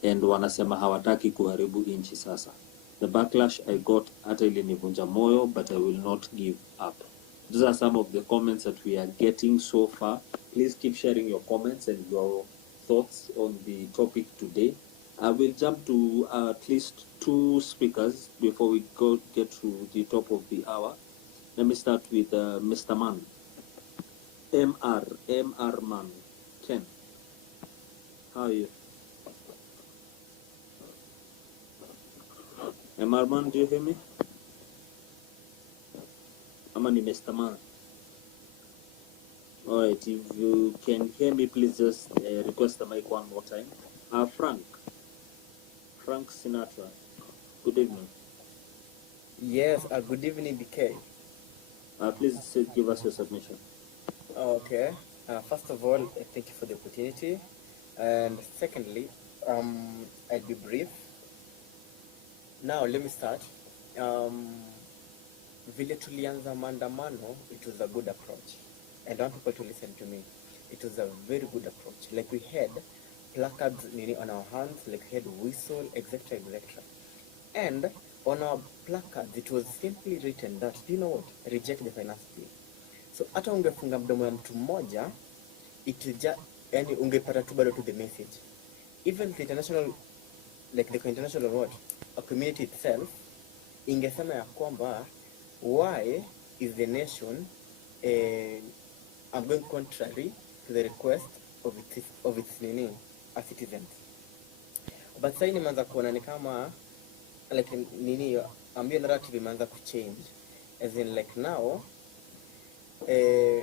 and wanasema hawataki kuharibu inchi sasa. The backlash I got hata ilinivunja moyo, but I will not give up. Those are some of the comments that we are getting so far. Please keep sharing your comments and your thoughts on the topic today. I will jump to at least two speakers before we get to the top of the hour. Let me start with Mr. Man. MR Man. Ken, how are you? MR Man, do you hear me? Amani Mr. Man. Alright, if you can hear me, please just request the mic one more time. Frank Sinatra, good evening. Yes, good evening, BK. Please give us your submission. Okay. First of all, thank you for the opportunity. And secondly, I'll be brief. Now, let me start. Vile tulianza maandamano, it was a good approach. And I want people to listen to me. It was a very good approach. Like we had placards on our hands, like we had whistle, etc., etc. And on our placards, it was simply written that, do you know what? Reject the finance bill. So hata ungefunga mdomo ya mtu mmoja, yani ungepata tu bado to the message. Even the international, like the international what? A community itself, ingesema ya kwamba, why is the nation going contrary to the request of its citizens? But sasa nimeanza kuona ni kama like ambio narrative imeanza kuchange, as in like now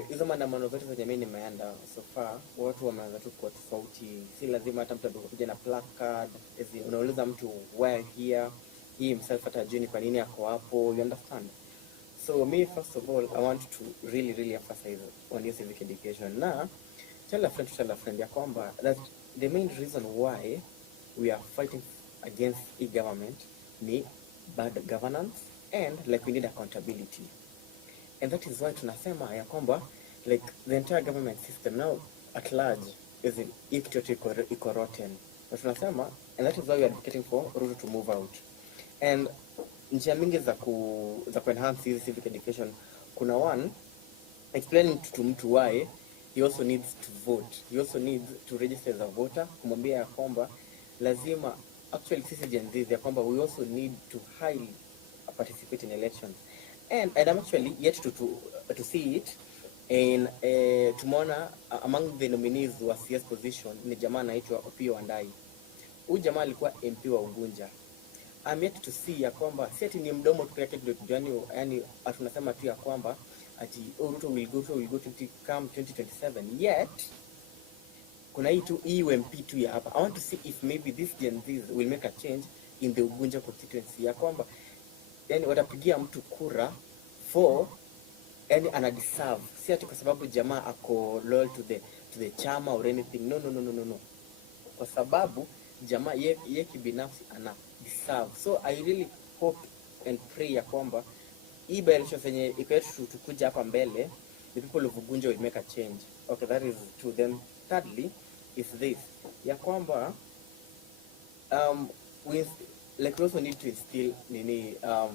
hizo maandamano zote za jamii nimeenda so far, watu wameanza tu kwa tofauti. Si lazima hata mtu akuja na placard, as in unauliza mtu why here, he himself hata jini kwa nini ako hapo, you understand? So me, first of all, I want to really emphasize on your civic education. Now, tell a friend ya kwamba that the main reason why we are fighting against e-government ni bad governance and like we need accountability. And that is why tunasema ya kwamba like the entire government system now at large is iko rotten. Na tunasema, and that is why we are advocating for Ruto to move out. And njia mingi za enhance his civic education, kuna one, explaining to mtu why he also needs to vote, he also needs to register as a voter, kumwambia ya kwamba lazima actually sisi Gen Z ya kwamba we also need to highly participate in elections. And I'm actually yet to see it in tumeona among the nominees wa CS position ni jamaa anaitwa Ofer Wandai. Huyu jamaa alikuwa MP wa Unguja. I'm yet to see ya kwamba si ati ni mdomo tu yake ndio tujani, yani tunasema tu ya kwamba ati Ruto will go to come 2027, yet kuna hii tu UMP tu ya hapa. I want to see if maybe this Gen Z will make a change in the Unguja constituency ya kwamba yani watapigia mtu kura for yani ana deserve, si ati kwa sababu jamaa ako loyal to the chama or anything. No, kwa sababu jamaa ye kibinafsi ana deserve. So I really hope and pray ya kwamba hii by-election yenye iko yetu tukuja hapa mbele, the people of Ugunja will make a change. Okay, that is true. Then thirdly is this ya kwamba we also need to instill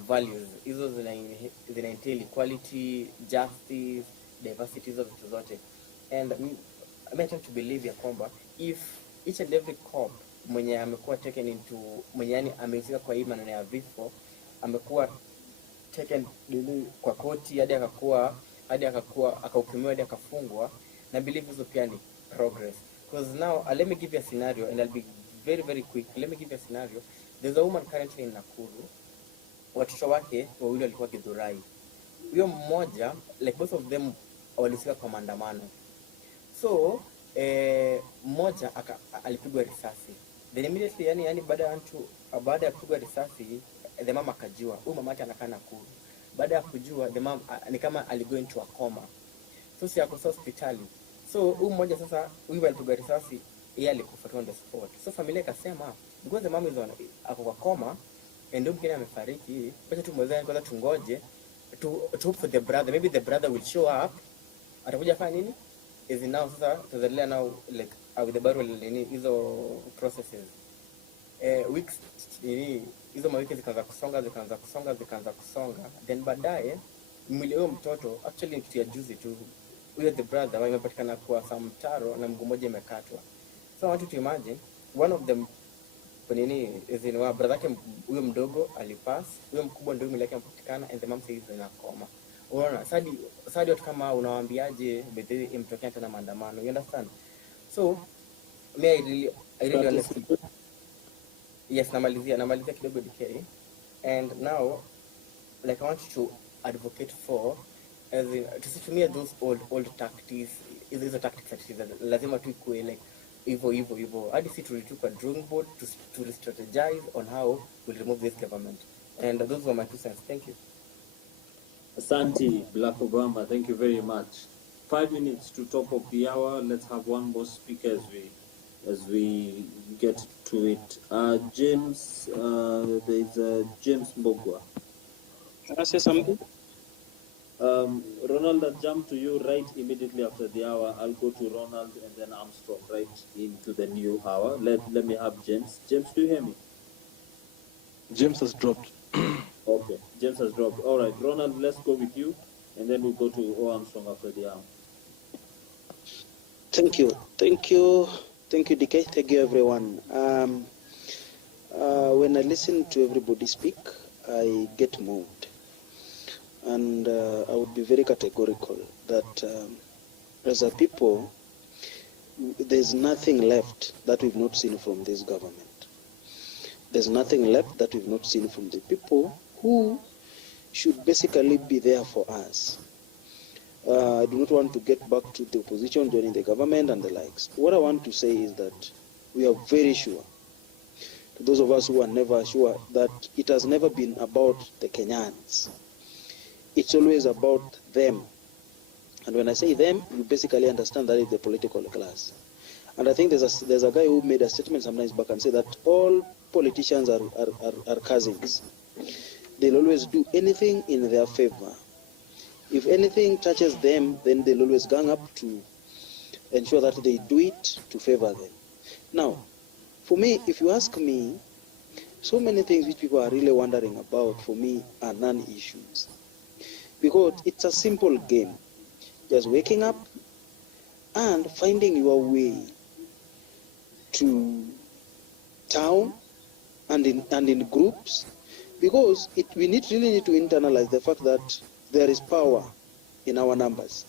values hizo zina entail equality, justice, diversity, hizo vitu zote. And I tend to believe ya kwamba if each and every cop mwenye amekuwa taken into, mwenye yani amehusika kwa hii maneno ya vifo amekuwa taken kwa koti hadi akahukumiwa hadi akafungwa, na believe hizo pia ni progress. Because now let me give you a scenario and I'll be very quick. Let me give you a scenario. There's a woman currently in Nakuru, watoto wake wawili walikuwa Githurai. Huyo mmoja like both of them walihusika kwa maandamano. So mmoja alipigwa risasi. Then immediately yani baada ya kupigwa risasi the mama akajua. Huyu mama yake anakaa Nakuru. Baada ya kujua the mom ni kama aligo into a coma. So si yako hospitali. So huyu mmoja sasa huyu alipigwa risasi, yeye alikufa on the spot. So familia ikasema because the mom is ako kwa coma and ndio mkenya amefariki, acha tumwezane kwanza, tungoje to hope for the brother, maybe the brother will show up, atakuja fanya nini is now sasa tuendelea now like with the burial hizo processes weeks hizo mawiki zikaanza kusonga, then baadaye mwili wa mtoto actually kitu ya juzi tu huyo the brother wamepatikana kwa samtaro na mguu mmoja imekatwa. So I want you to imagine one of them wa brother yake huyo mdogo alipass, huyo mkubwa ndio mwili wake mpatikana and the mom says ina coma. Unaona sadi watu kama unawaambiaje bedhi imtokea tena maandamano, you understand? So me I really understand. Yes, namalizia kidogo DK. And now like I want to advocate for as in to me those old tactics, hizo tactics lazima tu ikuwe like hivyo hadi si tulituka drawing board to strategize on how we'll remove this government. And those were my 2 cents. Thank you. Asante Black Obama, thank you very much. 5 minutes to top of the hour. Let's have one more speaker as we get to it. James, there is James Mbogwa. Can I say something? Ronald, I'll jump to you right immediately after the hour. I'll go to Ronald and then Armstrong right into the new hour. Let me have James. James, do you hear me? James has dropped. Okay, Genz has dropped. All right, Ronald, let's go with you, and then we'll go to Armstrong after the hour. Thank you, DK. Thank you, everyone. When I listen to everybody speak, I get moved, and I would be very categorical that as a people, there's nothing left that we've not seen from this government. There's nothing left that we've not seen from the people who should basically be there for us. I do not want to get back to the opposition joining the government and the likes. What I want to say is that we are very sure, to those of us who are never sure, that it has never been about the Kenyans. it's always about them. And when I say them, you basically understand that it's the political class. And I think there's a guy who made a statement sometimes back and said that all politicians are cousins. They'll always do anything in their favor. If anything touches them, then they'll always gang up to ensure that they do it to favor them. Now, for me, if you ask me, so many things which people are really wondering about, for me, are non-issues. Because it's a simple game. Just waking up and finding your way to town and in groups, because we really need to internalize the fact that there is power in our numbers.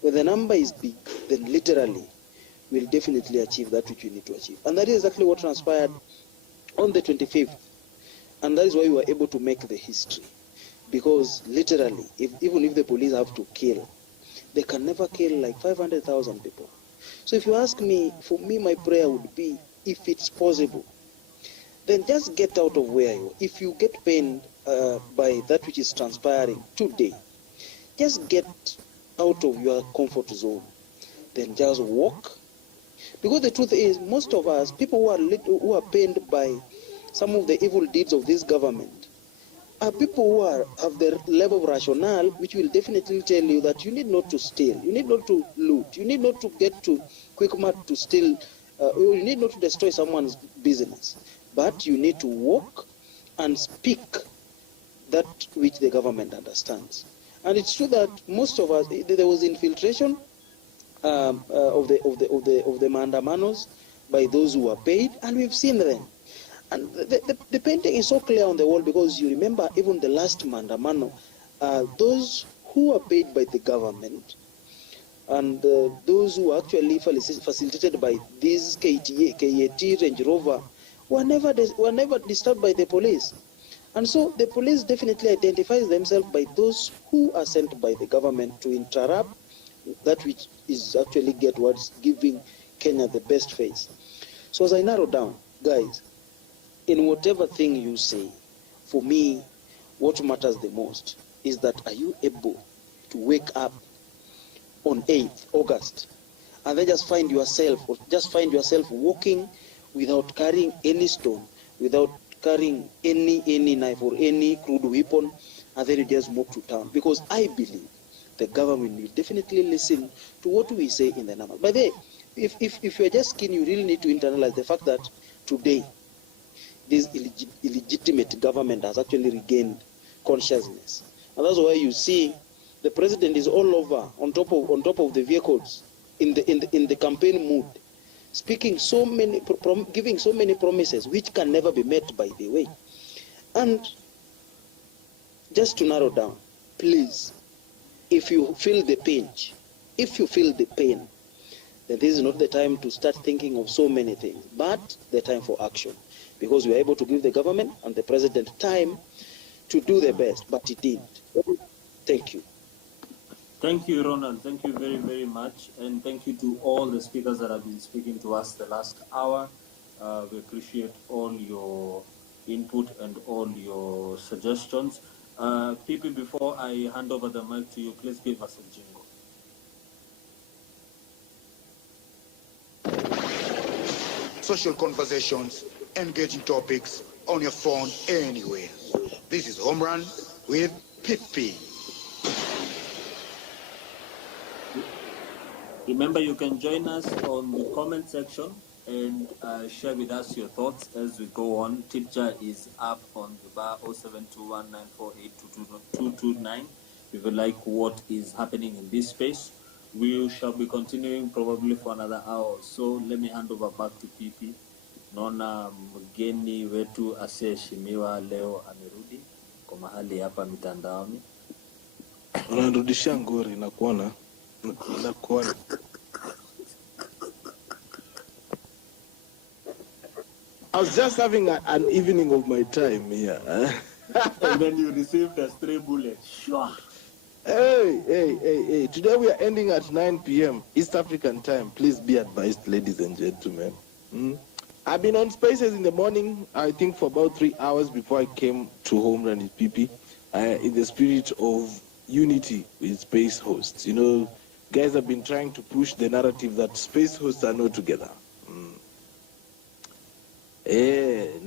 When the number is big, then literally we'll definitely achieve that which we need to achieve. And that is exactly what transpired on the 25th. And that is why we were able to make the history. Because literally, even if the police have to kill, they can never kill like 500,000 people. So if you ask me, for me, my prayer would be, if it's possible, then just get out of where you are. If you get pained by that which is transpiring today, just get out of your comfort zone. Then just walk. Because the truth is, most of us, people who are pained by some of the evil deeds of this government, are people who have the level of rationale, which will definitely tell you that you need not to steal, you need not to loot, you need not to get to quick mart to steal, you need not to destroy someone's business, but you need to walk and speak that which the government understands. And it's true that most of us, there was infiltration of the mandamanos by those who were paid, and we've seen them. And the painting is so clear on the wall, because you remember even the last mandamano, those who were paid by the government and those who were actually facilitated by this KAT Range Rover were never disturbed by the police. And so the police definitely identifies themselves by those who are sent by the government to interrupt that which is actually giving Kenya the best face. So as I narrow down, guys, in whatever thing you say, for me, what matters the most is that are you able to wake up on 8th August and then just find yourself walking without carrying any stone, without carrying any knife or any crude weapon, and then you just move to town. Because I believe the government will definitely listen to what we say in the number. By the way, if you're just keen, you really need to internalize the fact that today, this illegitimate government has actually regained consciousness. And that's why you see the president is all over on top of the vehicles in the campaign mood, speaking so many, giving so many promises which can never be met, by the way. And just to narrow down, please, if you feel the pinch, if you feel the pain, then this is not the time to start thinking of so many things, but the time for action. Because we are able to give the government and the president time to do the best, but he did. Thank you. Thank you, Ronald. Thank you very, very much. And thank you to all the speakers that have been speaking to us the last hour. We appreciate all your input and all your suggestions. Pipi, before I hand over the mic to you, please give us a jingle. Social conversations, engaging topics on your phone anywhere. This is Home Run with Pipi. Remember, you can join us on the comment section and share with us your thoughts as we go on. Tipja is up on the bar 0721948229. If you like what is happening in this space, we shall be continuing probably for another hour. So let me hand over back to Pipi. Naona mgeni wetu asiyeheshimiwa leo amerudi kwa mahali hapa mitandaoni. Unarudishia ngori na kuona. I was just having an evening of my time here. And then you received a stray bullet. Sure. Hey. Today we are ending at 9 p.m. East African time. Please be advised, ladies and gentlemen. I've been on Spaces in the morning, I think for about 3 hours before I came to Home Run with Pipi, in the spirit of unity with space hosts. You know, guys have been trying to push the narrative that space hosts are not together.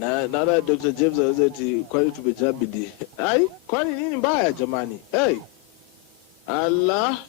Nana Dr. James anasema kwani tumejabidi. Ai, kwani nini mbaya jamani? Hey. Allah.